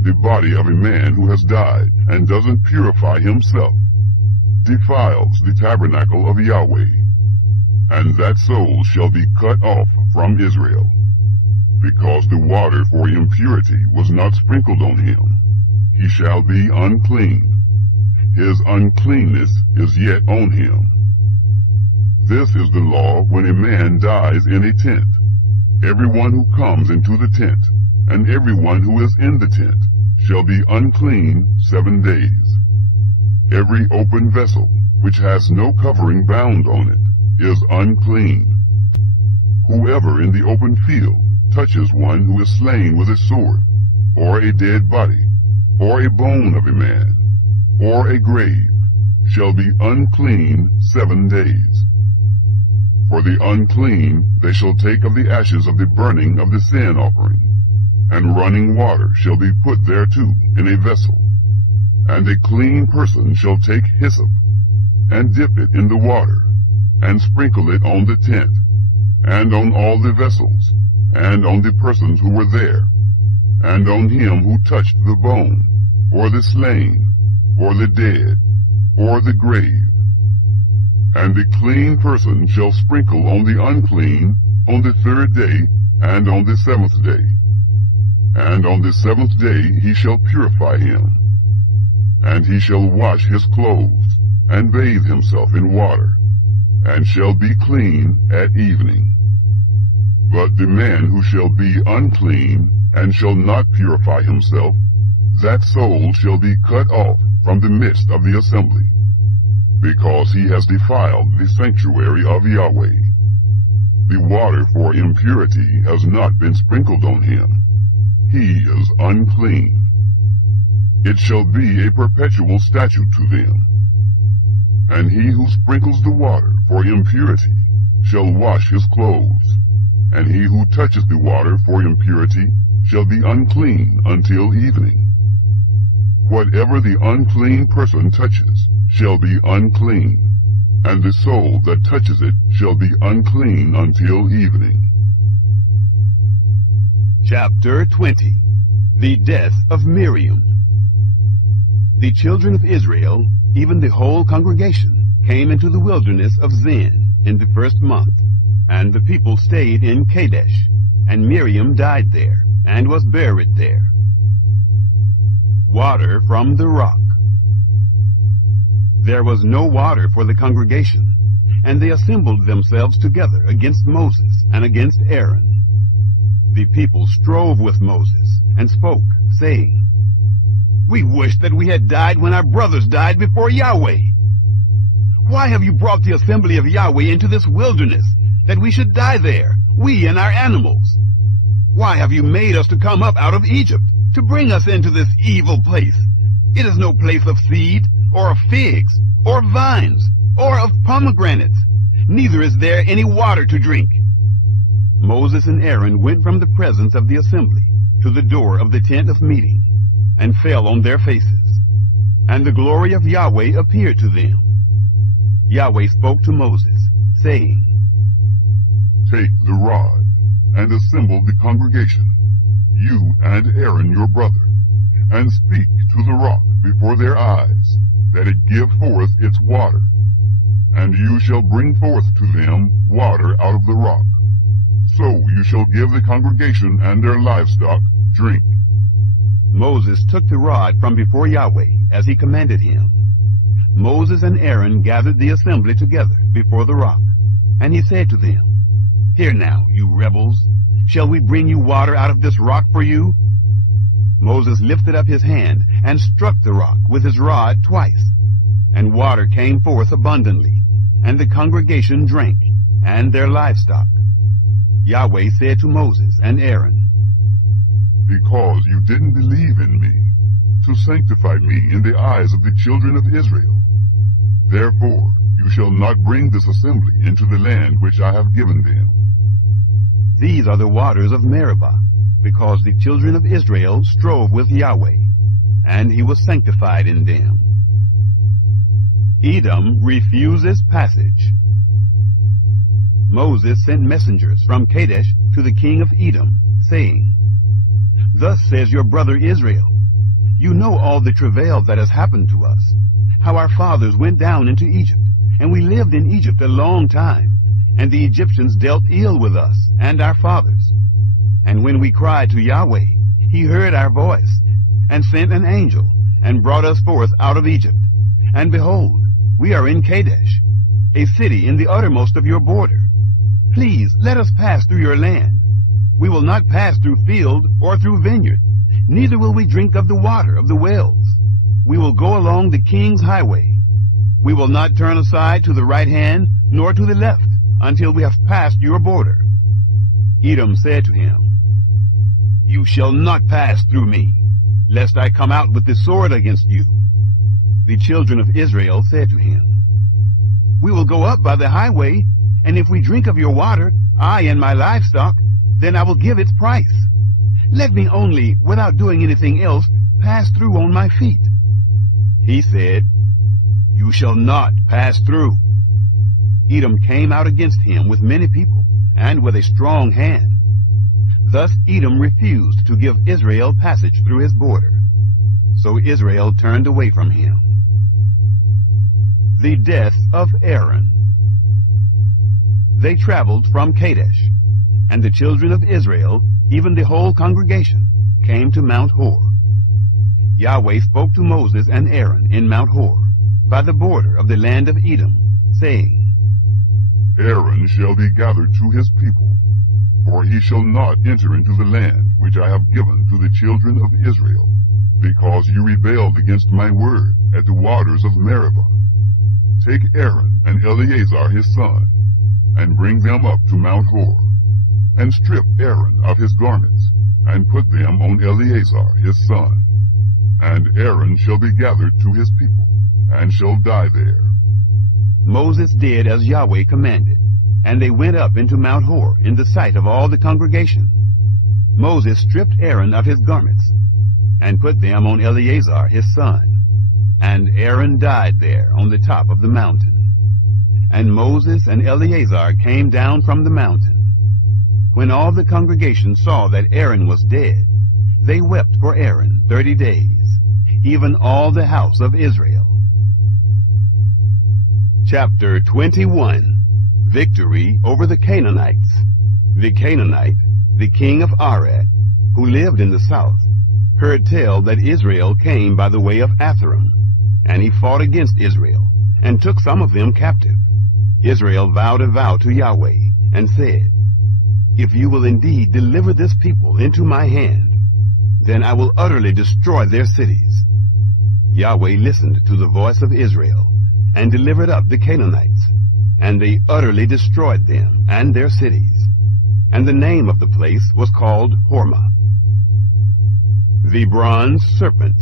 the body of a man who has died, and doesn't purify himself, defiles the tabernacle of Yahweh, and that soul shall be cut off from Israel, because the water for impurity was not sprinkled on him. He shall be unclean. His uncleanness is yet on him. This is the law when a man dies in a tent. Everyone who comes into the tent, and everyone who is in the tent, shall be unclean 7 days. Every open vessel, which has no covering bound on it, is unclean. Whoever in the open field touches one who is slain with a sword, or a dead body, or a bone of a man, or a grave, shall be unclean 7 days. For the unclean they shall take of the ashes of the burning of the sin offering, and running water shall be put thereto in a vessel. And a clean person shall take hyssop, and dip it in the water, and sprinkle it on the tent, and on all the vessels, and on the persons who were there, and on him who touched the bone, or the slain, or the dead, or the grave. And the clean person shall sprinkle on the unclean on the 3rd day, and on the 7th day. And on the 7th day he shall purify him. And he shall wash his clothes, and bathe himself in water, and shall be clean at evening. But the man who shall be unclean, and shall not purify himself, that soul shall be cut off from the midst of the assembly, because he has defiled the sanctuary of Yahweh. The water for impurity has not been sprinkled on him. He is unclean. It shall be a perpetual statute to them. And he who sprinkles the water for impurity shall wash his clothes, and he who touches the water for impurity shall be unclean until evening. Whatever the unclean person touches shall be unclean, and the soul that touches it shall be unclean until evening. Chapter 20. The death of Miriam. The children of Israel, even the whole congregation, came into the wilderness of Zin in the first month, and the people stayed in Kadesh, and Miriam died there, and was buried there. Water from the rock. There was no water for the congregation, and they assembled themselves together against Moses and against Aaron. The people strove with Moses, and spoke, saying, "We wish that we had died when our brothers died before Yahweh. Why have you brought the assembly of Yahweh into this wilderness, that we should die there, we and our animals? Why have you made us to come up out of Egypt, to bring us into this evil place? It is no place of seed, or of figs, or of vines, or of pomegranates, neither is there any water to drink." Moses and Aaron went from the presence of the assembly to the door of the tent of meeting, and fell on their faces. And the glory of Yahweh appeared to them. Yahweh spoke to Moses, saying, "Take the rod, and assemble the congregation, you and Aaron your brother, and speak to the rock before their eyes, that it give forth its water. And you shall bring forth to them water out of the rock. So you shall give the congregation and their livestock drink." Moses took the rod from before Yahweh, as he commanded him. Moses and Aaron gathered the assembly together before the rock, and he said to them, "Hear now, you rebels, shall we bring you water out of this rock for you?" Moses lifted up his hand and struck the rock with his rod twice, and water came forth abundantly, and the congregation drank, and their livestock. Yahweh said to Moses and Aaron, "Because you didn't believe in me, to sanctify me in the eyes of the children of Israel, therefore you shall not bring this assembly into the land which I have given them." These are the waters of Meribah, because the children of Israel strove with Yahweh, and he was sanctified in them. Edom refuses passage. Moses sent messengers from Kadesh to the king of Edom, saying, "Thus says your brother Israel, you know all the travail that has happened to us, how our fathers went down into Egypt, and we lived in Egypt a long time, and the Egyptians dealt ill with us and our fathers. And when we cried to Yahweh, he heard our voice, and sent an angel, and brought us forth out of Egypt. And behold, we are in Kadesh, a city in the uttermost of your border. Please let us pass through your land. We will not pass through field or through vineyard, neither will we drink of the water of the wells. We will go along the king's highway. We will not turn aside to the right hand nor to the left until we have passed your border." Edom said to him, "You shall not pass through me, lest I come out with the sword against you." The children of Israel said to him, "We will go up by the highway, and if we drink of your water, I and my livestock, then I will give its price. Let me only, without doing anything else, pass through on my feet." He said, "You shall not pass through." Edom came out against him with many people, and with a strong hand. Thus Edom refused to give Israel passage through his border. So Israel turned away from him. The death of Aaron. They traveled from Kadesh, and the children of Israel, even the whole congregation, came to Mount Hor. Yahweh spoke to Moses and Aaron in Mount Hor, by the border of the land of Edom, saying, "Aaron shall be gathered to his people, for he shall not enter into the land which I have given to the children of Israel, because you rebelled against my word at the waters of Meribah. Take Aaron and Eleazar his son, and bring them up to Mount Hor, and strip Aaron of his garments, and put them on Eleazar his son, and Aaron shall be gathered to his people, and shall die there. Moses did as Yahweh commanded, and they went up into Mount Hor in the sight of all the congregation. Moses stripped Aaron of his garments, and put them on Eleazar his son. And Aaron died there on the top of the mountain. And Moses and Eleazar came down from the mountain. When all the congregation saw that Aaron was dead, they wept for Aaron 30 days, even all the house of Israel. Chapter 21. Victory over the Canaanites. The Canaanite, the king of Arad, who lived in the south, heard tell that Israel came by the way of Atharim, and he fought against Israel, and took some of them captive. Israel vowed a vow to Yahweh, and said, "If you will indeed deliver this people into my hand, then I will utterly destroy their cities." Yahweh listened to the voice of Israel, and delivered up the Canaanites, and they utterly destroyed them and their cities. And the name of the place was called Hormah. The Bronze Serpent.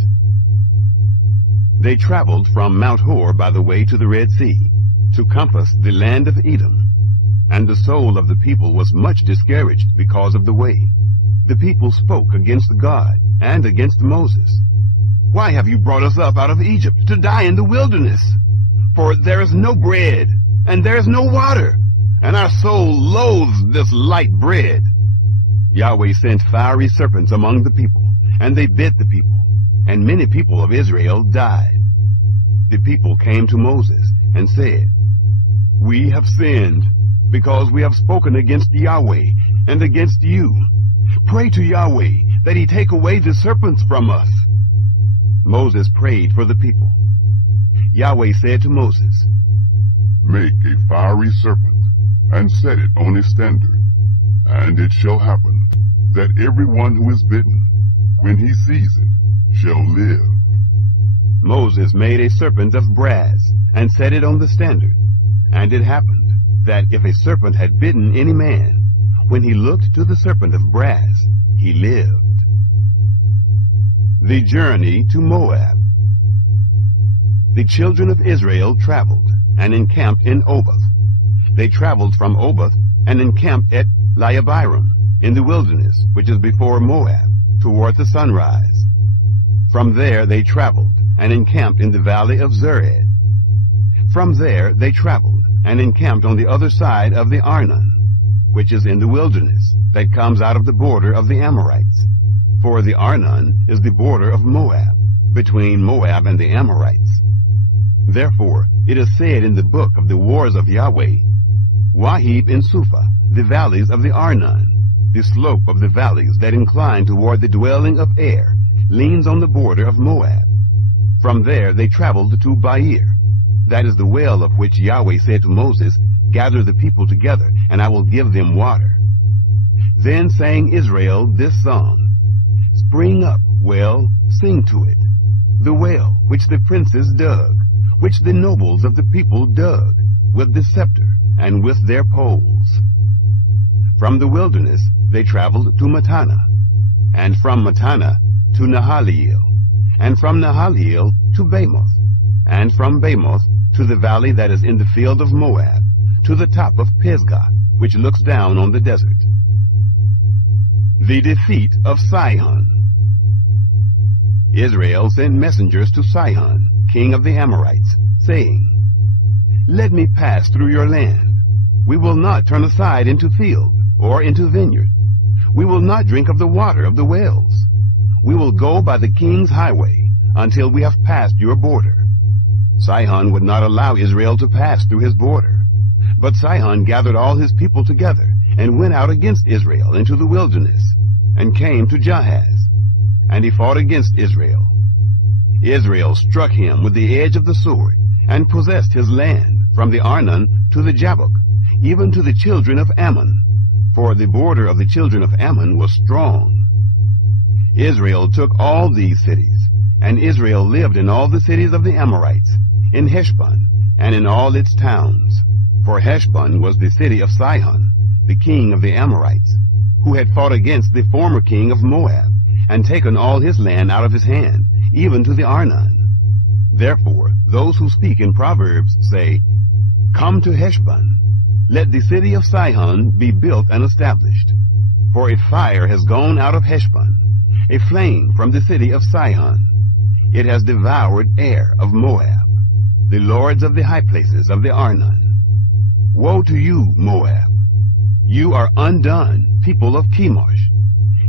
They traveled from Mount Hor by the way to the Red Sea, to compass the land of Edom. And the soul of the people was much discouraged because of the way. The people spoke against God and against Moses. "Why have you brought us up out of Egypt to die in the wilderness? For there is no bread, and there is no water, and our soul loathes this light bread." Yahweh sent fiery serpents among the people, and they bit the people, and many people of Israel died. The people came to Moses and said, "We have sinned, because we have spoken against Yahweh and against you. Pray to Yahweh that he take away the serpents from us." Moses prayed for the people. Yahweh said to Moses, "Make a fiery serpent, and set it on a standard. And it shall happen that everyone who is bitten, when he sees it, shall live." Moses made a serpent of brass, and set it on the standard. And it happened that if a serpent had bitten any man, when he looked to the serpent of brass, he lived. The journey to Moab. The children of Israel traveled, and encamped in Oboth. They traveled from Oboth, and encamped at Liabiram, in the wilderness, which is before Moab, toward the sunrise. From there they traveled, and encamped in the valley of Zered. From there they traveled, and encamped on the other side of the Arnon, which is in the wilderness, that comes out of the border of the Amorites. For the Arnon is the border of Moab, between Moab and the Amorites. Therefore it is said in the book of the wars of Yahweh, "Wahib in Suphah, the valleys of the Arnon, the slope of the valleys that incline toward the dwelling of Er, leans on the border of Moab." From there they traveled to Bair. That is the well of which Yahweh said to Moses, "Gather the people together, and I will give them water." Then sang Israel this song, "Spring up, well, sing to it, the well which the princes dug, which the nobles of the people dug, with the scepter and with their poles." From the wilderness they traveled to Mattanah, and from Mattanah to Nahaliel, and from Nahaliel to Bamoth, and from Bamoth to the valley that is in the field of Moab, to the top of Pisgah, which looks down on the desert. The defeat of Sihon. Israel sent messengers to Sihon, king of the Amorites, saying, "Let me pass through your land. We will not turn aside into field or into vineyard. We will not drink of the water of the wells. We will go by the king's highway until we have passed your border." Sihon would not allow Israel to pass through his border. But Sihon gathered all his people together, and went out against Israel into the wilderness, and came to Jahaz. And he fought against Israel. Israel struck him with the edge of the sword, and possessed his land, from the Arnon to the Jabbok, even to the children of Ammon, for the border of the children of Ammon was strong. Israel took all these cities, and Israel lived in all the cities of the Amorites, in Heshbon, and in all its towns. For Heshbon was the city of Sihon, the king of the Amorites, who had fought against the former king of Moab, and taken all his land out of his hand, even to the Arnon. Therefore those who speak in Proverbs say, Come to Heshbon, let the city of Sihon be built and established. For a fire has gone out of Heshbon, a flame from the city of Sihon. It has devoured Er of Moab, the lords of the high places of the Arnon. Woe to you, Moab! You are undone, people of Chemosh.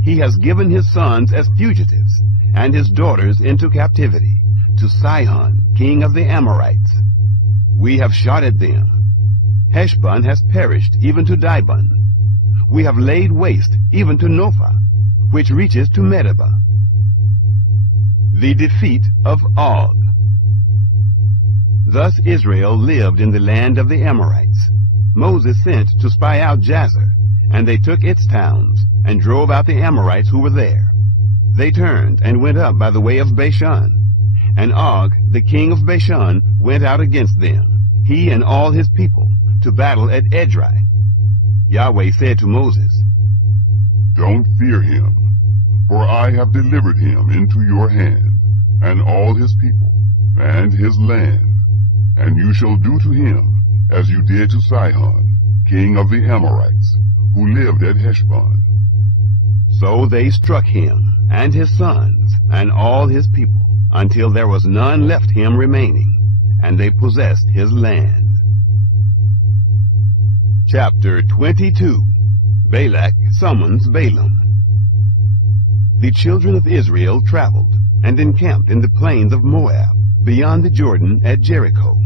He has given his sons as fugitives, and his daughters into captivity, to Sihon, king of the Amorites. We have shot at them. Heshbon has perished even to Dibon. We have laid waste even to Nophah, which reaches to Medeba. The defeat of Og. Thus Israel lived in the land of the Amorites. Moses sent to spy out Jazer, and they took its towns, and drove out the Amorites who were there. They turned and went up by the way of Bashan, and Og, the king of Bashan, went out against them, he and all his people, to battle at Edrei. Yahweh said to Moses, Don't fear him, for I have delivered him into your hand, and all his people, and his land, and you shall do to him as you did to Sihon, king of the Amorites, who lived at Heshbon. So they struck him, and his sons, and all his people, until there was none left him remaining, and they possessed his land. Chapter 22. Balak summons Balaam. The children of Israel traveled, and encamped in the plains of Moab, beyond the Jordan at Jericho.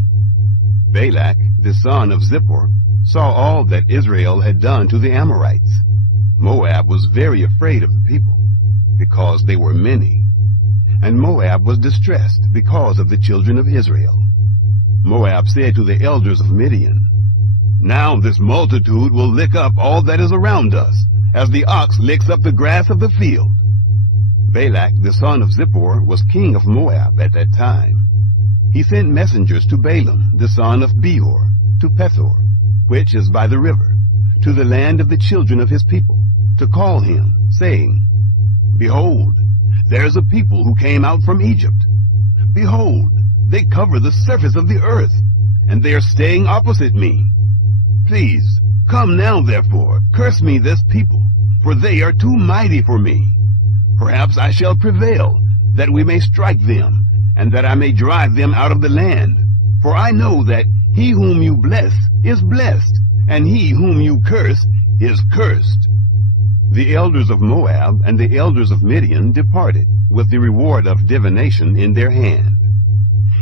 Balak, the son of Zippor, saw all that Israel had done to the Amorites. Moab was very afraid of the people, because they were many. And Moab was distressed because of the children of Israel. Moab said to the elders of Midian, Now this multitude will lick up all that is around us, as the ox licks up the grass of the field. Balak, the son of Zippor, was king of Moab at that time. He sent messengers to Balaam, the son of Beor, to Pethor, which is by the river, to the land of the children of his people, to call him, saying, Behold, there is a people who came out from Egypt. Behold, they cover the surface of the earth, and they are staying opposite me. Please, come now therefore, curse me this people, for they are too mighty for me. Perhaps I shall prevail, that we may strike them, and that I may drive them out of the land. For I know that he whom you bless is blessed, and he whom you curse is cursed. The elders of Moab and the elders of Midian departed, with the reward of divination in their hand.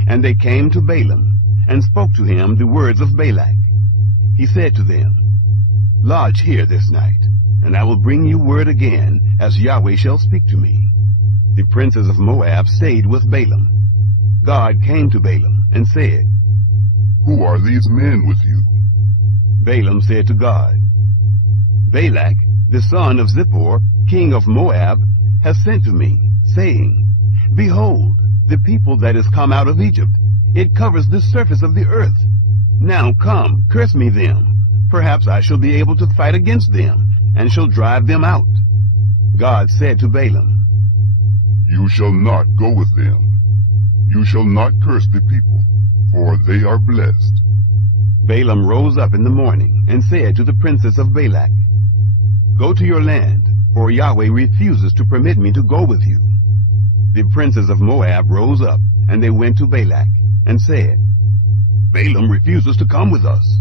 And they came to Balaam, and spoke to him the words of Balak. He said to them, Lodge here this night, and I will bring you word again, as Yahweh shall speak to me. The princes of Moab stayed with Balaam. God came to Balaam, and said, Who are these men with you? Balaam said to God, Balak, the son of Zippor, king of Moab, has sent to me, saying, Behold, the people that is come out of Egypt, it covers the surface of the earth. Now come, curse me them. Perhaps I shall be able to fight against them, and shall drive them out. God said to Balaam, You shall not go with them. You shall not curse the people, for they are blessed. Balaam rose up in the morning, and said to the princes of Balak, Go to your land, for Yahweh refuses to permit me to go with you. The princes of Moab rose up, and they went to Balak, and said, Balaam refuses to come with us.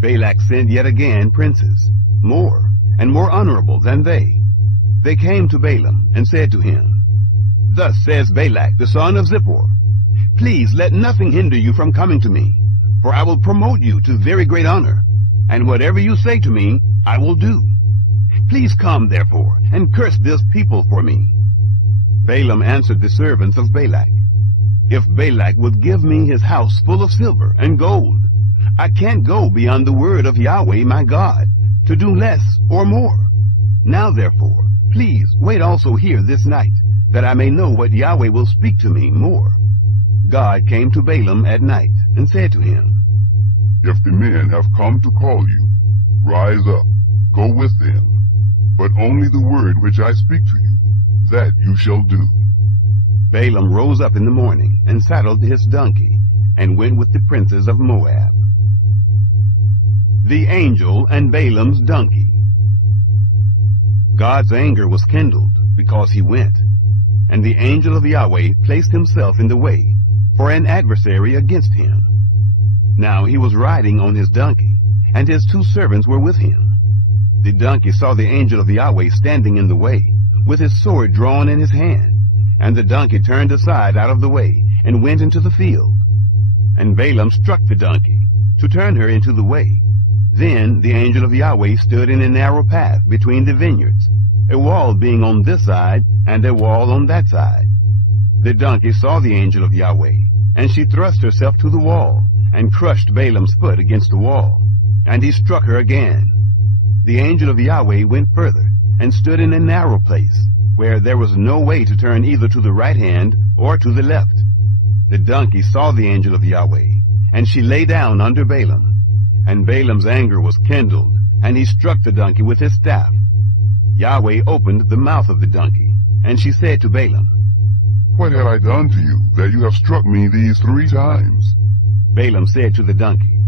Balak sent yet again princes, more and more honorable than they. They came to Balaam, and said to him, Thus says Balak, the son of Zippor, Please let nothing hinder you from coming to me, for I will promote you to very great honor, and whatever you say to me, I will do. Please come, therefore, and curse this people for me. Balaam answered the servants of Balak, If Balak would give me his house full of silver and gold, I can't go beyond the word of Yahweh my God, to do less or more. Now therefore, please wait also here this night, that I may know what Yahweh will speak to me more. God came to Balaam at night, and said to him, If the men have come to call you, rise up, go with them, but only the word which I speak to you, that you shall do. Balaam rose up in the morning and saddled his donkey and went with the princes of Moab. The angel and Balaam's donkey. God's anger was kindled because he went, and the angel of Yahweh placed himself in the way for an adversary against him. Now he was riding on his donkey, and his 2 servants were with him. The donkey saw the angel of Yahweh standing in the way, with his sword drawn in his hand, and the donkey turned aside out of the way and went into the field. And Balaam struck the donkey to turn her into the way. Then the angel of Yahweh stood in a narrow path between the vineyards, a wall being on this side and a wall on that side. The donkey saw the angel of Yahweh, and she thrust herself to the wall and crushed Balaam's foot against the wall, and he struck her again. The angel of Yahweh went further and stood in a narrow place, where there was no way to turn either to the right hand or to the left. The donkey saw the angel of Yahweh, and she lay down under Balaam. And Balaam's anger was kindled, and he struck the donkey with his staff. Yahweh opened the mouth of the donkey, and she said to Balaam, "What have I done to you, that you have struck me these 3 times? Balaam said to the donkey,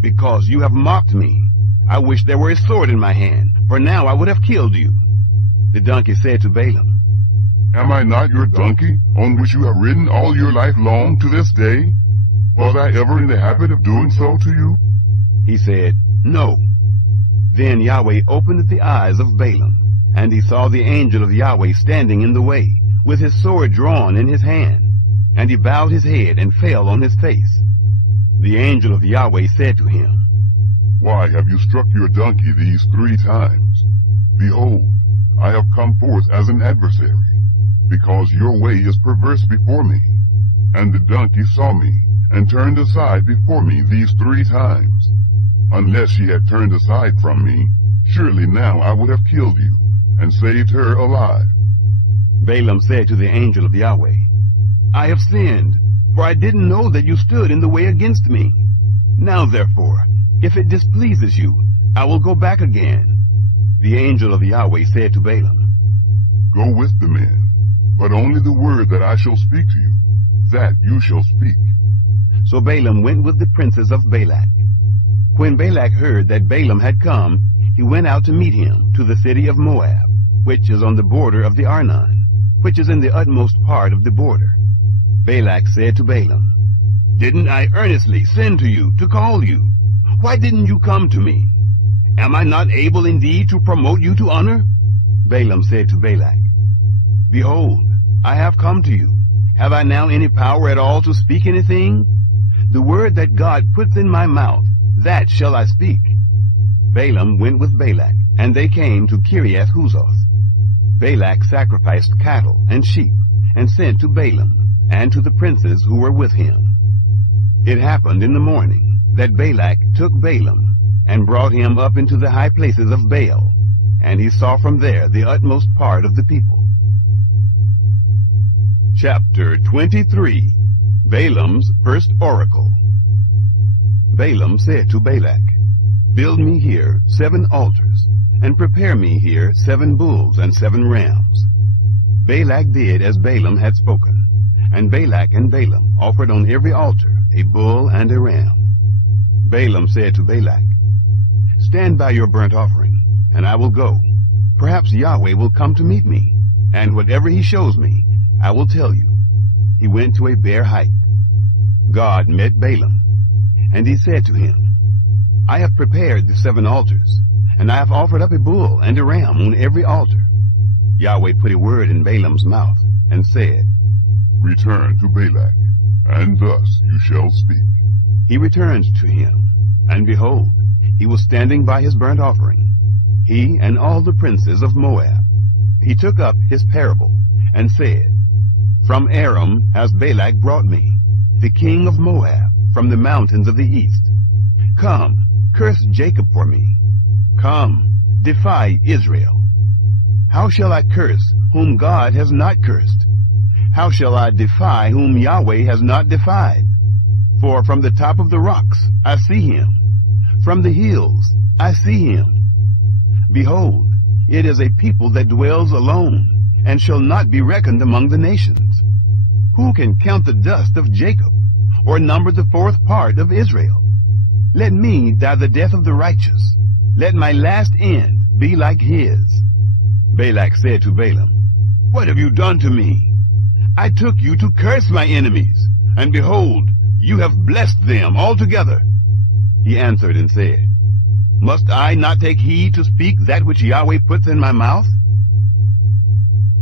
"Because you have mocked me. I wish there were a sword in my hand, for now I would have killed you." The donkey said to Balaam, Am I not your donkey, on which you have ridden all your life long to this day? Was I ever in the habit of doing so to you? He said, "No." Then Yahweh opened the eyes of Balaam, and he saw the angel of Yahweh standing in the way, with his sword drawn in his hand. And he bowed his head and fell on his face. The angel of Yahweh said to him, Why have you struck your donkey these 3 times? Behold, I have come forth as an adversary, because your way is perverse before me. And the donkey saw me, and turned aside before me these 3 times. Unless she had turned aside from me, surely now I would have killed you, and saved her alive. Balaam said to the angel of Yahweh, "I have sinned, for I didn't know that you stood in the way against me. Now therefore, if it displeases you, I will go back again." The angel of Yahweh said to Balaam, Go with the men, but only the word that I shall speak to you, that you shall speak. So Balaam went with the princes of Balak. When Balak heard that Balaam had come, he went out to meet him to the city of Moab, which is on the border of the Arnon, which is in the utmost part of the border. Balak said to Balaam, "Didn't I earnestly send to you to call you? Why didn't you come to me? Am I not able indeed to promote you to honor?" Balaam said to Balak, "Behold, I have come to you. Have I now any power at all to speak anything? The word that God puts in my mouth, that shall I speak." Balaam went with Balak, and they came to Kiriath-Huzoth. Balak sacrificed cattle and sheep, and sent to Balaam, and to the princes who were with him. It happened in the morning that Balak took Balaam, and brought him up into the high places of Baal, and he saw from there the utmost part of the people. Chapter 23. Balaam's first oracle. Balaam said to Balak, "Build me here 7 altars, and prepare me here 7 bulls and 7 rams." Balak did as Balaam had spoken, and Balak and Balaam offered on every altar a bull and a ram. Balaam said to Balak, "Stand by your burnt offering, and I will go. Perhaps Yahweh will come to meet me, and whatever he shows me, I will tell you." He went to a bare height. God met Balaam, and he said to him, "I have prepared the 7 altars, and I have offered up a bull and a ram on every altar." Yahweh put a word in Balaam's mouth, and said, "Return to Balak, and thus you shall speak." He returned to him, and behold, he was standing by his burnt offering, he and all the princes of Moab. He took up his parable, and said, "From Aram has Balak brought me, the king of Moab, from the mountains of the east. Come, curse Jacob for me. Come, defy Israel. How shall I curse whom God has not cursed? How shall I defy whom Yahweh has not defied? For from the top of the rocks I see him. From the hills I see him. Behold, it is a people that dwells alone, and shall not be reckoned among the nations. Who can count the dust of Jacob, or number the fourth part of Israel? Let me die the death of the righteous. Let my last end be like his. Balak said to Balaam, What have you done to me? I took you to curse my enemies, and behold, you have blessed them altogether. He answered and said, Must I not take heed to speak that which Yahweh puts in my mouth?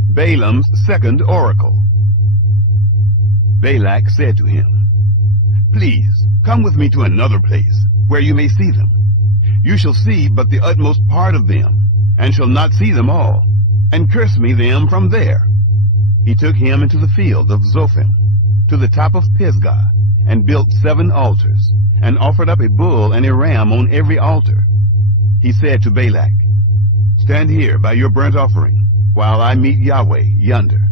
Balaam's second oracle. Balak said to him, Please, come with me to another place, where you may see them. You shall see but the utmost part of them, and shall not see them all, and curse me them from there. He took him into the field of Zophim, to the top of Pisgah, and built 7 altars, and offered up a bull and a ram on every altar. He said to Balak, Stand here by your burnt offering, while I meet Yahweh yonder.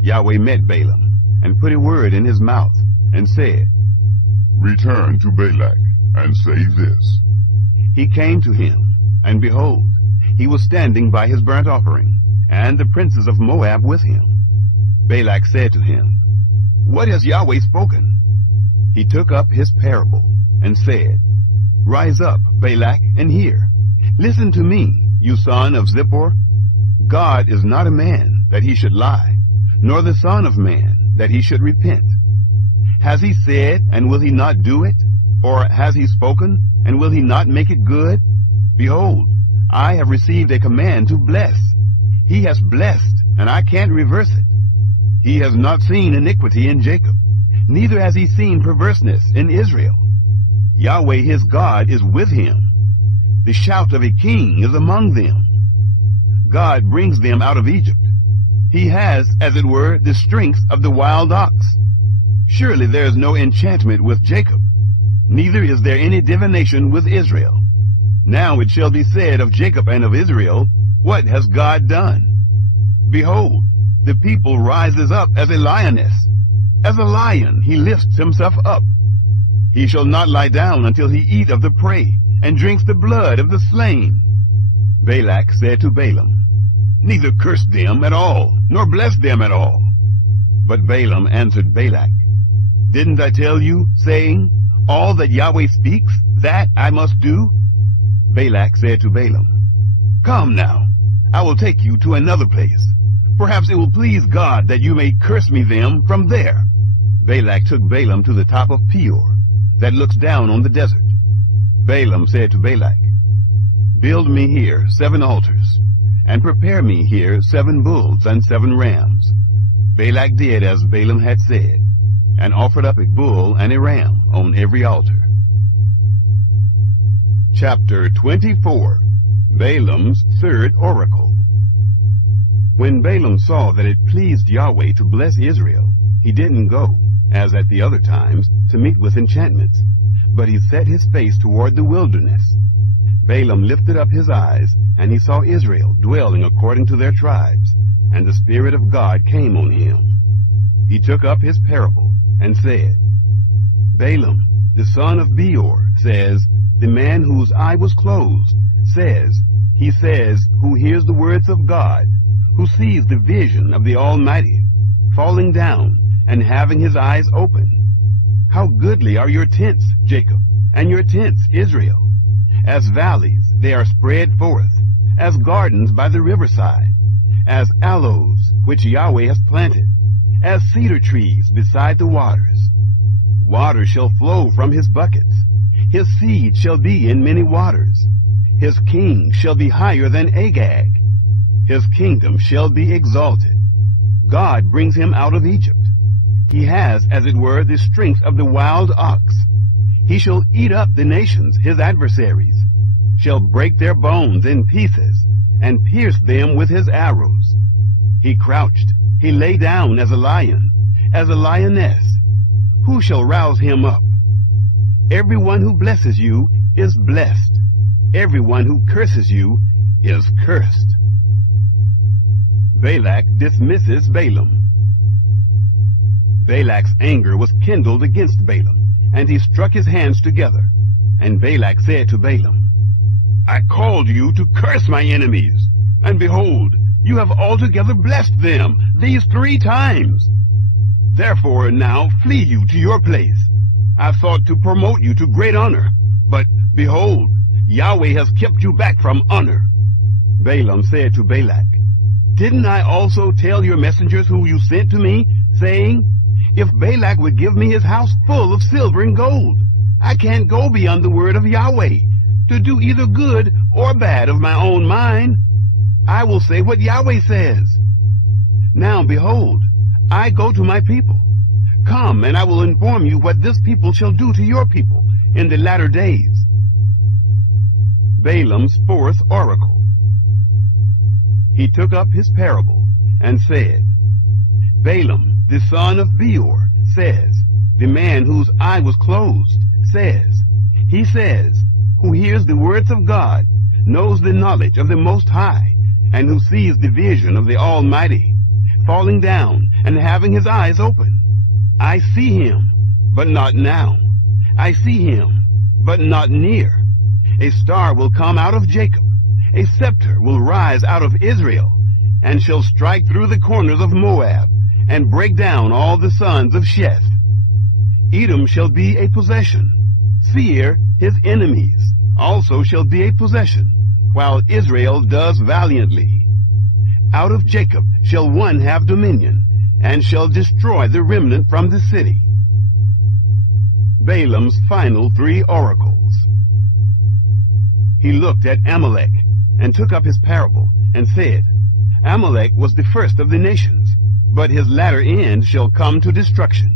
Yahweh met Balaam, and put a word in his mouth, and said, Return to Balak, and say this. He came to him, and behold, he was standing by his burnt offering, and the princes of Moab with him. Balak said to him, What has Yahweh spoken? He took up his parable, and said, Rise up, Balak, and hear. Listen to me, you son of Zippor. God is not a man, that he should lie, nor the son of man, that he should repent. Has he said, and will he not do it? Or has he spoken, and will he not make it good? Behold, I have received a command to bless. He has blessed, and I can't reverse it. He has not seen iniquity in Jacob, neither has he seen perverseness in Israel. Yahweh his God is with him. The shout of a king is among them. God brings them out of Egypt. He has, as it were, the strength of the wild ox. Surely there is no enchantment with Jacob, neither is there any divination with Israel. Now it shall be said of Jacob and of Israel, What has God done? Behold, the people rises up as a lioness. As a lion he lifts himself up. He shall not lie down until he eat of the prey, and drinks the blood of the slain. Balak said to Balaam, Neither curse them at all, nor bless them at all. But Balaam answered Balak, Didn't I tell you, saying, All that Yahweh speaks, that I must do? Balak said to Balaam, Come now, I will take you to another place. Perhaps it will please God that you may curse me them from there. Balak took Balaam to the top of Peor, that looks down on the desert. Balaam said to Balak, Build me here 7 altars, and prepare me here 7 bulls and 7 rams. Balak did as Balaam had said, and offered up a bull and a ram on every altar. Chapter 24. Balaam's third oracle. When Balaam saw that it pleased Yahweh to bless Israel, he didn't go, as at the other times, to meet with enchantments, but he set his face toward the wilderness. Balaam lifted up his eyes, and he saw Israel dwelling according to their tribes, and the Spirit of God came on him. He took up his parable, and said, Balaam, the son of Beor, says, The man whose eye was closed, he says, who hears the words of God, who sees the vision of the Almighty, falling down, and having his eyes open. How goodly are your tents, Jacob, and your tents, Israel! As valleys they are spread forth, as gardens by the riverside, as aloes which Yahweh has planted, as cedar trees beside the waters. Water shall flow from his buckets. His seed shall be in many waters. His king shall be higher than Agag. His kingdom shall be exalted. God brings him out of Egypt. He has, as it were, the strength of the wild ox. He shall eat up the nations, his adversaries, shall break their bones in pieces, and pierce them with his arrows. He crouched, he lay down as a lion, as a lioness. Who shall rouse him up? Everyone who blesses you is blessed. Everyone who curses you is cursed. Balak dismisses Balaam. Balak's anger was kindled against Balaam, and he struck his hands together. And Balak said to Balaam, I called you to curse my enemies, and behold, you have altogether blessed them these 3 times. Therefore now flee you to your place. I thought to promote you to great honor, but behold, Yahweh has kept you back from honor. Balaam said to Balak, Didn't I also tell your messengers who you sent to me, saying, If Balak would give me his house full of silver and gold, I can't go beyond the word of Yahweh, to do either good or bad of my own mind. I will say what Yahweh says. Now behold, I go to my people. Come, and I will inform you what this people shall do to your people in the latter days. Balaam's fourth oracle. He took up his parable and said, Balaam, the son of Beor, says, the man whose eye was closed, says, he says, who hears the words of God, knows the knowledge of the Most High, and who sees the vision of the Almighty, falling down and having his eyes open. I see him, but not now. I see him, but not near. A star will come out of Jacob. A scepter will rise out of Israel, and shall strike through the corners of Moab, and break down all the sons of Sheth. Edom shall be a possession. Seir, his enemies, also shall be a possession, while Israel does valiantly. Out of Jacob shall one have dominion, and shall destroy the remnant from the city. Balaam's final three oracles. He looked at Amalek, and took up his parable, and said, Amalek was the first of the nations, but his latter end shall come to destruction.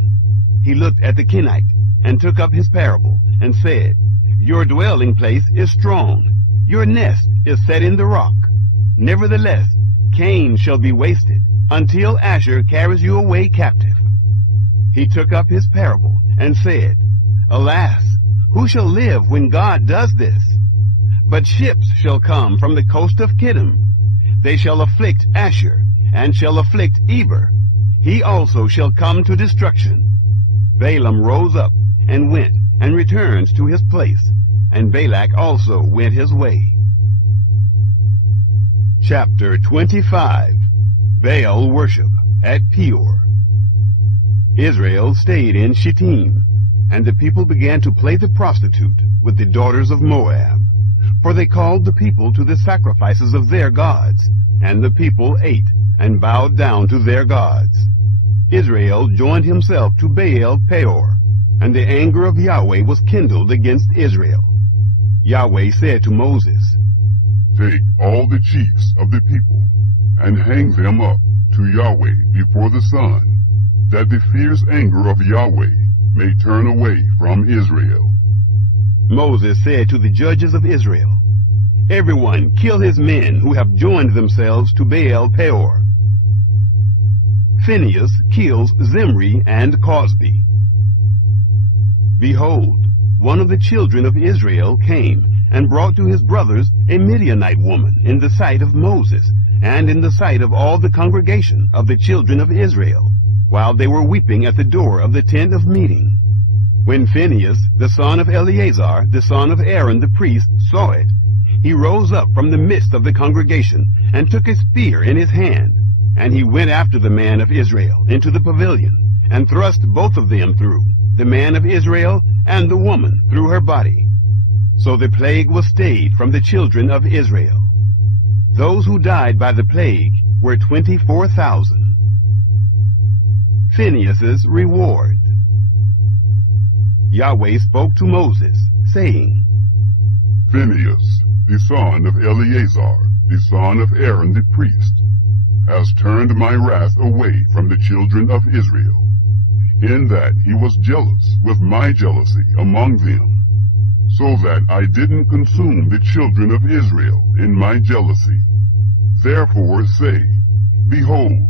He looked at the Kenite, and took up his parable, and said, Your dwelling place is strong, your nest is set in the rock. Nevertheless, Cain shall be wasted, until Asher carries you away captive. He took up his parable, and said, Alas, who shall live when God does this? But ships shall come from the coast of Kittim. They shall afflict Asher, and shall afflict Eber. He also shall come to destruction. Balaam rose up, and went, and returned to his place, and Balak also went his way. Chapter 25. Baal worship at Peor. Israel stayed in Shittim, and the people began to play the prostitute with the daughters of Moab. For they called the people to the sacrifices of their gods, and the people ate and bowed down to their gods. Israel joined himself to Baal Peor, and the anger of Yahweh was kindled against Israel. Yahweh said to Moses, Take all the chiefs of the people, and hang them up to Yahweh before the sun, that the fierce anger of Yahweh may turn away from Israel. Moses said to the judges of Israel, Everyone kill his men who have joined themselves to Baal Peor. Phinehas kills Zimri and Cosbi. Behold, one of the children of Israel came and brought to his brothers a Midianite woman in the sight of Moses, and in the sight of all the congregation of the children of Israel, while they were weeping at the door of the tent of meeting. When Phinehas, the son of Eleazar, the son of Aaron the priest, saw it, he rose up from the midst of the congregation, and took a spear in his hand, and he went after the man of Israel into the pavilion, and thrust both of them through, the man of Israel and the woman through her body. So the plague was stayed from the children of Israel. Those who died by the plague were 24,000. Phinehas's reward. Yahweh spoke to Moses, saying, Phinehas, the son of Eleazar, the son of Aaron the priest, has turned my wrath away from the children of Israel, in that he was jealous with my jealousy among them, so that I didn't consume the children of Israel in my jealousy. Therefore say, Behold,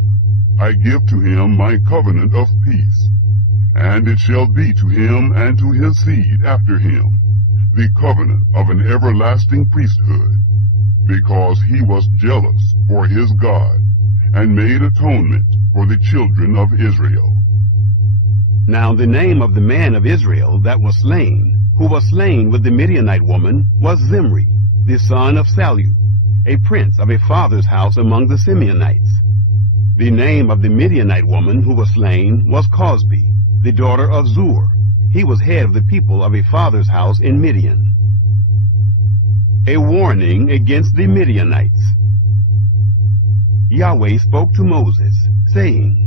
I give to him my covenant of peace, and it shall be to him and to his seed after him the covenant of an everlasting priesthood, because he was jealous for his God, and made atonement for the children of Israel. Now the name of the man of Israel that was slain, who was slain with the Midianite woman, was Zimri, the son of Salu, a prince of a father's house among the Simeonites. The name of the Midianite woman who was slain was Cosbi, the daughter of Zur. He was head of the people of a father's house in Midian. A warning against the Midianites. Yahweh spoke to Moses, saying,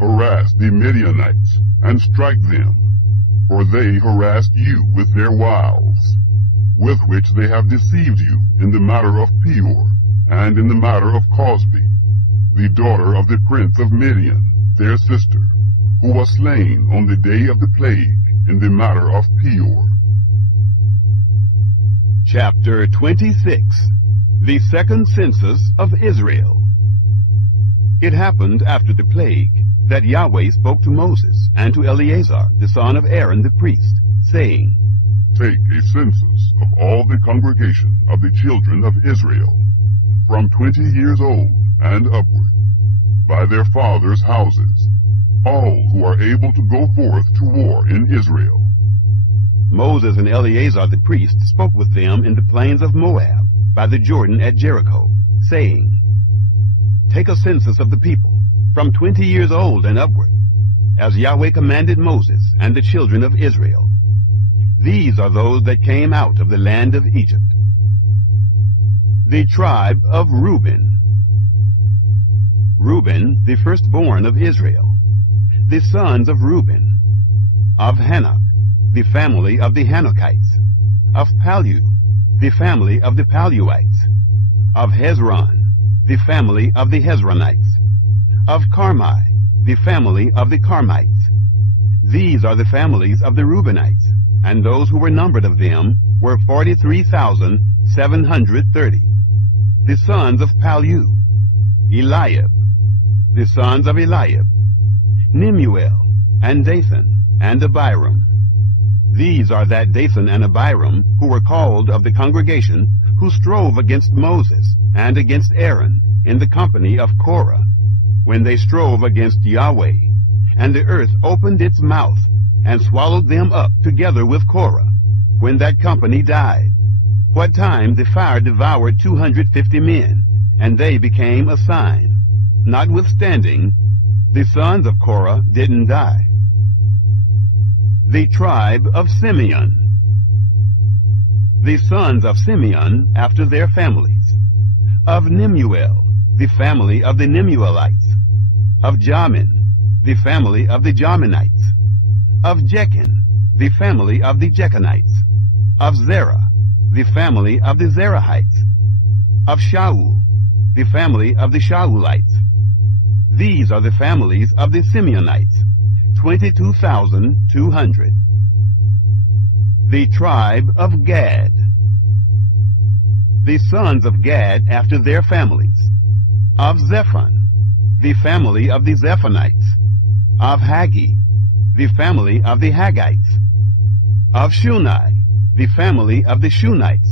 Harass the Midianites, and strike them, for they harassed you with their wiles, with which they have deceived you in the matter of Peor, and in the matter of Cosbi, the daughter of the prince of Midian, their sister, who was slain on the day of the plague in the matter of Peor. Chapter 26. The second census of Israel. It happened after the plague that Yahweh spoke to Moses and to Eleazar, the son of Aaron the priest, saying, Take a census of all the congregation of the children of Israel, from 20 years old and upward, by their fathers' houses, all who are able to go forth to war in Israel. Moses and Eleazar the priest spoke with them in the plains of Moab, by the Jordan at Jericho, saying, Take a census of the people, from 20 years old and upward, as Yahweh commanded Moses and the children of Israel. These are those that came out of the land of Egypt. The tribe of Reuben. Reuben, the firstborn of Israel. The sons of Reuben. Of Hanok, the family of the Hanokites. Of Palu, the family of the Paluites. Of Hezron, the family of the Hezronites. Of Carmi, the family of the Carmites. These are the families of the Reubenites, and those who were numbered of them were 43,730. The sons of Palu, Eliab. The sons of Eliab, Nemuel, and Dathan, and Abiram. These are that Dathan and Abiram who were called of the congregation, who strove against Moses and against Aaron in the company of Korah, when they strove against Yahweh, and the earth opened its mouth and swallowed them up together with Korah, when that company died. What time the fire devoured 250 men, and they became a sign. Notwithstanding, the sons of Korah didn't die. The tribe of Simeon. The sons of Simeon after their families. Of Nemuel, the family of the Nemuelites. Of Jamin, the family of the Jaminites. Of Jechin, the family of the Jechinites. Of Zerah, the family of the Zerahites. Of Shaul, the family of the Shaulites. These are the families of the Simeonites, 22,200. The tribe of Gad. The sons of Gad after their families. Of Zephon, the family of the Zephonites. Of Haggi, the family of the Haggites. Of Shunai, the family of the Shunites.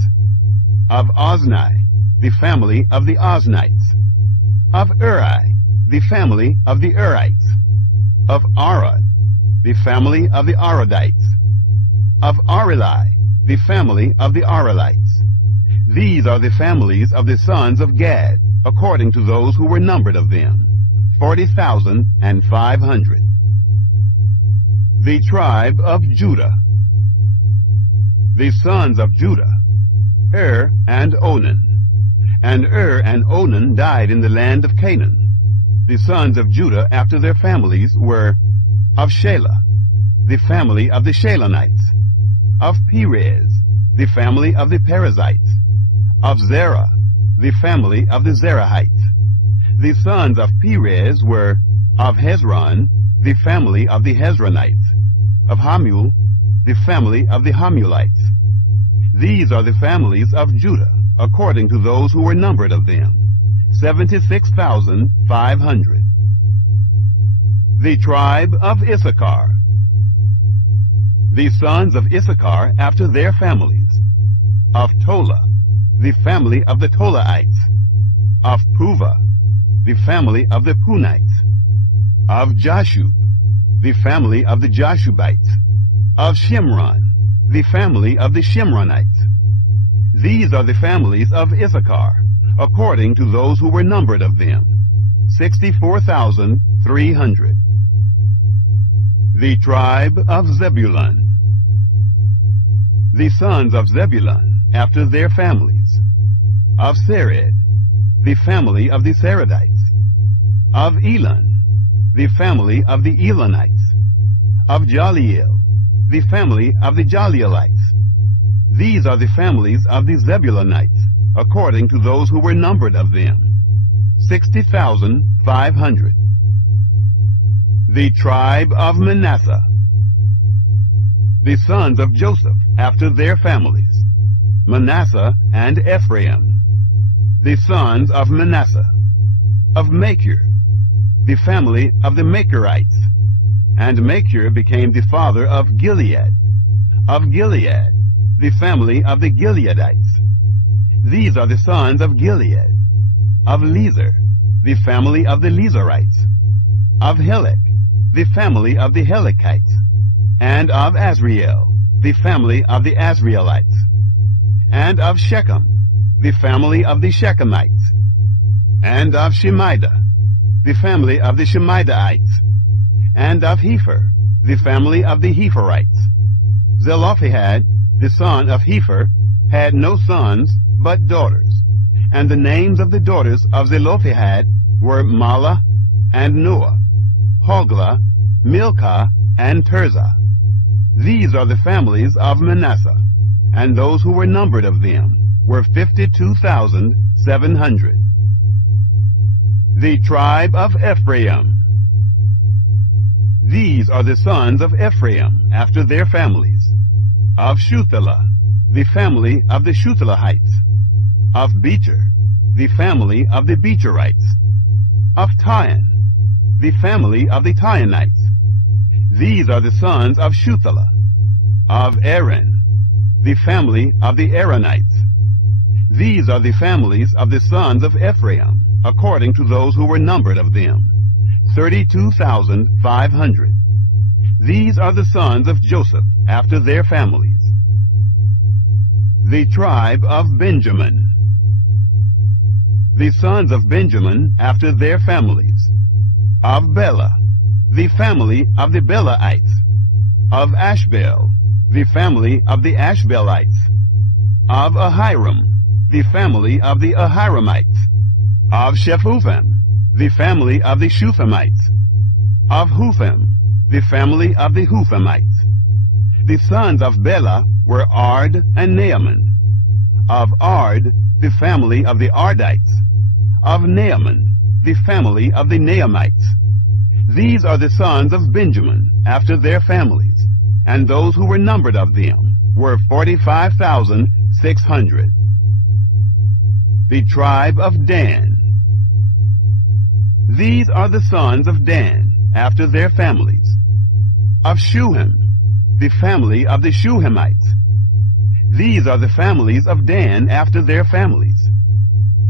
Of Ozni, the family of the Oznites. Of Uri, the family of the Urites. Of Arad, the family of the Aradites. Of Areli, the family of the Arelites. These are the families of the sons of Gad, according to those who were numbered of them, 40,500. The tribe of Judah. The sons of Judah, and Onan. And and Onan died in the land of Canaan. The sons of Judah after their families were of Shelah, the family of the Shelonites. Of Perez, the family of the Perizzites. Of Zerah, the family of the Zerahites. The sons of Perez were of Hezron, the family of the Hezronites. Of Hamul, the family of the Hamulites. These are the families of Judah, according to those who were numbered of them, 76,500. The tribe of Issachar. The sons of Issachar after their families. Of Tola, the family of the Tolaites. Of Puvah, the family of the Punites. Of Jashub, the family of the Jashubites. Of Shimron, the family of the Shimronites. These are the families of Issachar, according to those who were numbered of them, 64,300. The tribe of Zebulun. The sons of Zebulun, after their families. Of Sered, the family of the Seredites. Of Elon, the family of the Elonites. Of Jaliel, the family of the Jalielites. These are the families of the Zebulunites, according to those who were numbered of them, 60,500. The tribe of Manasseh. The sons of Joseph, after their families. Manasseh and Ephraim. The sons of Manasseh. Of Machir, the family of the Machirites. And Machir became the father of Gilead. Of Gilead, the family of the Gileadites. These are the sons of Gilead. Of Lezer, the family of the Lezerites. Of Helek, the family of the Helekites. And of Asriel, the family of the Asrielites. And of Shechem, the family of the Shechemites. And of Shemida, the family of the Shemidaites. And of Hepher, the family of the Hepherites. Zelophehad, the son of Hepher, had no sons but daughters. And the names of the daughters of Zelophehad were Mahlah and Noah, Hoglah, Milcah, and Tirzah. These are the families of Manasseh, and those who were numbered of them were 52,700. The tribe of Ephraim. These are the sons of Ephraim, after their families. Of Shuthelah, the family of the Shuthelahites. Of Becher, the family of the Beecherites. Of Tion, the family of the Tionites. These are the sons of Shuthelah. Of Aaron, the family of the Aaronites. These are the families of the sons of Ephraim, according to those who were numbered of them, 32,500. These are the sons of Joseph, after their families. The tribe of Benjamin. The sons of Benjamin, after their families. Of Bela, the family of the Belaites. Of Ashbel, the family of the Ashbelites. Of Ahiram, the family of the Ahiramites. Of Shephupham, the family of the Shuphamites. Of Hupham, the family of the Huphamites. The sons of Bela were Ard and Naaman. Of Ard, the family of the Ardites. Of Naaman, the family of the Naamites. These are the sons of Benjamin, after their families, and those who were numbered of them were 45,600. The tribe of Dan. These are the sons of Dan, after their families. Of Shuham, the family of the Shuhamites. These are the families of Dan, after their families.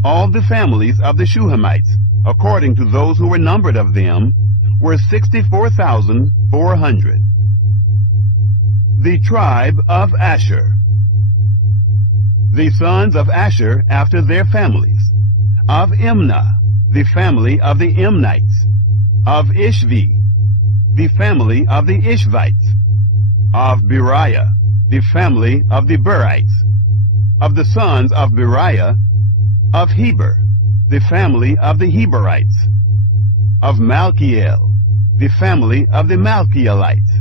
All the families of the Shuhamites, according to those who were numbered of them, were 64,400. The tribe of Asher. The sons of Asher, after their families. Of Imnah, the family of the Imnites. Of Ishvi, the family of the Ishvites. Of Beriah, the family of the Berites. Of the sons of Beriah. Of Heber, the family of the Heberites. Of Malchiel, the family of the Malchielites.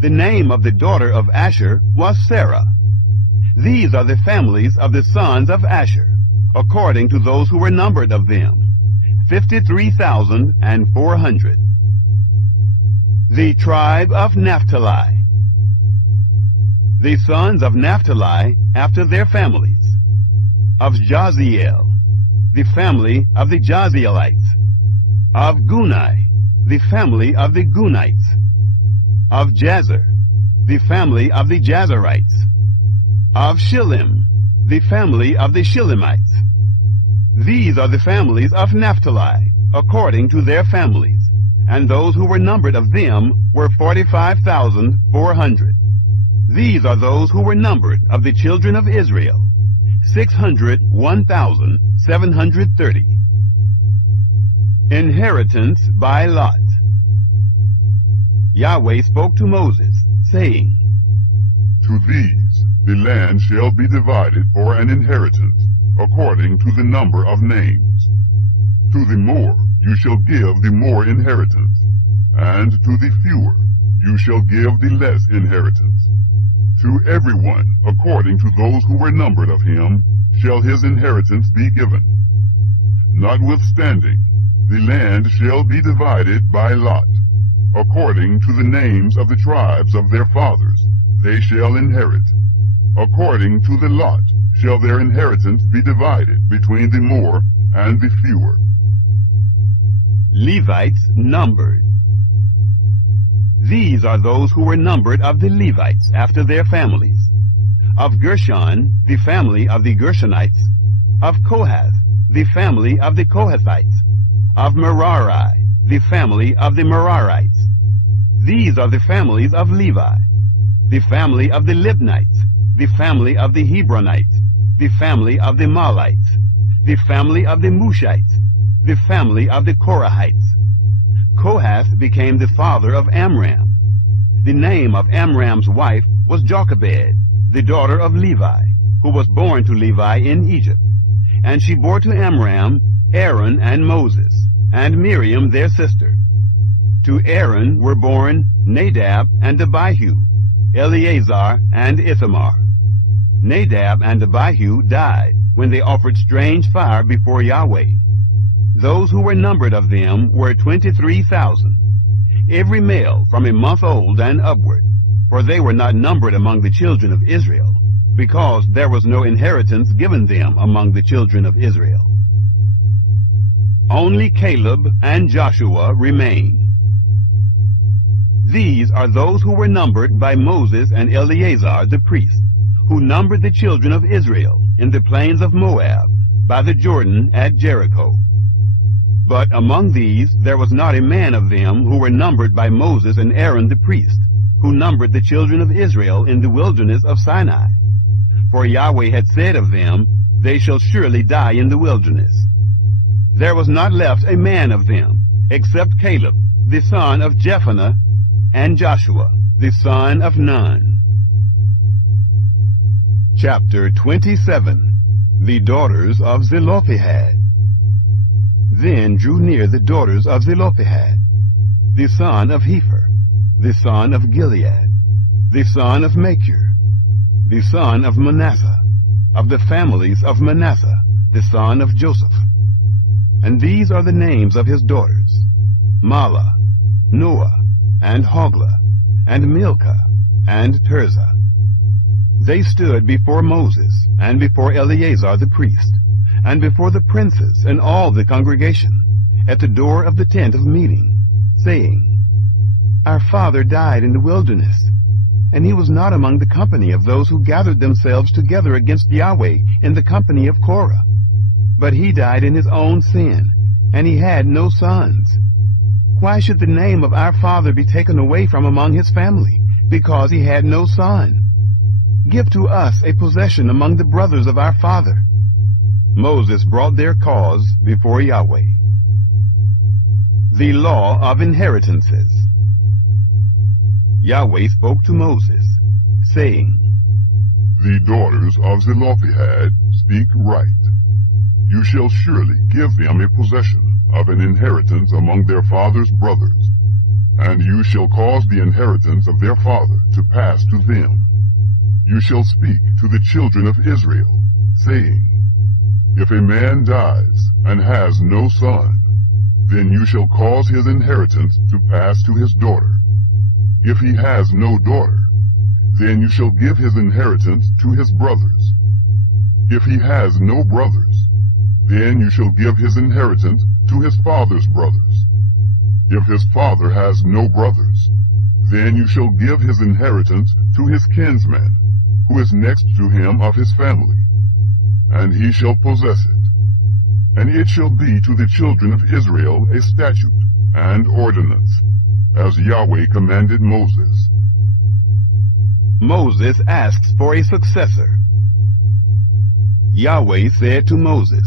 The name of the daughter of Asher was Sarah. These are the families of the sons of Asher, according to those who were numbered of them, 53,400. The tribe of Naphtali. The sons of Naphtali, after their families. Of Jaziel, the family of the Jazielites. Of Gunai, the family of the Gunites. Of Jazer, the family of the Jazerites. Of Shillim, the family of the Shillemites. These are the families of Naphtali, according to their families, and those who were numbered of them were 45,400. These are those who were numbered of the children of Israel, 601,730. Inheritance by lot. Yahweh spoke to Moses, saying, To these the land shall be divided for an inheritance, according to the number of names. To the more you shall give the more inheritance, and to the fewer you shall give the less inheritance. To everyone according to those who were numbered of him shall his inheritance be given. Notwithstanding, the land shall be divided by lot, according to the names of the tribes of their fathers, they shall inherit. According to the lot shall their inheritance be divided between the more and the fewer. Levites numbered. These are those who were numbered of the Levites after their families. Of Gershon, the family of the Gershonites. Of Kohath, the family of the Kohathites. Of Merari, the family of the Merarites. These are the families of Levi. The family of the Libnites, the family of the Hebronites, the family of the Malites, the family of the Mushites, the family of the Korahites. Kohath became the father of Amram. The name of Amram's wife was Jochebed, the daughter of Levi, who was born to Levi in Egypt. And she bore to Amram Aaron and Moses, and Miriam their sister. To Aaron were born Nadab and Abihu, Eleazar and Ithamar. Nadab and Abihu died when they offered strange fire before Yahweh. Those who were numbered of them were 23,000, every male from a month old and upward, for they were not numbered among the children of Israel, because there was no inheritance given them among the children of Israel. Only Caleb and Joshua remain. These are those who were numbered by Moses and Eleazar the priest, who numbered the children of Israel in the plains of Moab, by the Jordan at Jericho. But among these there was not a man of them who were numbered by Moses and Aaron the priest, who numbered the children of Israel in the wilderness of Sinai. For Yahweh had said of them, They shall surely die in the wilderness. There was not left a man of them, except Caleb, the son of Jephunneh, and Joshua, the son of Nun. Chapter 27. The daughters of Zelophehad. Then drew near the daughters of Zelophehad, the son of Hepher, the son of Gilead, the son of Machir, the son of Manasseh, of the families of Manasseh, the son of Joseph. And these are the names of his daughters: Mahlah, Noah, and Hoglah, and Milcah, and Tirzah. They stood before Moses, and before Eleazar the priest, and before the princes and all the congregation, at the door of the tent of meeting, saying, Our father died in the wilderness, and he was not among the company of those who gathered themselves together against Yahweh in the company of Korah. But he died in his own sin, and he had no sons. Why should the name of our father be taken away from among his family, because he had no son? Give to us a possession among the brothers of our father. Moses brought their cause before Yahweh. The law of inheritances. Yahweh spoke to Moses, saying, The daughters of Zelophehad speak right. You shall surely give them a possession of an inheritance among their father's brothers, and you shall cause the inheritance of their father to pass to them. You shall speak to the children of Israel, saying, If a man dies and has no son, then you shall cause his inheritance to pass to his daughter. If he has no daughter, then you shall give his inheritance to his brothers. If he has no brothers, then you shall give his inheritance to his father's brothers. If his father has no brothers, then you shall give his inheritance to his kinsman, who is next to him of his family, and he shall possess it. And it shall be to the children of Israel a statute and ordinance, as Yahweh commanded Moses. Moses asks for a successor. Yahweh said to Moses,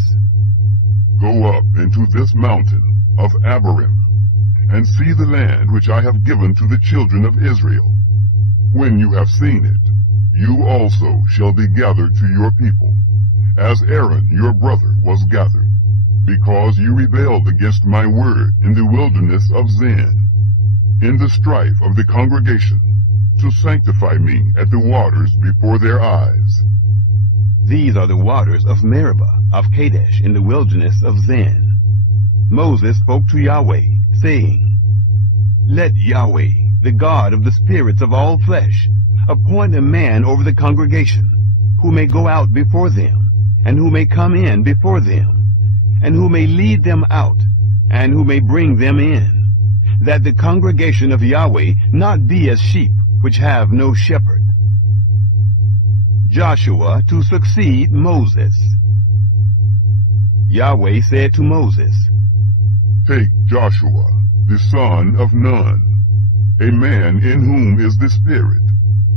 Go up into this mountain of Abarim, and see the land which I have given to the children of Israel. When you have seen it, you also shall be gathered to your people, as Aaron your brother was gathered, because you rebelled against my word in the wilderness of Zin, in the strife of the congregation, to sanctify me at the waters before their eyes. These are the waters of Meribah of Kadesh in the wilderness of Zin. Moses spoke to Yahweh, saying, Let Yahweh, the God of the spirits of all flesh, appoint a man over the congregation, who may go out before them, and who may come in before them, and who may lead them out, and who may bring them in, that the congregation of Yahweh not be as sheep which have no shepherd. Joshua to succeed Moses. Yahweh said to Moses, Take Joshua, the son of Nun, a man in whom is the Spirit,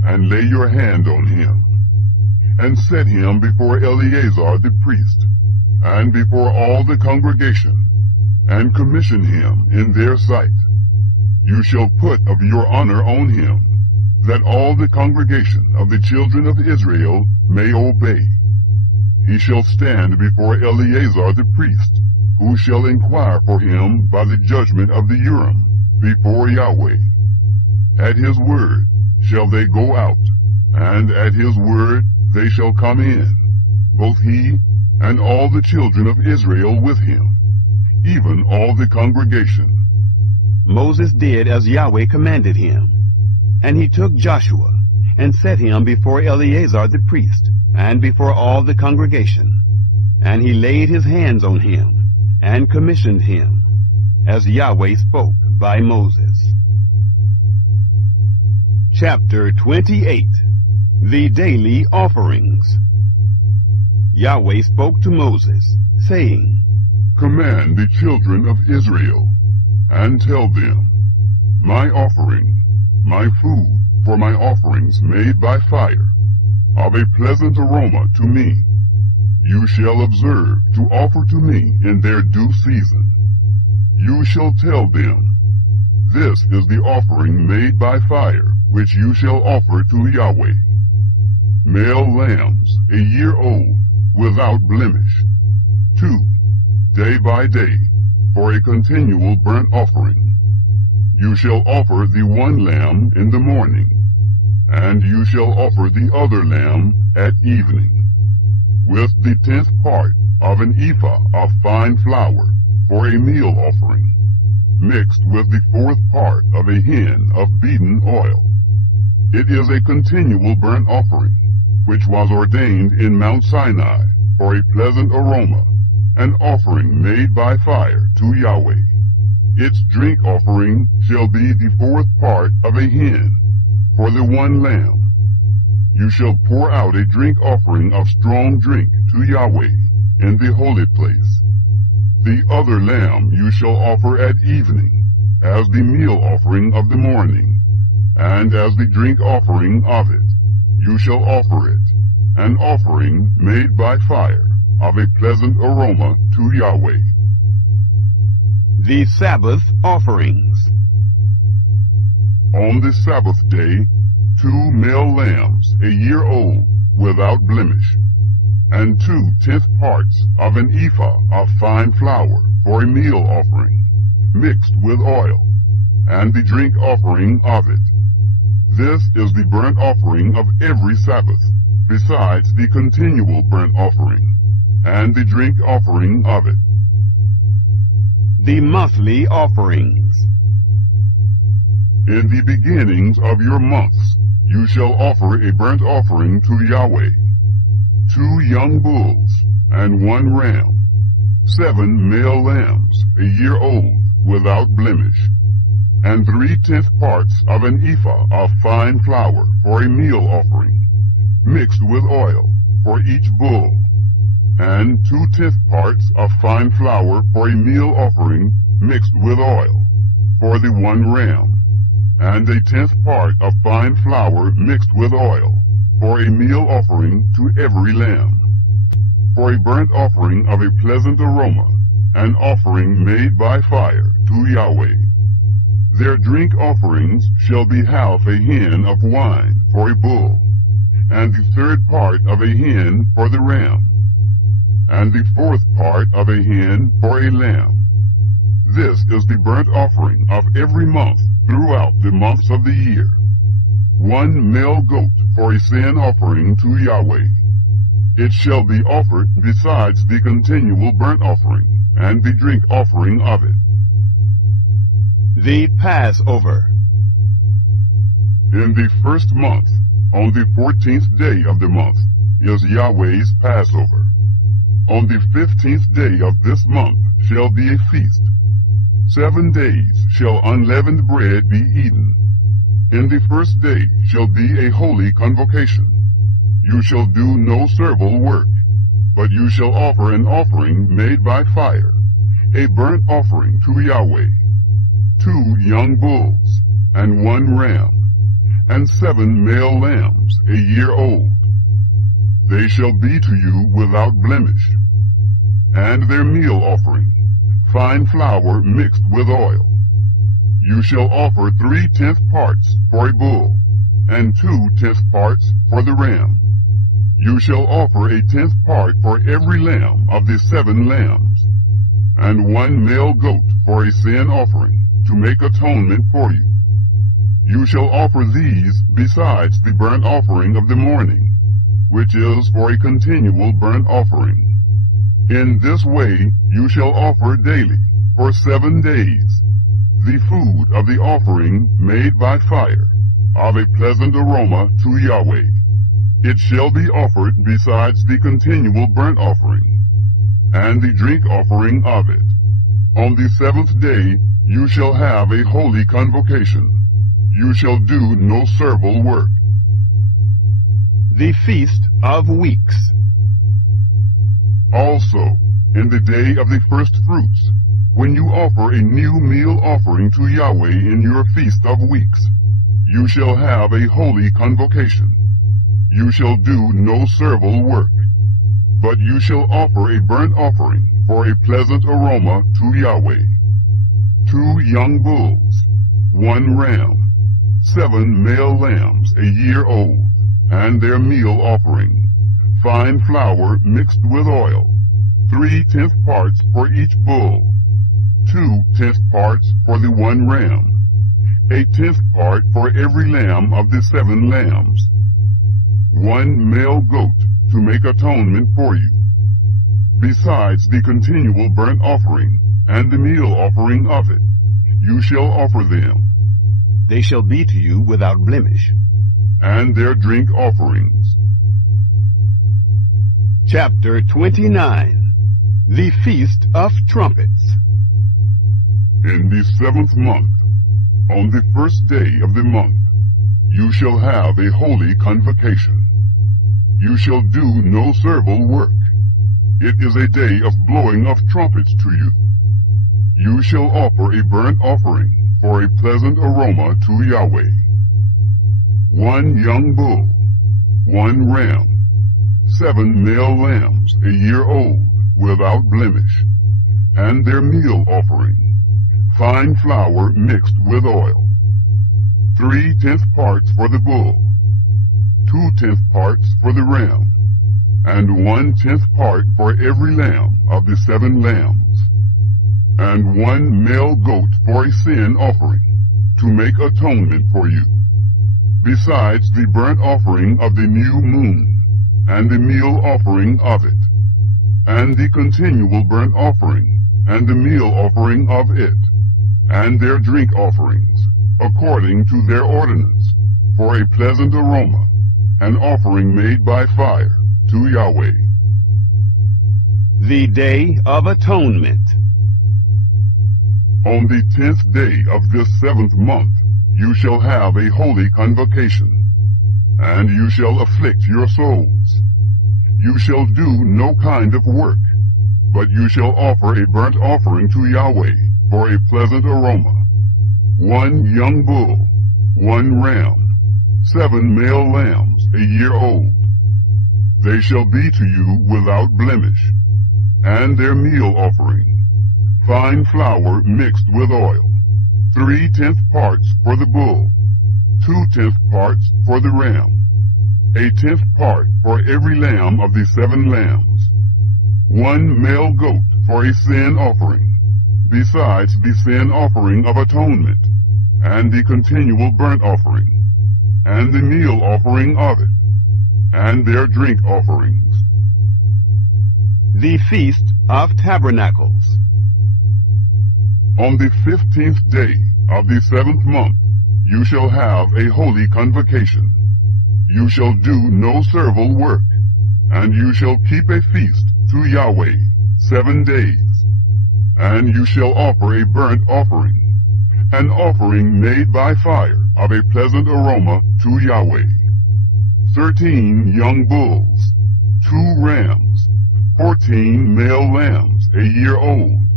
and lay your hand on him, and set him before Eleazar the priest, and before all the congregation, and commission him in their sight. You shall put of your honor on him, that all the congregation of the children of Israel may obey. He shall stand before Eleazar the priest, who shall inquire for him by the judgment of the Urim before Yahweh. At his word shall they go out, and at his word they shall come in, both he and all the children of Israel with him, even all the congregation. Moses did as Yahweh commanded him. And he took Joshua, and set him before Eleazar the priest, and before all the congregation. And he laid his hands on him, and commissioned him, as Yahweh spoke by Moses. Chapter 28. The Daily Offerings. Yahweh spoke to Moses, saying, Command the children of Israel, and tell them, My offering, my food for my offerings made by fire, of a pleasant aroma to me, you shall observe to offer to me in their due season. You shall tell them, This is the offering made by fire, which you shall offer to Yahweh. Male lambs, a year old, without blemish, 2, day by day, for a continual burnt offering. You shall offer the one lamb in the morning, and you shall offer the other lamb at evening, with the 10th part of an ephah of fine flour for a meal offering, mixed with the 4th part of a hin of beaten oil. It is a continual burnt offering, which was ordained in Mount Sinai for a pleasant aroma, an offering made by fire to Yahweh. Its drink offering shall be the 4th part of a hin for the one lamb. You shall pour out a drink offering of strong drink to Yahweh in the holy place. The other lamb you shall offer at evening, as the meal offering of the morning, and as the drink offering of it. You shall offer it, an offering made by fire, of a pleasant aroma to Yahweh. The Sabbath Offerings. On the Sabbath day, 2 male lambs, a year old, without blemish, and 2 10th parts of an ephah of fine flour for a meal offering, mixed with oil, and the drink offering of it. This is the burnt offering of every Sabbath, besides the continual burnt offering, and the drink offering of it. The Monthly Offerings. In the beginnings of your months you shall offer a burnt offering to Yahweh, 2 young bulls and 1 ram, 7 male lambs, a year old, without blemish, and 3 10th parts of an ephah of fine flour for a meal offering, mixed with oil, for each bull, and 2 10th parts of fine flour for a meal offering mixed with oil, for the one ram, and a 10th part of fine flour mixed with oil, for a meal offering to every lamb. for a burnt offering of a pleasant aroma, an offering made by fire to Yahweh. Their drink offerings shall be half a hin of wine for a bull, and the third part of a hin for the ram, and the fourth part of a hin for a lamb. This is the burnt offering of every month throughout the months of the year. One male goat for a sin offering to Yahweh. It shall be offered besides the continual burnt offering and the drink offering of it. The Passover. In the first month, on the 14th day of the month, is Yahweh's Passover. On the 15th day of this month shall be a feast. 7 days shall unleavened bread be eaten. In the first day shall be a holy convocation. You shall do no servile work, but you shall offer an offering made by fire, a burnt offering to Yahweh, 2 young bulls, and 1 ram, and 7 male lambs a year old. They shall be to you without blemish. And their meal offering, fine flour mixed with oil. You shall offer 3/10 parts for a bull, and 2/10 parts for the ram. You shall offer a 10th part for every lamb of the 7 lambs, and 1 male goat for a sin offering, to make atonement for you. You shall offer these besides the burnt offering of the morning, which is for a continual burnt offering. In this way you shall offer daily, for 7 days, the food of the offering made by fire, of a pleasant aroma to Yahweh. It shall be offered besides the continual burnt offering, and the drink offering of it. On the 7th day you shall have a holy convocation. You shall do no servile work. The Feast of Weeks. Also, in the day of the first fruits, when you offer a new meal offering to Yahweh in your Feast of Weeks, you shall have a holy convocation. You shall do no servile work, but you shall offer a burnt offering for a pleasant aroma to Yahweh. 2 young bulls, 1 ram, 7 male lambs a year old, and their meal offering, fine flour mixed with oil, 3/10 parts for each bull, 2/10 parts for the 1 ram, a 10th part for every lamb of the 7 lambs, 1 male goat to make atonement for you, besides the continual burnt offering and the meal offering of it. You shall offer them. They shall be to you without blemish. And their drink offerings. Chapter 29. The Feast of Trumpets. In the 7th month, on the first day of the month, you shall have a holy convocation. You shall do no servile work. It is a day of blowing of trumpets to you. You shall offer a burnt offering for a pleasant aroma to Yahweh. 1 young bull, 1 ram, 7 male lambs a year old, without blemish, and their meal offering, fine flour mixed with oil. 3/10 parts for the bull, 2/10 parts for the ram, and 1/10 part for every lamb of the 7 lambs, and 1 male goat for a sin offering, to make atonement for you, besides the burnt offering of the new moon, and the meal offering of it, and the continual burnt offering, and the meal offering of it, and their drink offerings, according to their ordinance, for a pleasant aroma, an offering made by fire to Yahweh. The Day of Atonement. On the 10th day of this 7th month you shall have a holy convocation, and you shall afflict your souls. You shall do no kind of work, but you shall offer a burnt offering to Yahweh for a pleasant aroma. 1 young bull, 1 ram, 7 male lambs a year old. they shall be to you without blemish. And their meal offering, fine flour mixed with oil, 3/10 parts for the bull, 2/10 parts for the ram, 1/10 part for every lamb of the 7 lambs, 1 male goat for a sin offering, besides the sin offering of atonement, and the continual burnt offering, and the meal offering of it, and their drink offerings. The Feast of Tabernacles. On the 15th day of the 7th month you shall have a holy convocation. You shall do no servile work, and you shall keep a feast to Yahweh 7 days. And you shall offer a burnt offering, an offering made by fire of a pleasant aroma to Yahweh. 13 young bulls, 2 rams, 14 male lambs a year old.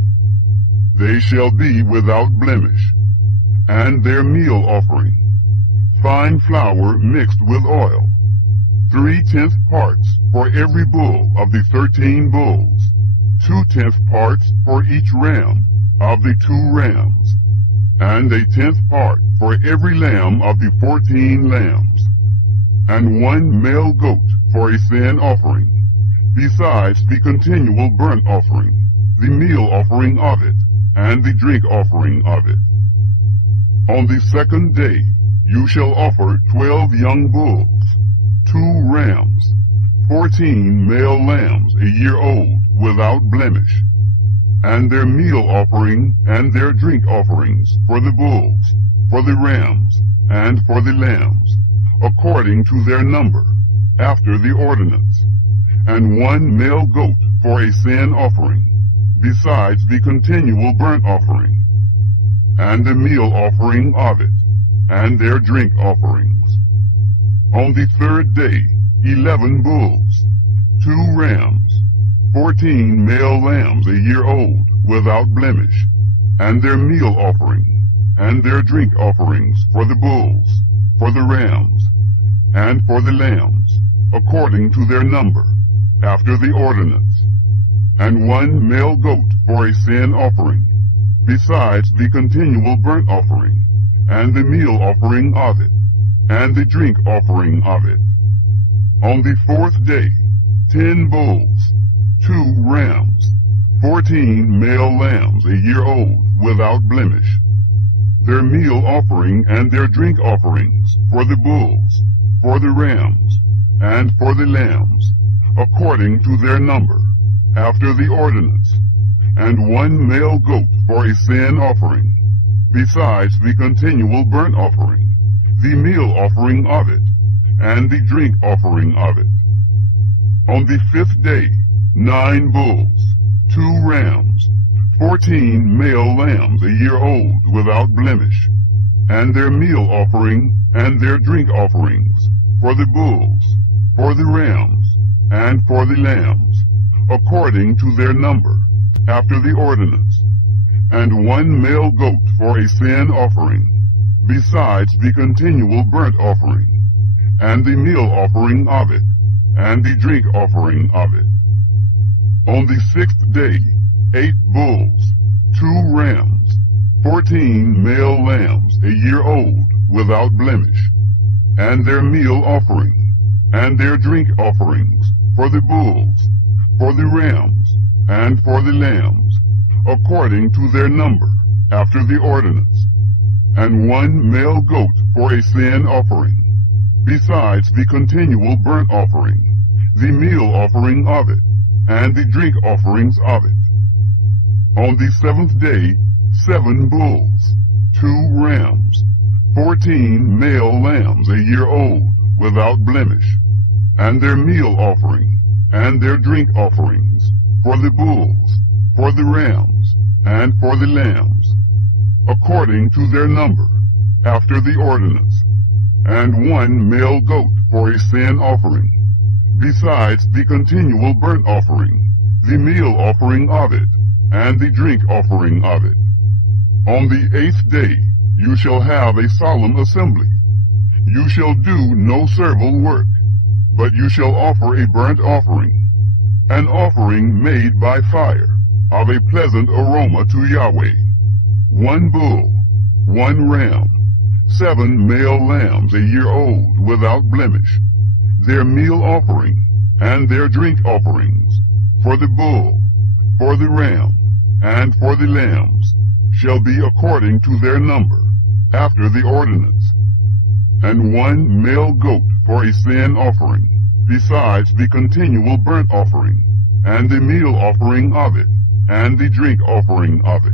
They shall be without blemish. And their meal offering, fine flour mixed with oil, 3/10 parts for every bull of the 13 bulls, 2/10 parts for each ram of the 2 rams, and 1/10 part for every lamb of the 14 lambs, and 1 male goat for a sin offering, besides the continual burnt offering, the meal offering of it, and the drink offering of it. On the 2nd day you shall offer 12 young bulls, 2 rams, 14 male lambs a year old without blemish, and their meal offering and their drink offerings for the bulls, for the rams, and for the lambs, according to their number, after the ordinance, and 1 male goat for a sin offering, besides the continual burnt offering, and the meal offering of it, and their drink offerings. On the 3rd day 11 bulls, 2 rams, 14 male lambs a year old without blemish, and their meal offering, and their drink offerings for the bulls, for the rams, and for the lambs, according to their number, after the ordinance, and 1 male goat for a sin offering, besides the continual burnt offering, and the meal offering of it, and the drink offering of it. On the 4th day 10 bulls, 2 rams, 14 male lambs a year old without blemish, their meal offering and their drink offerings for the bulls, for the rams, and for the lambs, according to their number, after the ordinance, and 1 male goat for a sin offering, besides the continual burnt offering, the meal offering of it, and the drink offering of it. On the 5th day 9 bulls, 2 rams, 14 male lambs a year old without blemish, and their meal offering and their drink offerings for the bulls, for the rams, and for the lambs, according to their number, after the ordinance, and 1 male goat for a sin offering, besides the continual burnt offering, and the meal offering of it, and the drink offering of it. On the 6th day 8 bulls, 2 rams, 14 male lambs a year old without blemish, and their meal offering, and their drink offerings for the bulls, for the rams, and for the lambs, according to their number, after the ordinance, and 1 male goat for a sin offering, besides the continual burnt offering, the meal offering of it, and the drink offerings of it. On the 7th day 7 bulls, 2 rams, 14 male lambs a year old without blemish, and their meal offering, and their drink offerings, for the bulls, for the rams, and for the lambs, according to their number, after the ordinance, and 1 male goat for a sin offering, besides the continual burnt offering, the meal offering of it, and the drink offering of it. On the 8th day you shall have a solemn assembly. You shall do no servile work. But you shall offer a burnt offering, an offering made by fire, of a pleasant aroma to Yahweh, 1 bull, 1 ram, 7 male lambs a year old without blemish, their meal offering, and their drink offerings, for the bull, for the ram, and for the lambs, shall be according to their number, after the ordinance, and 1 male goat for a sin offering, besides the continual burnt offering, and the meal offering of it, and the drink offering of it.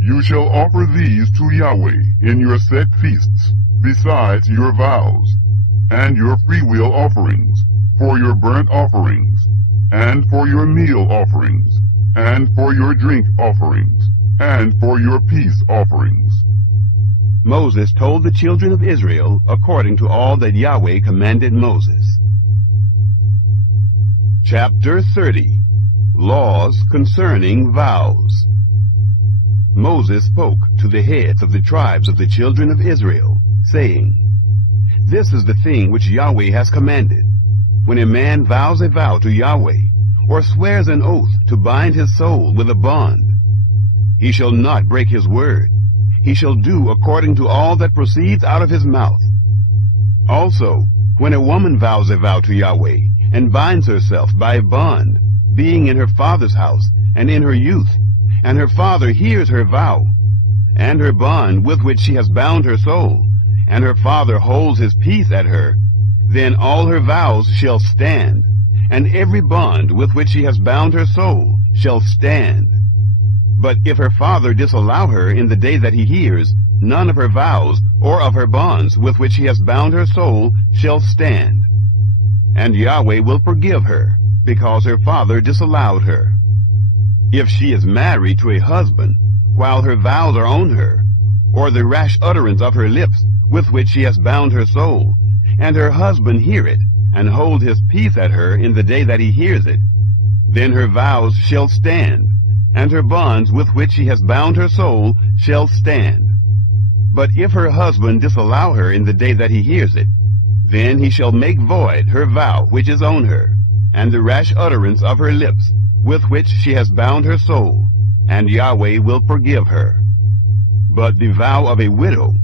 You shall offer these to Yahweh in your set feasts, besides your vows, and your freewill offerings, for your burnt offerings, and for your meal offerings, and for your drink offerings, and for your peace offerings. Moses told the children of Israel according to all that Yahweh commanded Moses. Chapter 30. Laws concerning vows. Moses spoke to the heads of the tribes of the children of Israel, saying, This is the thing which Yahweh has commanded. When a man vows a vow to Yahweh, or swears an oath to bind his soul with a bond, he shall not break his word. He shall do according to all that proceeds out of his mouth. Also, when a woman vows a vow to Yahweh, and binds herself by a bond, being in her father's house and in her youth, and her father hears her vow, and her bond with which she has bound her soul, and her father holds his peace at her, then all her vows shall stand, and every bond with which she has bound her soul shall stand. But if her father disallow her in the day that he hears, none of her vows or of her bonds with which he has bound her soul shall stand. And Yahweh will forgive her, because her father disallowed her. If she is married to a husband, while her vows are on her, or the rash utterance of her lips with which she has bound her soul, and her husband hear it, and hold his peace at her in the day that he hears it, then her vows shall stand, and her bonds with which she has bound her soul shall stand. But if her husband disallow her in the day that he hears it, then he shall make void her vow which is on her, and the rash utterance of her lips, with which she has bound her soul, and Yahweh will forgive her. But the vow of a widow,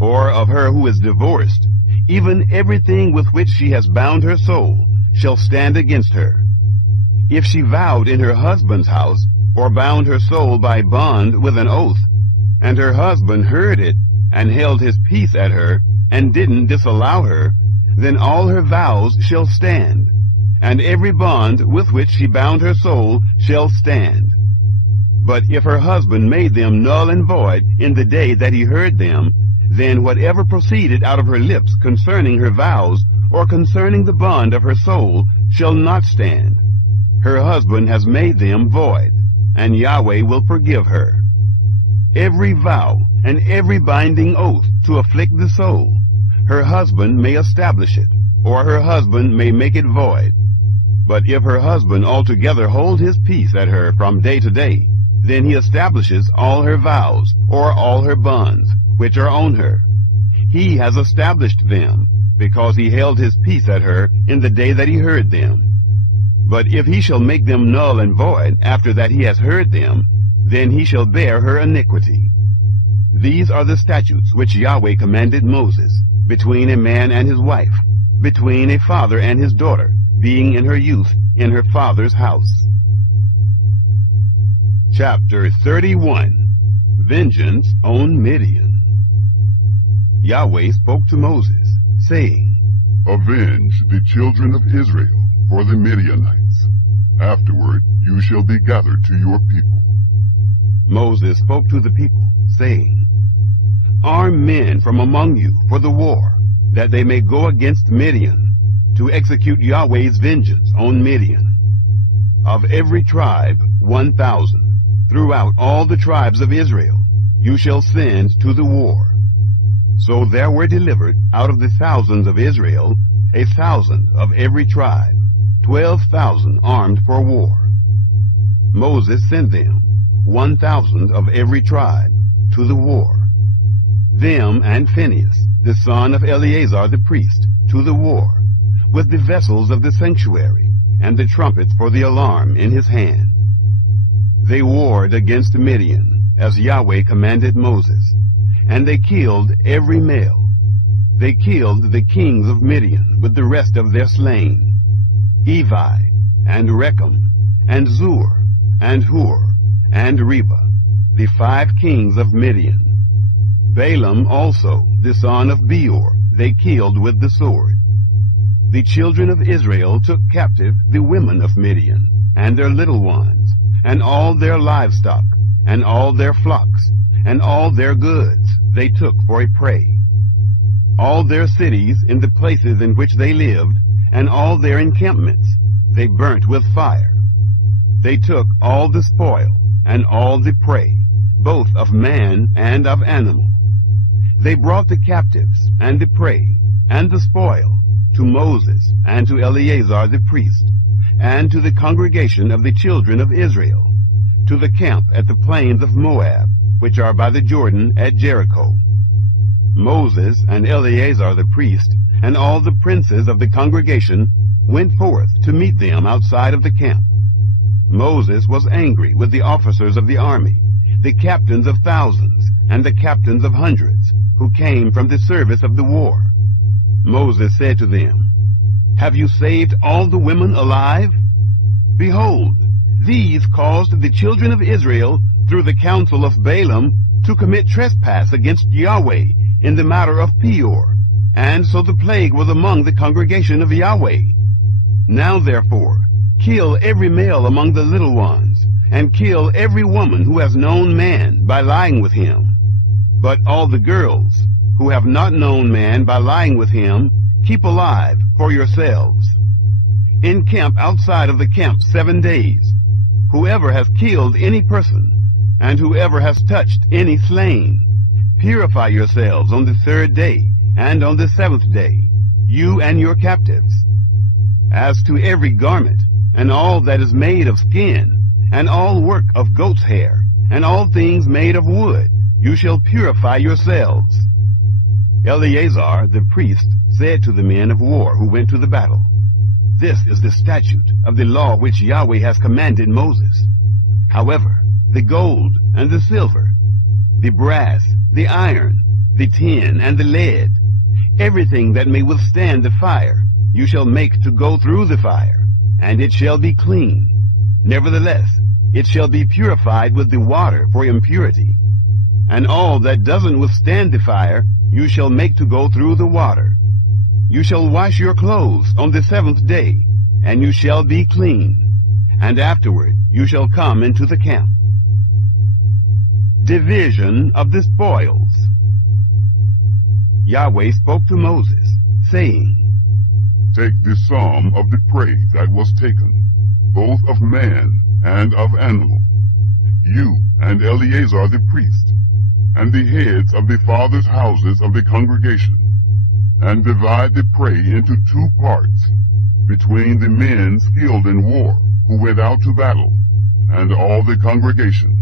or of her who is divorced, even everything with which she has bound her soul, shall stand against her. If she vowed in her husband's house, or bound her soul by bond with an oath, and her husband heard it, and held his peace at her, and didn't disallow her, then all her vows shall stand, and every bond with which she bound her soul shall stand. But if her husband made them null and void in the day that he heard them, then whatever proceeded out of her lips concerning her vows, or concerning the bond of her soul, shall not stand. Her husband has made them void, and Yahweh will forgive her. Every vow and every binding oath to afflict the soul, her husband may establish it, or her husband may make it void. But if her husband altogether hold his peace at her from day to day, then he establishes all her vows, or all her bonds, which are on her. He has established them, because he held his peace at her in the day that he heard them. But if he shall make them null and void after that he has heard them, then he shall bear her iniquity. These are the statutes which Yahweh commanded Moses, between a man and his wife, between a father and his daughter, being in her youth in her father's house. Chapter 31. Vengeance on Midian. Yahweh spoke to Moses, saying, Avenge the children of Israel for the Midianites. Afterward you shall be gathered to your people. Moses spoke to the people, saying, Arm men from among you for the war, that they may go against Midian, to execute Yahweh's vengeance on Midian. Of every tribe 1,000, throughout all the tribes of Israel, you shall send to the war. So there were delivered out of the thousands of Israel 1,000 of every tribe, 12,000 armed for war. Moses sent them, 1,000 of every tribe, to the war. Them and Phinehas, the son of Eleazar the priest, to the war, with the vessels of the sanctuary, and the trumpets for the alarm in his hand. They warred against Midian, as Yahweh commanded Moses, and they killed every male. They killed the kings of Midian with the rest of their slain, Evi, and Rechem, and Zur, and Hur, and Reba, the 5 kings of Midian. Balaam also, the son of Beor, they killed with the sword. The children of Israel took captive the women of Midian, and their little ones, and all their livestock, and all their flocks, and all their goods they took for a prey. All their cities in the places in which they lived, and all their encampments, they burnt with fire. They took all the spoil, and all the prey, both of man and of animal. They brought the captives, and the prey, and the spoil, to Moses, and to Eleazar the priest, and to the congregation of the children of Israel, to the camp at the plains of Moab, which are by the Jordan at Jericho. Moses and Eleazar the priest, and all the princes of the congregation, went forth to meet them outside of the camp. Moses was angry with the officers of the army, the captains of thousands, and the captains of hundreds, who came from the service of the war. Moses said to them, "Have you saved all the women alive? Behold, these caused the children of Israel, through the counsel of Balaam, to commit trespass against Yahweh in the matter of Peor, and so the plague was among the congregation of Yahweh. Now therefore, kill every male among the little ones, and kill every woman who has known man by lying with him. But all the girls who have not known man by lying with him, keep alive for yourselves. Encamp outside of the camp 7 days. Whoever has killed any person, and whoever has touched any slain, purify yourselves on the 3rd day, and on the 7th day, you and your captives. As to every garment, and all that is made of skin, and all work of goat's hair, and all things made of wood, you shall purify yourselves." Eleazar the priest said to the men of war who went to the battle, "This is the statute of the law which Yahweh has commanded Moses. However, the gold and the silver, the brass, the iron, the tin, and the lead, everything that may withstand the fire, you shall make to go through the fire, and it shall be clean. Nevertheless, it shall be purified with the water for impurity. And all that doesn't withstand the fire, you shall make to go through the water. You shall wash your clothes on the 7th day, and you shall be clean. And afterward you shall come into the camp." Division of the spoils. Yahweh spoke to Moses, saying, "Take the sum of the prey that was taken, both of man and of animal, you and Eleazar the priest, and the heads of the fathers' houses of the congregation, and divide the prey into 2 parts, between the men skilled in war who went out to battle, and all the congregation.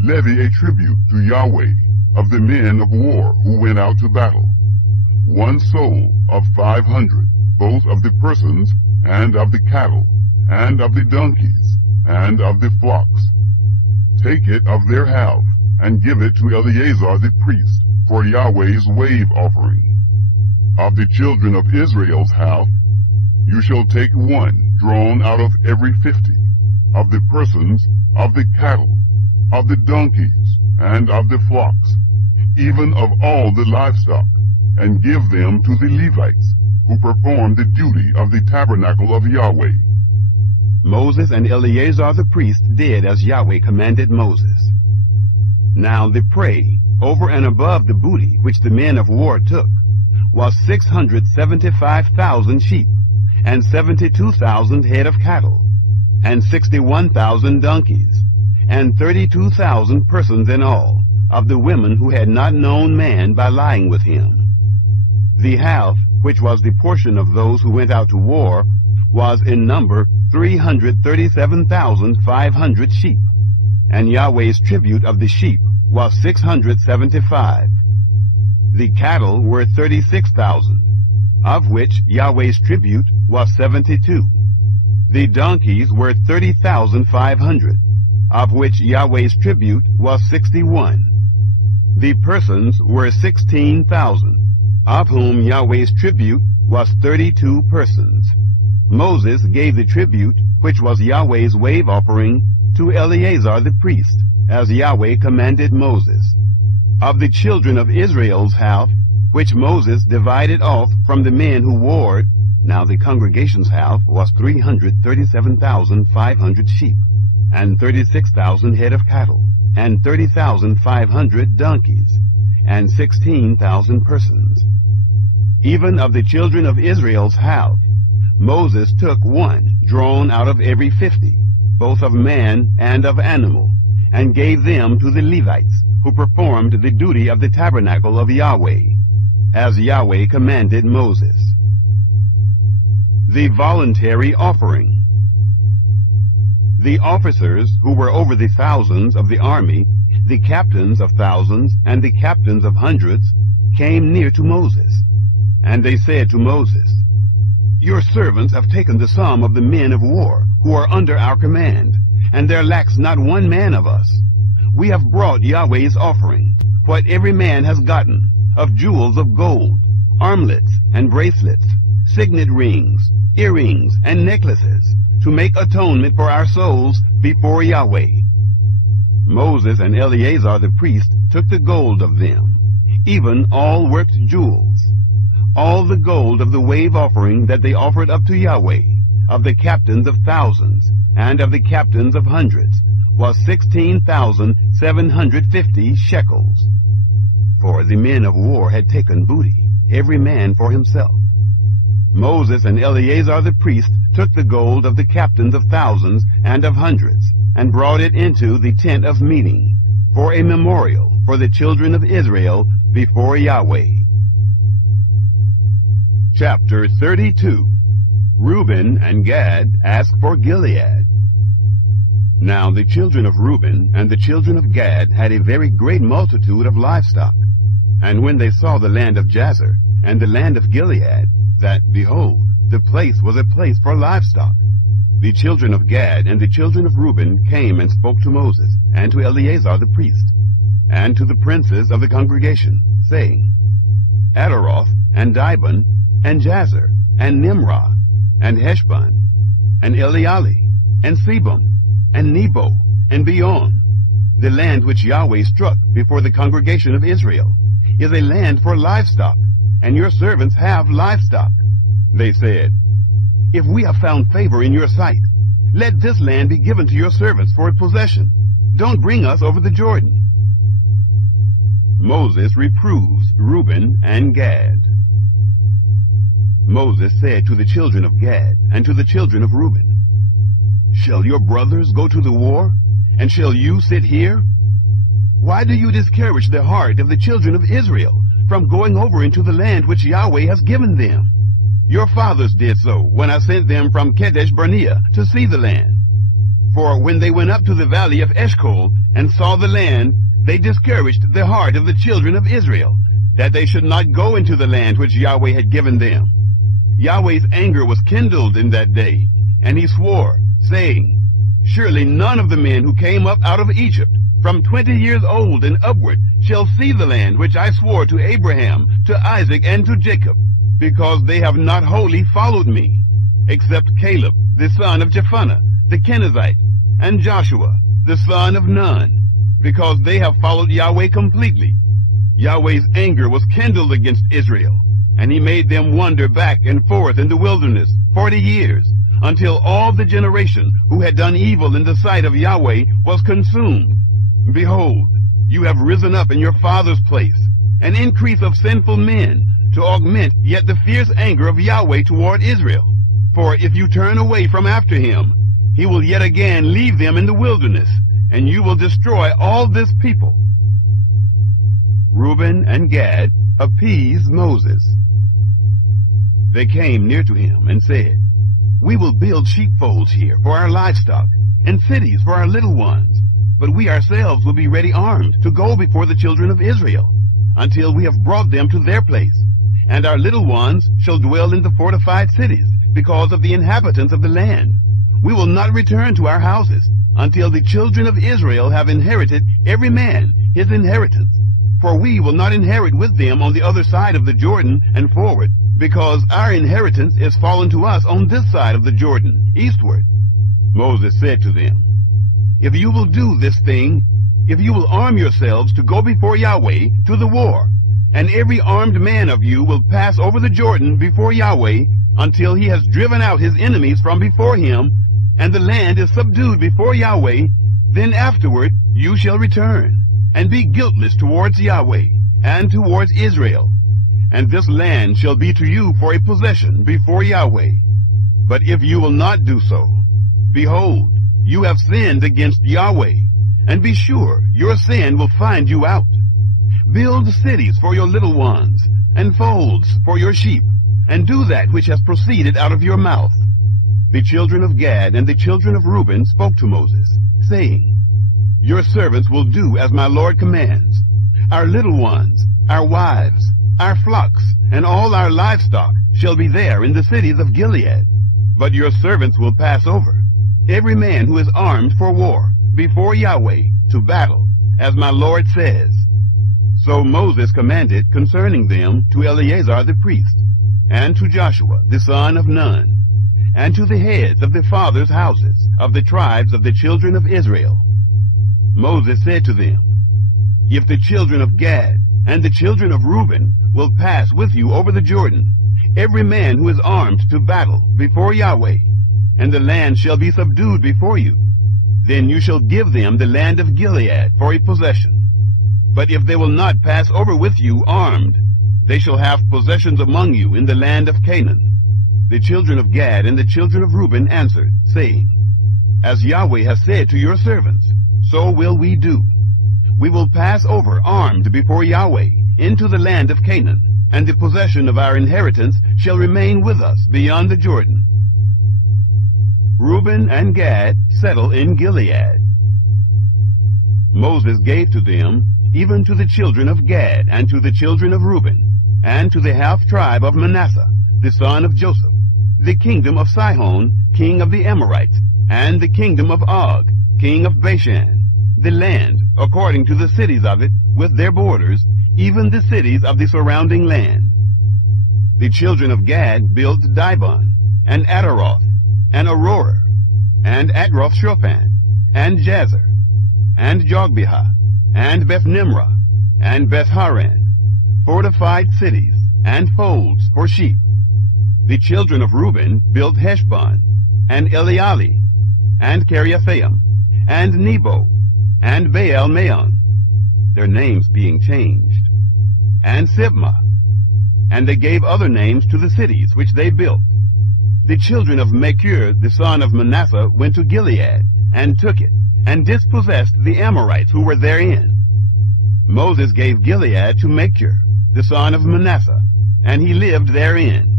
Levy a tribute to Yahweh of the men of war who went out to battle, 1 soul of 500, both of the persons, and of the cattle, and of the donkeys, and of the flocks. Take it of their half, and give it to Eleazar the priest for Yahweh's wave offering. Of the children of Israel's half, you shall take 1 drawn out of every 50, of the persons, of the cattle, of the donkeys, and of the flocks, even of all the livestock, and give them to the Levites, who perform the duty of the tabernacle of Yahweh." Moses and Eleazar the priest did as Yahweh commanded Moses. Now the prey, over and above the booty which the men of war took, was 675,000 sheep, and 72,000 head of cattle, and 61,000 donkeys, and 32,000 persons in all, of the women who had not known man by lying with him. The half, which was the portion of those who went out to war, was in number 337,500 sheep, and Yahweh's tribute of the sheep was 675. The cattle were 36,000, of which Yahweh's tribute was 72. The donkeys were 30,500, of which Yahweh's tribute was 61. The persons were 16,000, of whom Yahweh's tribute was 32 persons. Moses gave the tribute, which was Yahweh's wave offering, to Eleazar the priest, as Yahweh commanded Moses. Of the children of Israel's half, which Moses divided off from the men who warred, now the congregation's half was 337,500 sheep, and 36,000 head of cattle, and 30,500 donkeys, and 16,000 persons. Even of the children of Israel's half, Moses took one drawn out of every 50, both of man and of animal, and gave them to the Levites, who performed the duty of the tabernacle of Yahweh, as Yahweh commanded Moses. The voluntary offering. The officers who were over the thousands of the army, the captains of thousands and the captains of hundreds, came near to Moses. And they said to Moses, "Your servants have taken the sum of the men of war who are under our command, and there lacks not one man of us. We have brought Yahweh's offering, what every man has gotten, of jewels of gold, armlets and bracelets, signet rings, earrings, and necklaces, to make atonement for our souls before Yahweh." Moses and Eleazar the priest took the gold of them, even all worked jewels. All the gold of the wave offering that they offered up to Yahweh, of the captains of thousands and of the captains of hundreds, was 16,750 shekels. For the men of war had taken booty, every man for himself. Moses and Eleazar the priest took the gold of the captains of thousands and of hundreds, and brought it into the tent of meeting, for a memorial for the children of Israel before Yahweh. Chapter 32. Reuben and Gad ask for Gilead. Now the children of Reuben and the children of Gad had a very great multitude of livestock. And when they saw the land of Jazer and the land of Gilead, that, behold, the place was a place for livestock, the children of Gad and the children of Reuben came and spoke to Moses and to Eleazar the priest, and to the princes of the congregation, saying, Adaroth and Dibon and Jazer and Nimrah and Heshbon and Elealeh and Sebum and Nebo and beyond, the land which Yahweh struck before the congregation of Israel, is a land for livestock, and your servants have livestock. They said, If we have found favor in your sight, let this land be given to your servants for a possession. Don't bring us over the Jordan. Moses reproves Reuben and Gad. Moses said to the children of Gad and to the children of Reuben, Shall your brothers go to the war, and shall you sit here? Why do you discourage the heart of the children of Israel from going over into the land which Yahweh has given them? Your fathers did so when I sent them from Kadesh Barnea to see the land. For when they went up to the valley of Eshcol and saw the land, they discouraged the heart of the children of Israel, that they should not go into the land which Yahweh had given them. Yahweh's anger was kindled in that day, and he swore, saying, Surely none of the men who came up out of Egypt, from 20 years old and upward, shall see the land which I swore to Abraham, to Isaac, and to Jacob, because they have not wholly followed me, except Caleb, the son of Jephunneh, the Kenizzite, and Joshua, the son of Nun, because they have followed Yahweh completely. Yahweh's anger was kindled against Israel, and he made them wander back and forth in the wilderness 40 years, until all the generation who had done evil in the sight of Yahweh was consumed. Behold, you have risen up in your father's place, an increase of sinful men, to augment yet the fierce anger of Yahweh toward Israel. For if you turn away from after him, he will yet again leave them in the wilderness, and you will destroy all this people. Reuben and Gad appease Moses. They came near to him and said, We will build sheepfolds here for our livestock, and cities for our little ones, but we ourselves will be ready armed to go before the children of Israel, until we have brought them to their place, and our little ones shall dwell in the fortified cities, because of the inhabitants of the land. We will not return to our houses until the children of Israel have inherited every man his inheritance. For we will not inherit with them on the other side of the Jordan and forward, because our inheritance is fallen to us on this side of the Jordan, eastward. Moses said to them, If you will do this thing, if you will arm yourselves to go before Yahweh to the war, and every armed man of you will pass over the Jordan before Yahweh until he has driven out his enemies from before him, and the land is subdued before Yahweh, then afterward you shall return, and be guiltless towards Yahweh, and towards Israel. And this land shall be to you for a possession before Yahweh. But if you will not do so, behold, you have sinned against Yahweh, and be sure your sin will find you out. Build cities for your little ones, and folds for your sheep, and do that which has proceeded out of your mouth. The children of Gad and the children of Reuben spoke to Moses, saying, Your servants will do as my Lord commands. Our little ones, our wives, our flocks, and all our livestock shall be there in the cities of Gilead. But your servants will pass over, every man who is armed for war, before Yahweh, to battle, as my Lord says. So Moses commanded concerning them to Eleazar the priest, and to Joshua the son of Nun, and to the heads of the fathers' houses of the tribes of the children of Israel. Moses said to them, If the children of Gad and the children of Reuben will pass with you over the Jordan, every man who is armed to battle before Yahweh, and the land shall be subdued before you, then you shall give them the land of Gilead for a possession. But if they will not pass over with you armed, they shall have possessions among you in the land of Canaan. The children of Gad and the children of Reuben answered, saying, As Yahweh has said to your servants, so will we do. We will pass over armed before Yahweh into the land of Canaan, and the possession of our inheritance shall remain with us beyond the Jordan. Reuben and Gad settle in Gilead. Moses gave to them, even to the children of Gad and to the children of Reuben, and to the half-tribe of Manasseh, the son of Joseph, the kingdom of Sihon, king of the Amorites, and the kingdom of Og, king of Bashan, the land, according to the cities of it, with their borders, even the cities of the surrounding land. The children of Gad built Dibon, and Ataroth, and Aurora, and Atroth-Shophan, and Jazer, and Jogbehah, and Beth-Nimrah, and Beth-Haran, fortified cities, and folds for sheep. The children of Reuben built Heshbon, and Elealeh, and Kiriathaim, and Nebo, and Baal-Meon, their names being changed, and Sibmah, and they gave other names to the cities which they built. The children of Machir, the son of Manasseh, went to Gilead, and took it, and dispossessed the Amorites who were therein. Moses gave Gilead to Machir, the son of Manasseh, and he lived therein.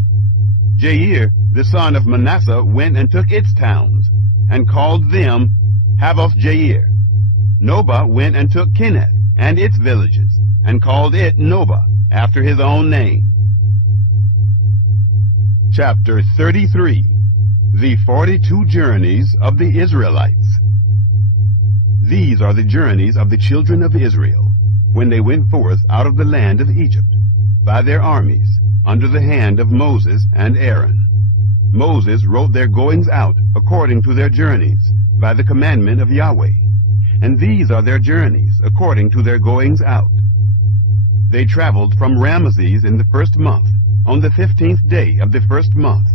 Jair, the son of Manasseh, went and took its towns, and called them Havoth-Jair. Nobah went and took Kenath and its villages, and called it Nobah, after his own name. Chapter 33. The 42 Journeys of the Israelites. These are the journeys of the children of Israel, when they went forth out of the land of Egypt, by their armies, under the hand of Moses and Aaron. Moses wrote their goings out according to their journeys, by the commandment of Yahweh. And these are their journeys according to their goings out. They traveled from Ramesses in the first month, on the 15th day of the first month.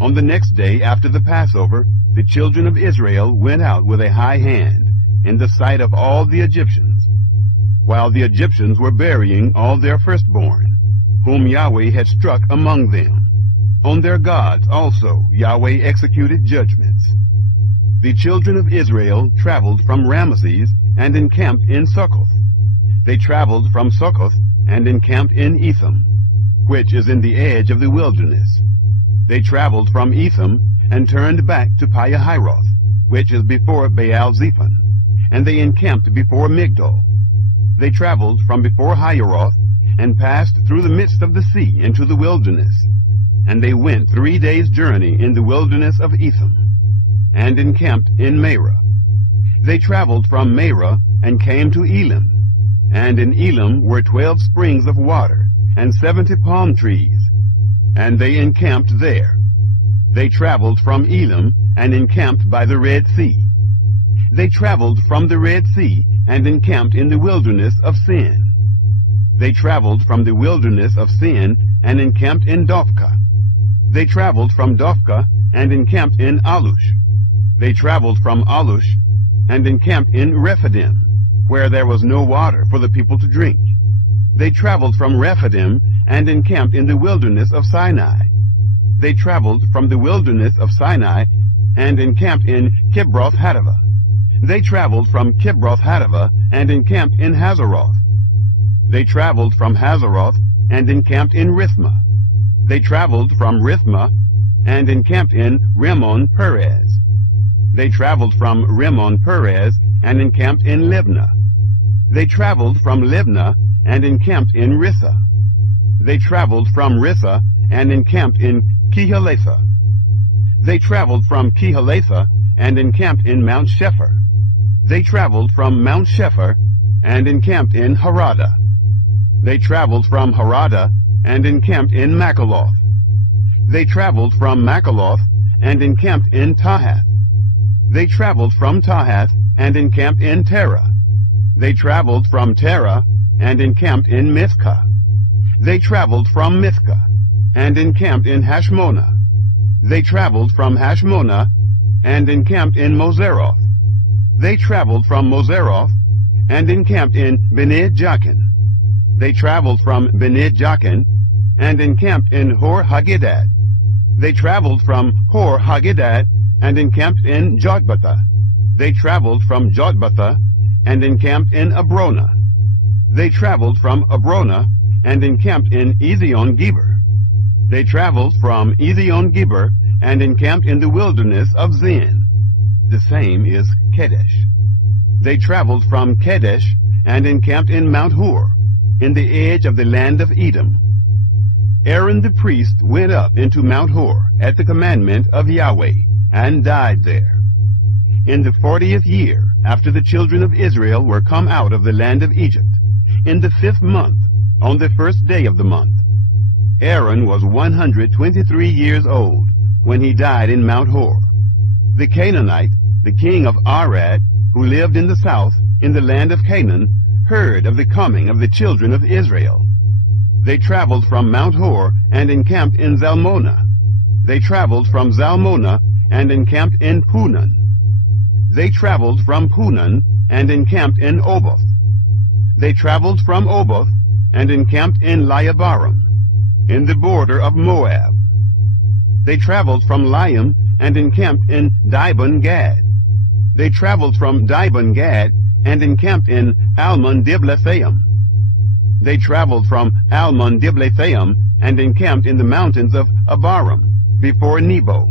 On the next day after the Passover, the children of Israel went out with a high hand, in the sight of all the Egyptians, while the Egyptians were burying all their firstborn, whom Yahweh had struck among them. On their gods also Yahweh executed judgments. The children of Israel traveled from Ramesses and encamped in Succoth. They traveled from Succoth and encamped in Etham, which is in the edge of the wilderness. They traveled from Etham and turned back to Piahiroth, which is before Baal-Zephon, and they encamped before Migdol. They traveled from before Hieroth and passed through the midst of the sea into the wilderness. And they went 3 days' journey in the wilderness of Etham, and encamped in Marah. They traveled from Marah and came to Elim, and in Elim were 12 springs of water, and 70 palm trees, and they encamped there. They traveled from Elim and encamped by the Red Sea. They traveled from the Red Sea and encamped in the wilderness of Sin. They traveled from the wilderness of Sin and encamped in Dophkah. They traveled from Dophkah and encamped in Alush. They traveled from Alush and encamped in Rephidim, where there was no water for the people to drink. They traveled from Rephidim and encamped in the wilderness of Sinai. They traveled from the wilderness of Sinai and encamped in Kibroth-Hattaavah. They traveled from Kibroth-Hattaavah and encamped in Hazeroth. They traveled from Hazeroth and encamped in Rithmah. They traveled from Rithmah and encamped in Rimmon-Perez. They traveled from Rimmon-Perez and encamped in Libnah. They traveled from Libnah and encamped in Rissah. They traveled from Rissah and encamped in Kehelatha. They traveled from Kehelatha and encamped in Mount Shepher. They traveled from Mount Shepher and encamped in Harada. They traveled from Harada and encamped in Makaloth. They traveled from Makaloth and encamped in Tahath. They traveled from Tahath and encamped in Terah. They traveled from Terah and encamped in Mithkah. They traveled from Mithkah and encamped in Hashmonah. They traveled from Hashmonah and encamped in Moseroth. They traveled from Moseroth and encamped in Bene Jaakan. They traveled from Bene Jaakan and encamped in Hor-Haggidgad. They traveled from Hor-Haggidgad and encamped in Jotbathah. They traveled from Jotbathah and encamped in Abrona. They traveled from Abrona and encamped in Ezion-Geber. They traveled from Ezion-Geber and encamped in the wilderness of Zin. The same is Kedesh. They traveled from Kedesh and encamped in Mount Hor, in the edge of the land of Edom. Aaron the priest went up into Mount Hor at the commandment of Yahweh, and died there. In the 40th year, after the children of Israel were come out of the land of Egypt, in the 5th month, on the 1st day of the month, Aaron was 123 years old when he died in Mount Hor. The Canaanite, the king of Arad, who lived in the south, in the land of Canaan, heard of the coming of the children of Israel. They traveled from Mount Hor and encamped in Zalmonah. They traveled from Zalmonah and encamped in Punan. They traveled from Punan and encamped in Oboth. They traveled from Oboth and encamped in Laiabarim, in the border of Moab. They traveled from Laim and encamped in Dibon-Gad. They traveled from Dibon-Gad and encamped in Almon-Diblathaim. They traveled from Almon-Diblathaim and encamped in the mountains of Abarim, before Nebo.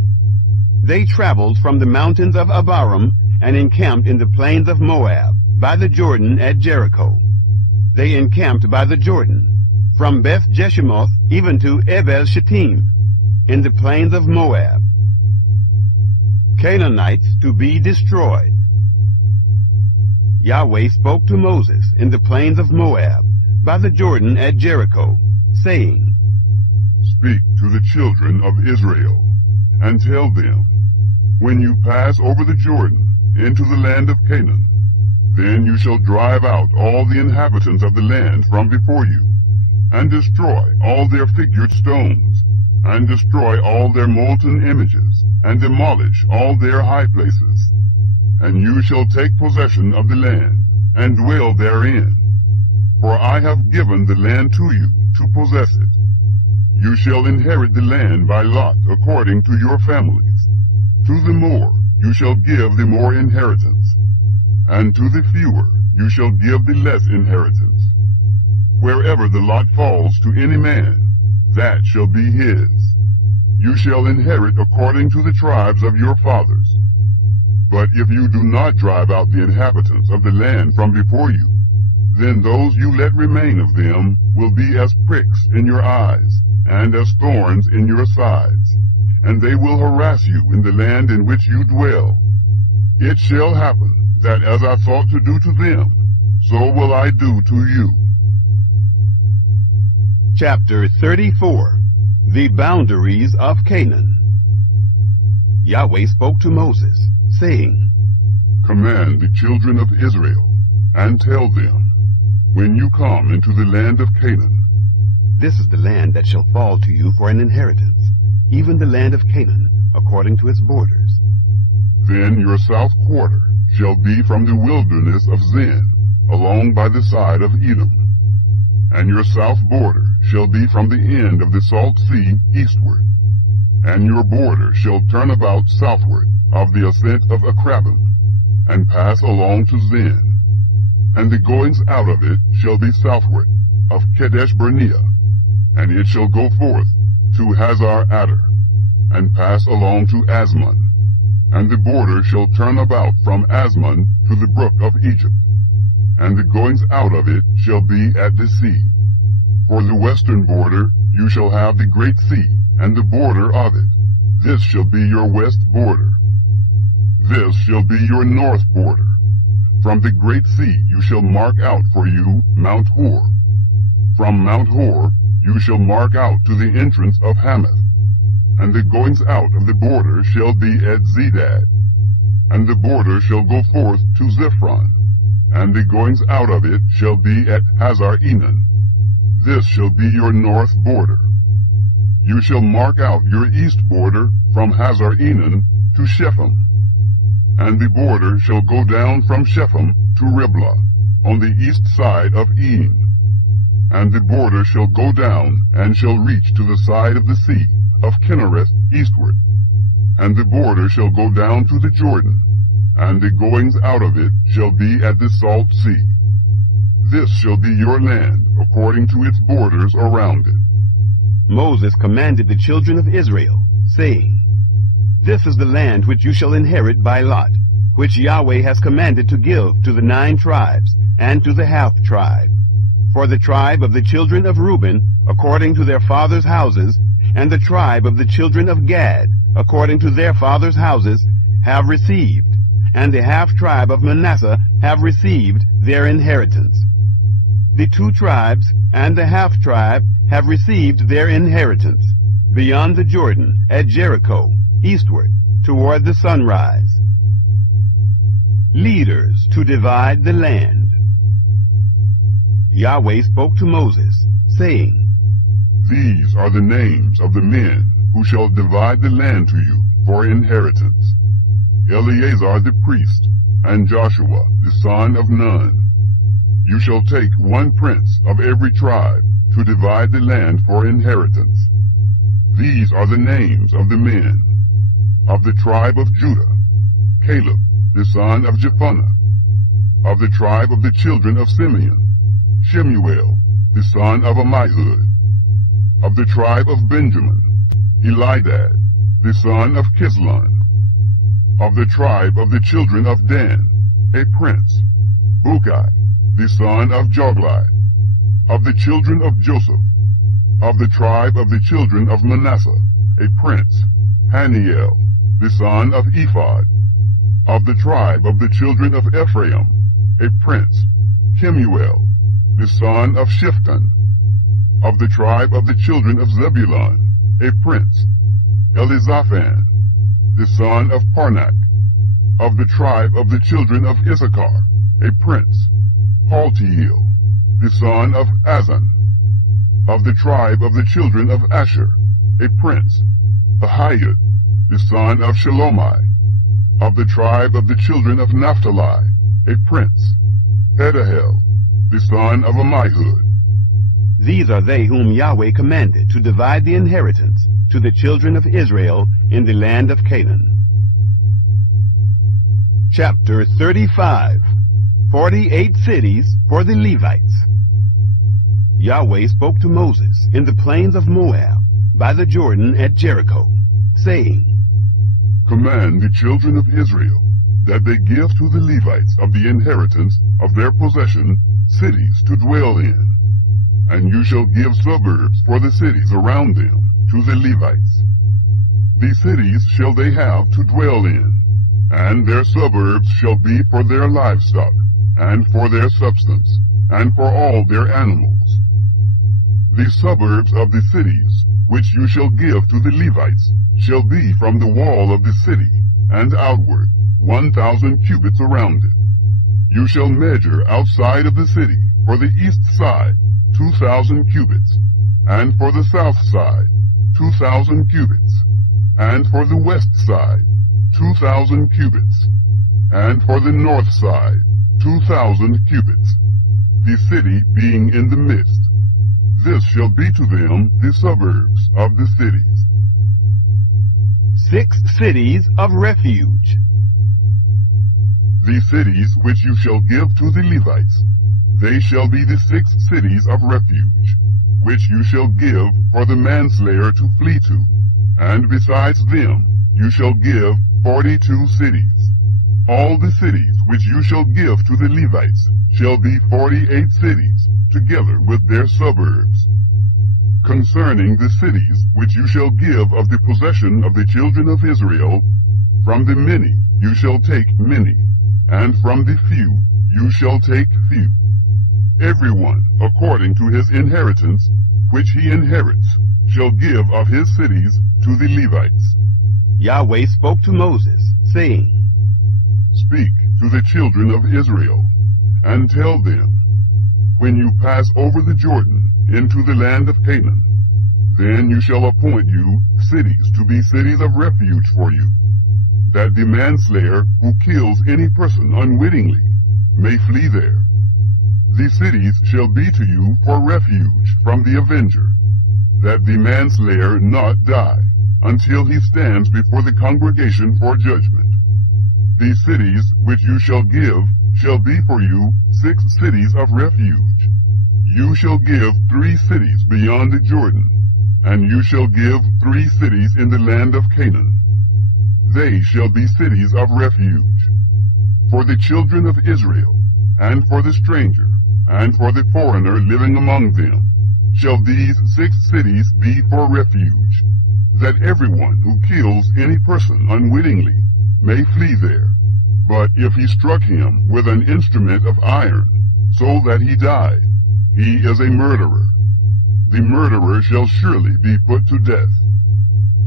They traveled from the mountains of Abarim and encamped in the plains of Moab, by the Jordan at Jericho. They encamped by the Jordan, from Beth Jeshimoth even to Ebel Shittim, in the plains of Moab. Canaanites to be destroyed. Yahweh spoke to Moses in the plains of Moab, by the Jordan at Jericho, saying, Speak to the children of Israel, and tell them, when you pass over the Jordan into the land of Canaan, then you shall drive out all the inhabitants of the land from before you, and destroy all their figured stones, and destroy all their molten images, and demolish all their high places. And you shall take possession of the land, and dwell therein. For I have given the land to you, to possess it. You shall inherit the land by lot according to your families. To the more you shall give the more inheritance, and to the fewer you shall give the less inheritance. Wherever the lot falls to any man, that shall be his. You shall inherit according to the tribes of your fathers. But if you do not drive out the inhabitants of the land from before you, then those you let remain of them will be as pricks in your eyes, and as thorns in your sides, and they will harass you in the land in which you dwell. It shall happen that as I thought to do to them, so will I do to you. Chapter 34. The Boundaries of Canaan. Yahweh spoke to Moses, saying, Command the children of Israel, and tell them, when you come into the land of Canaan, this is the land that shall fall to you for an inheritance, even the land of Canaan, according to its borders. then your south quarter shall be from the wilderness of Zin, along by the side of Edom. And your south border shall be from the end of the salt sea eastward. And your border shall turn about southward of the ascent of Akrabim, and pass along to Zin. And the goings out of it shall be southward of Kadesh Barnea, and it shall go forth to Hazar Adar, and pass along to Asmon. And the border shall turn about from Asmon to the brook of Egypt, and the goings out of it shall be at the sea. For the western border you shall have the great sea, and the border of it. This shall be your west border. This shall be your north border. From the great sea you shall mark out for you Mount Hor. From Mount Hor you shall mark out to the entrance of Hamath. And the goings out of the border shall be at Zedad. And the border shall go forth to Ziphron. And the goings out of it shall be at Hazar Enan. This shall be your north border. You shall mark out your east border from Hazar Enan to Shephem. And the border shall go down from Shephem to Riblah, on the east side of En. And the border shall go down, and shall reach to the side of the sea of Kinnereth eastward. And the border shall go down to the Jordan, and the goings out of it shall be at the salt sea. This shall be your land, according to its borders around it. Moses commanded the children of Israel, saying, This is the land which you shall inherit by lot, which Yahweh has commanded to give to the 9 tribes, and to the half-tribe. For the tribe of the children of Reuben, according to their fathers' houses, and the tribe of the children of Gad, according to their fathers' houses, have received, and the half-tribe of Manasseh have received their inheritance. The 2 tribes and the half-tribe have received their inheritance, beyond the Jordan, at Jericho, eastward, toward the sunrise. Leaders to divide the land. Yahweh spoke to Moses, saying, These are the names of the men who shall divide the land to you for inheritance: Eleazar the priest, and Joshua the son of Nun. You shall take 1 prince of every tribe to divide the land for inheritance. These are the names of the men. Of the tribe of Judah, Caleb the son of Jephunneh. Of the tribe of the children of Simeon, Shemuel the son of Ammihud. Of the tribe of Benjamin, Elidad the son of Kislon. Of the tribe of the children of Dan, a prince, Bukai the son of Joglai. Of the children of Joseph. Of the tribe of the children of Manasseh, a prince, Haniel the son of Ephod. Of the tribe of the children of Ephraim, a prince, Kemuel the son of Shiftan. Of the tribe of the children of Zebulun, a prince, Elizaphan the son of Parnak. Of the tribe of the children of Issachar, a prince, Paltiel the son of Azan. Of the tribe of the children of Asher, a prince, Ahiyud the son of Shalomai. Of the tribe of the children of Naphtali, a prince, Pedahel the son of Ammihud. These are they whom Yahweh commanded to divide the inheritance to the children of Israel in the land of Canaan. Chapter 35. 48 cities for the Levites. Yahweh spoke to Moses in the plains of Moab, by the Jordan at Jericho, saying, Command the children of Israel that they give to the Levites of the inheritance of their possession cities to dwell in. And you shall give suburbs for the cities around them to the Levites. These cities shall they have to dwell in, and their suburbs shall be for their livestock, and for their substance, and for all their animals. The suburbs of the cities, which you shall give to the Levites, shall be from the wall of the city, and outward, 1,000 cubits around it. You shall measure outside of the city, for the east side, 2,000 cubits, and for the south side, 2,000 cubits, and for the west side, 2,000 cubits, and for the north side, 2,000 cubits, the city being in the midst. This shall be to them the suburbs of the cities. 6 cities of refuge. The cities which you shall give to the Levites, they shall be the 6 cities of refuge, which you shall give for the manslayer to flee to, and besides them you shall give 42 cities. All the cities which you shall give to the Levites shall be 48 cities, together with their suburbs. Concerning the cities which you shall give of the possession of the children of Israel, from the many you shall take many, and from the few you shall take few. Everyone according to his inheritance, which he inherits, shall give of his cities to the Levites. Yahweh spoke to Moses, saying, Speak to the children of Israel, and tell them, when you pass over the Jordan into the land of Canaan, then you shall appoint you cities to be cities of refuge for you, that the manslayer who kills any person unwittingly may flee there. The cities shall be to you for refuge from the avenger, that the manslayer not die until he stands before the congregation for judgment. The cities which you shall give shall be for you 6 cities of refuge. You shall give 3 cities beyond the Jordan, and you shall give 3 cities in the land of Canaan. They shall be cities of refuge. For the children of Israel, and for the stranger, and for the foreigner living among them, shall these 6 cities be for refuge, that everyone who kills any person unwittingly may flee there. But if he struck him with an instrument of iron, so that he died, he is a murderer. The murderer shall surely be put to death.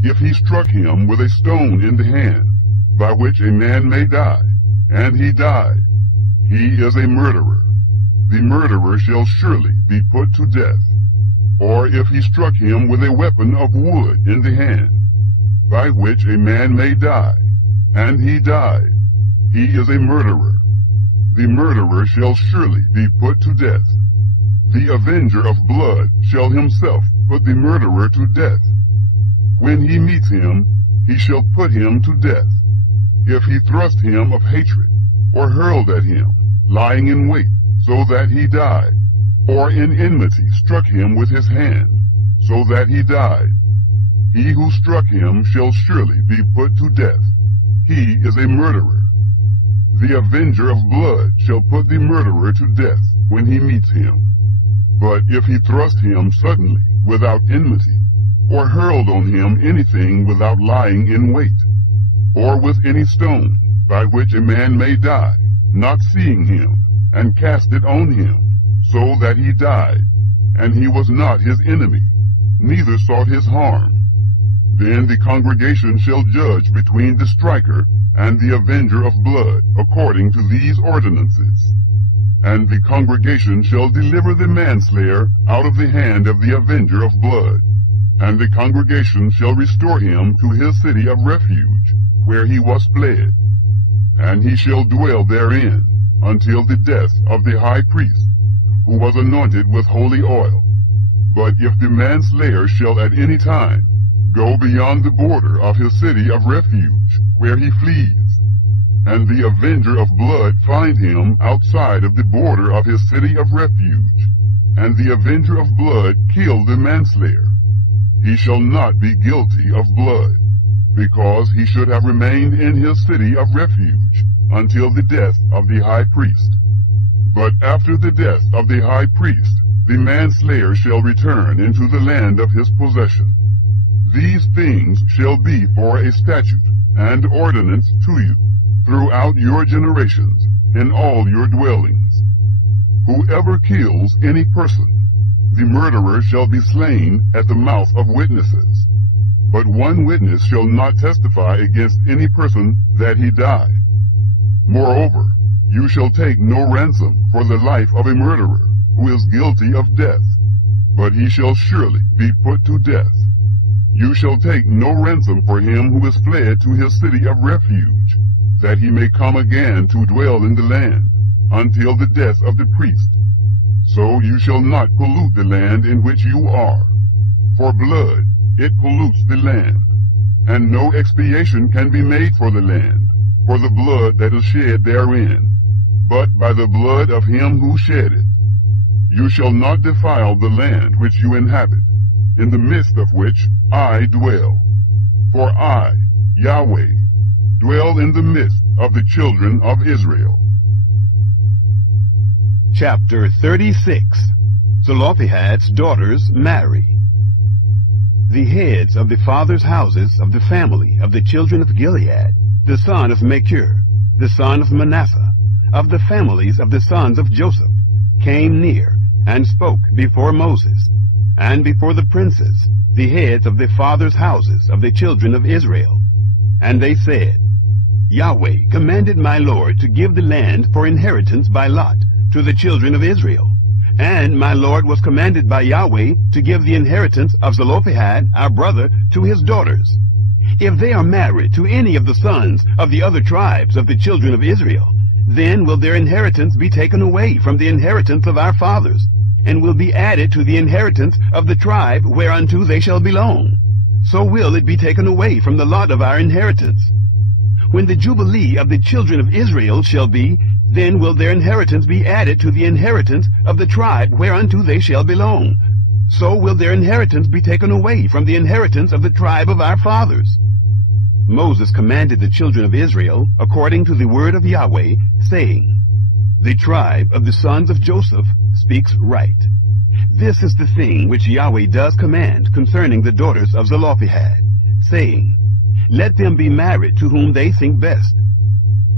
If he struck him with a stone in the hand, by which a man may die, and he died, he is a murderer. The murderer shall surely be put to death. Or if he struck him with a weapon of wood in the hand, by which a man may die, and he died, he is a murderer. The murderer shall surely be put to death. The avenger of blood shall himself put the murderer to death. When he meets him, he shall put him to death. If he thrust him of hatred, or hurled at him, lying in wait, so that he died, or in enmity struck him with his hand, so that he died, he who struck him shall surely be put to death. He is a murderer. The avenger of blood shall put the murderer to death when he meets him. But if he thrust him suddenly, without enmity, or hurled on him anything without lying in wait, or with any stone, by which a man may die, not seeing him, and cast it on him, so that he died, and he was not his enemy, neither sought his harm, then the congregation shall judge between the striker and the avenger of blood, according to these ordinances. And the congregation shall deliver the manslayer out of the hand of the avenger of blood, and the congregation shall restore him to his city of refuge, where he was fled, and he shall dwell therein until the death of the high priest, who was anointed with holy oil. But if the manslayer shall at any time go beyond the border of his city of refuge, where he flees, and the avenger of blood find him outside of the border of his city of refuge, and the avenger of blood kill the manslayer, he shall not be guilty of blood, because he should have remained in his city of refuge until the death of the high priest. But after the death of the high priest, the manslayer shall return into the land of his possession. These things shall be for a statute and ordinance to you throughout your generations in all your dwellings. Whoever kills any person, the murderer shall be slain at the mouth of witnesses. But one witness shall not testify against any person that he die. Moreover, you shall take no ransom for the life of a murderer who is guilty of death, but he shall surely be put to death. You shall take no ransom for him who is fled to his city of refuge, that he may come again to dwell in the land, until the death of the priest. So you shall not pollute the land in which you are. For blood, it pollutes the land, and no expiation can be made for the land, for the blood that is shed therein, but by the blood of him who shed it. You shall not defile the land which you inhabit, in the midst of which I dwell. For I, Yahweh, dwell in the midst of the children of Israel. Chapter 36. Zelophehad's daughters marry. The heads of the fathers' houses of the family of the children of Gilead, the son of Machir, the son of Manasseh, of the families of the sons of Joseph, came near and spoke before Moses, and before the princes, the heads of the fathers' houses of the children of Israel. And they said, Yahweh commanded my Lord to give the land for inheritance by lot to the children of Israel. And my Lord was commanded by Yahweh to give the inheritance of Zelophehad, our brother, to his daughters. If they are married to any of the sons of the other tribes of the children of Israel, then will their inheritance be taken away from the inheritance of our fathers, and will be added to the inheritance of the tribe whereunto they shall belong. So will it be taken away from the lot of our inheritance. When the jubilee of the children of Israel shall be, then will their inheritance be added to the inheritance of the tribe whereunto they shall belong. So will their inheritance be taken away from the inheritance of the tribe of our fathers. Moses commanded the children of Israel according to the word of Yahweh, saying, The tribe of the sons of Joseph speaks right. This is the thing which Yahweh does command concerning the daughters of Zelophehad, saying, Let them be married to whom they think best.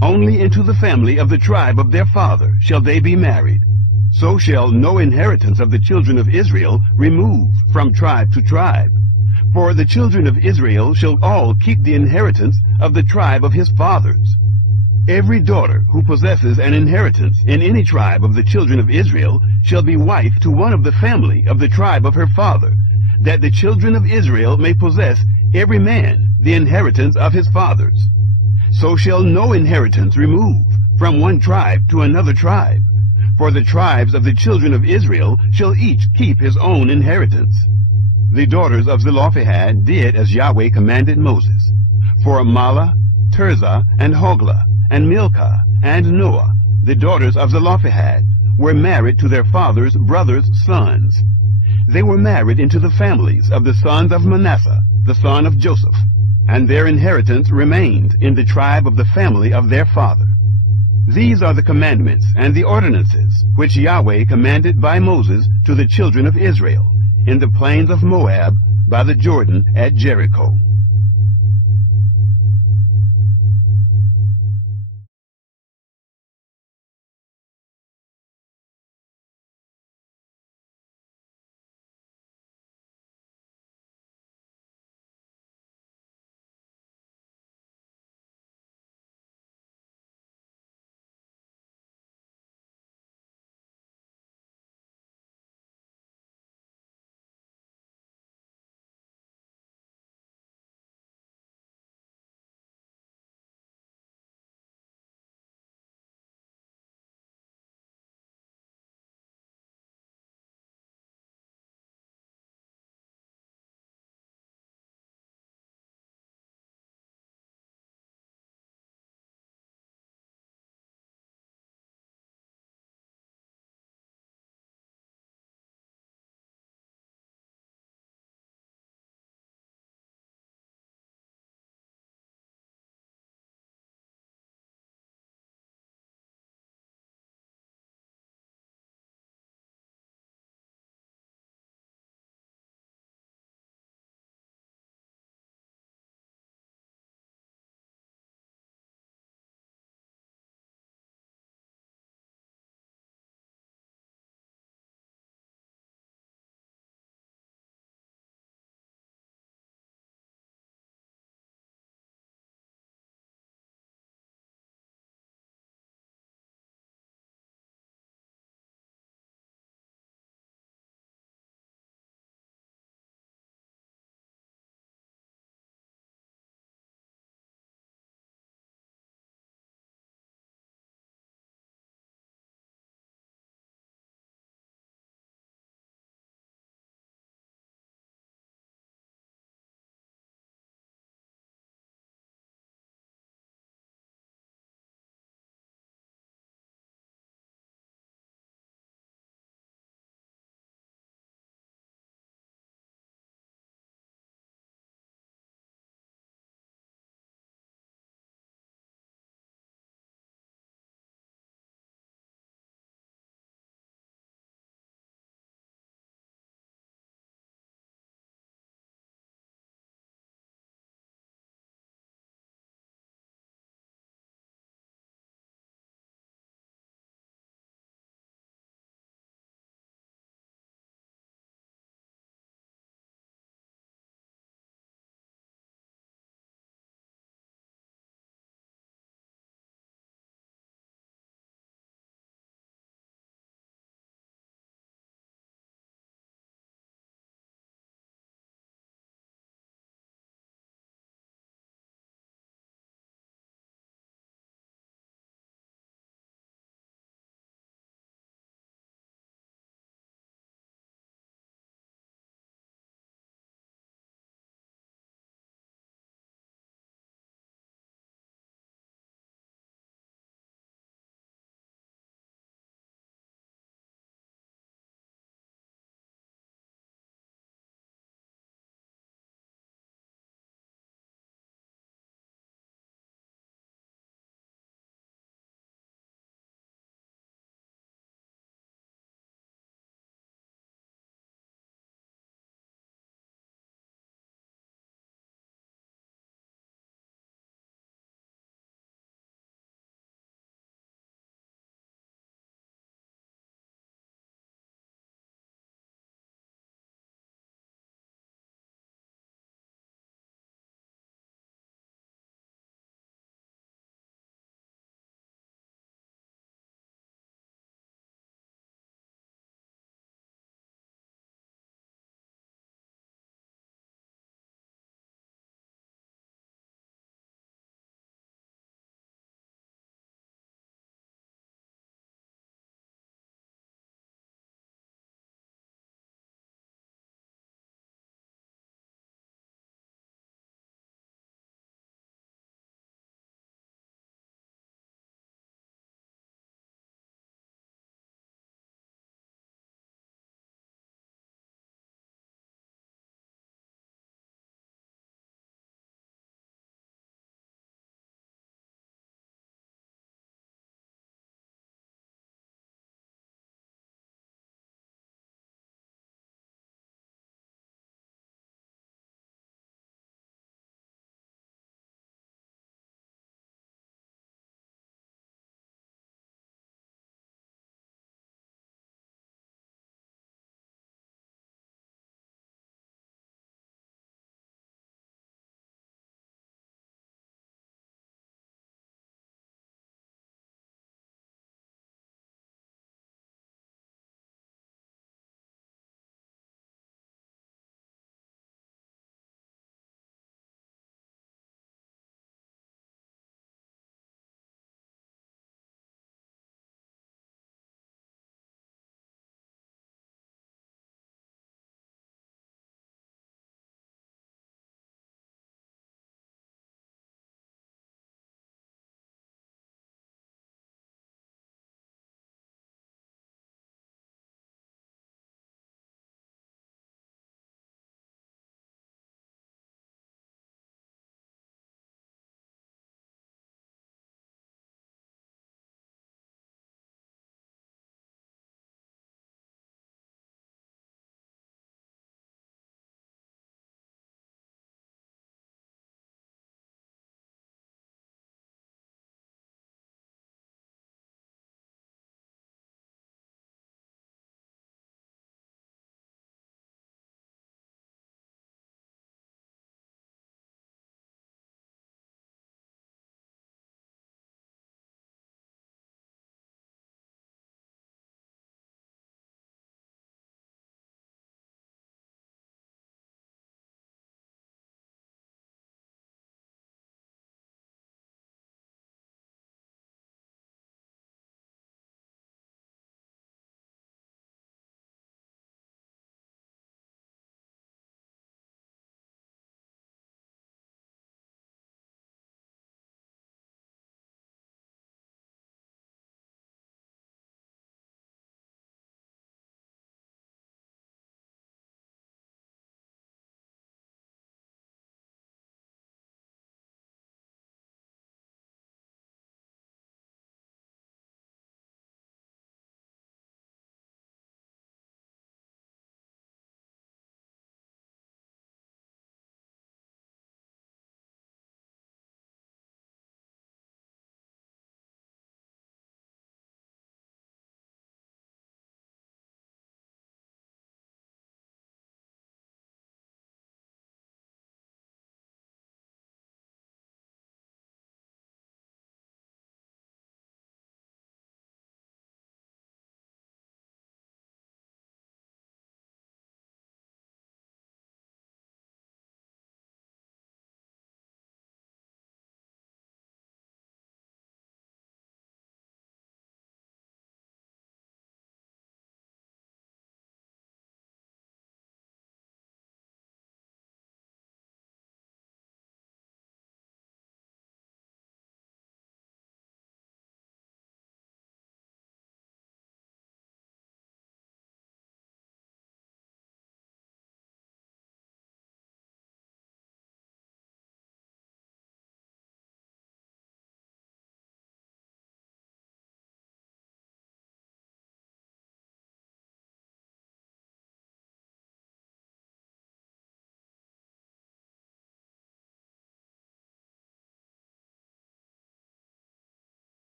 Only into the family of the tribe of their father shall they be married. So shall no inheritance of the children of Israel remove from tribe to tribe. For the children of Israel shall all keep the inheritance of the tribe of his fathers. Every daughter who possesses an inheritance in any tribe of the children of Israel shall be wife to one of the family of the tribe of her father, that the children of Israel may possess every man the inheritance of his fathers. So shall no inheritance remove from one tribe to another tribe, for the tribes of the children of Israel shall each keep his own inheritance. The daughters of Zelophehad did as Yahweh commanded Moses. For Mahlah, Tirzah, and Hoglah, and Milcah, and Noah, the daughters of Zelophehad, were married to their father's brothers' sons. They were married into the families of the sons of Manasseh, the son of Joseph, and their inheritance remained in the tribe of the family of their father. These are the commandments and the ordinances which Yahweh commanded by Moses to the children of Israel in the plains of Moab by the Jordan at Jericho.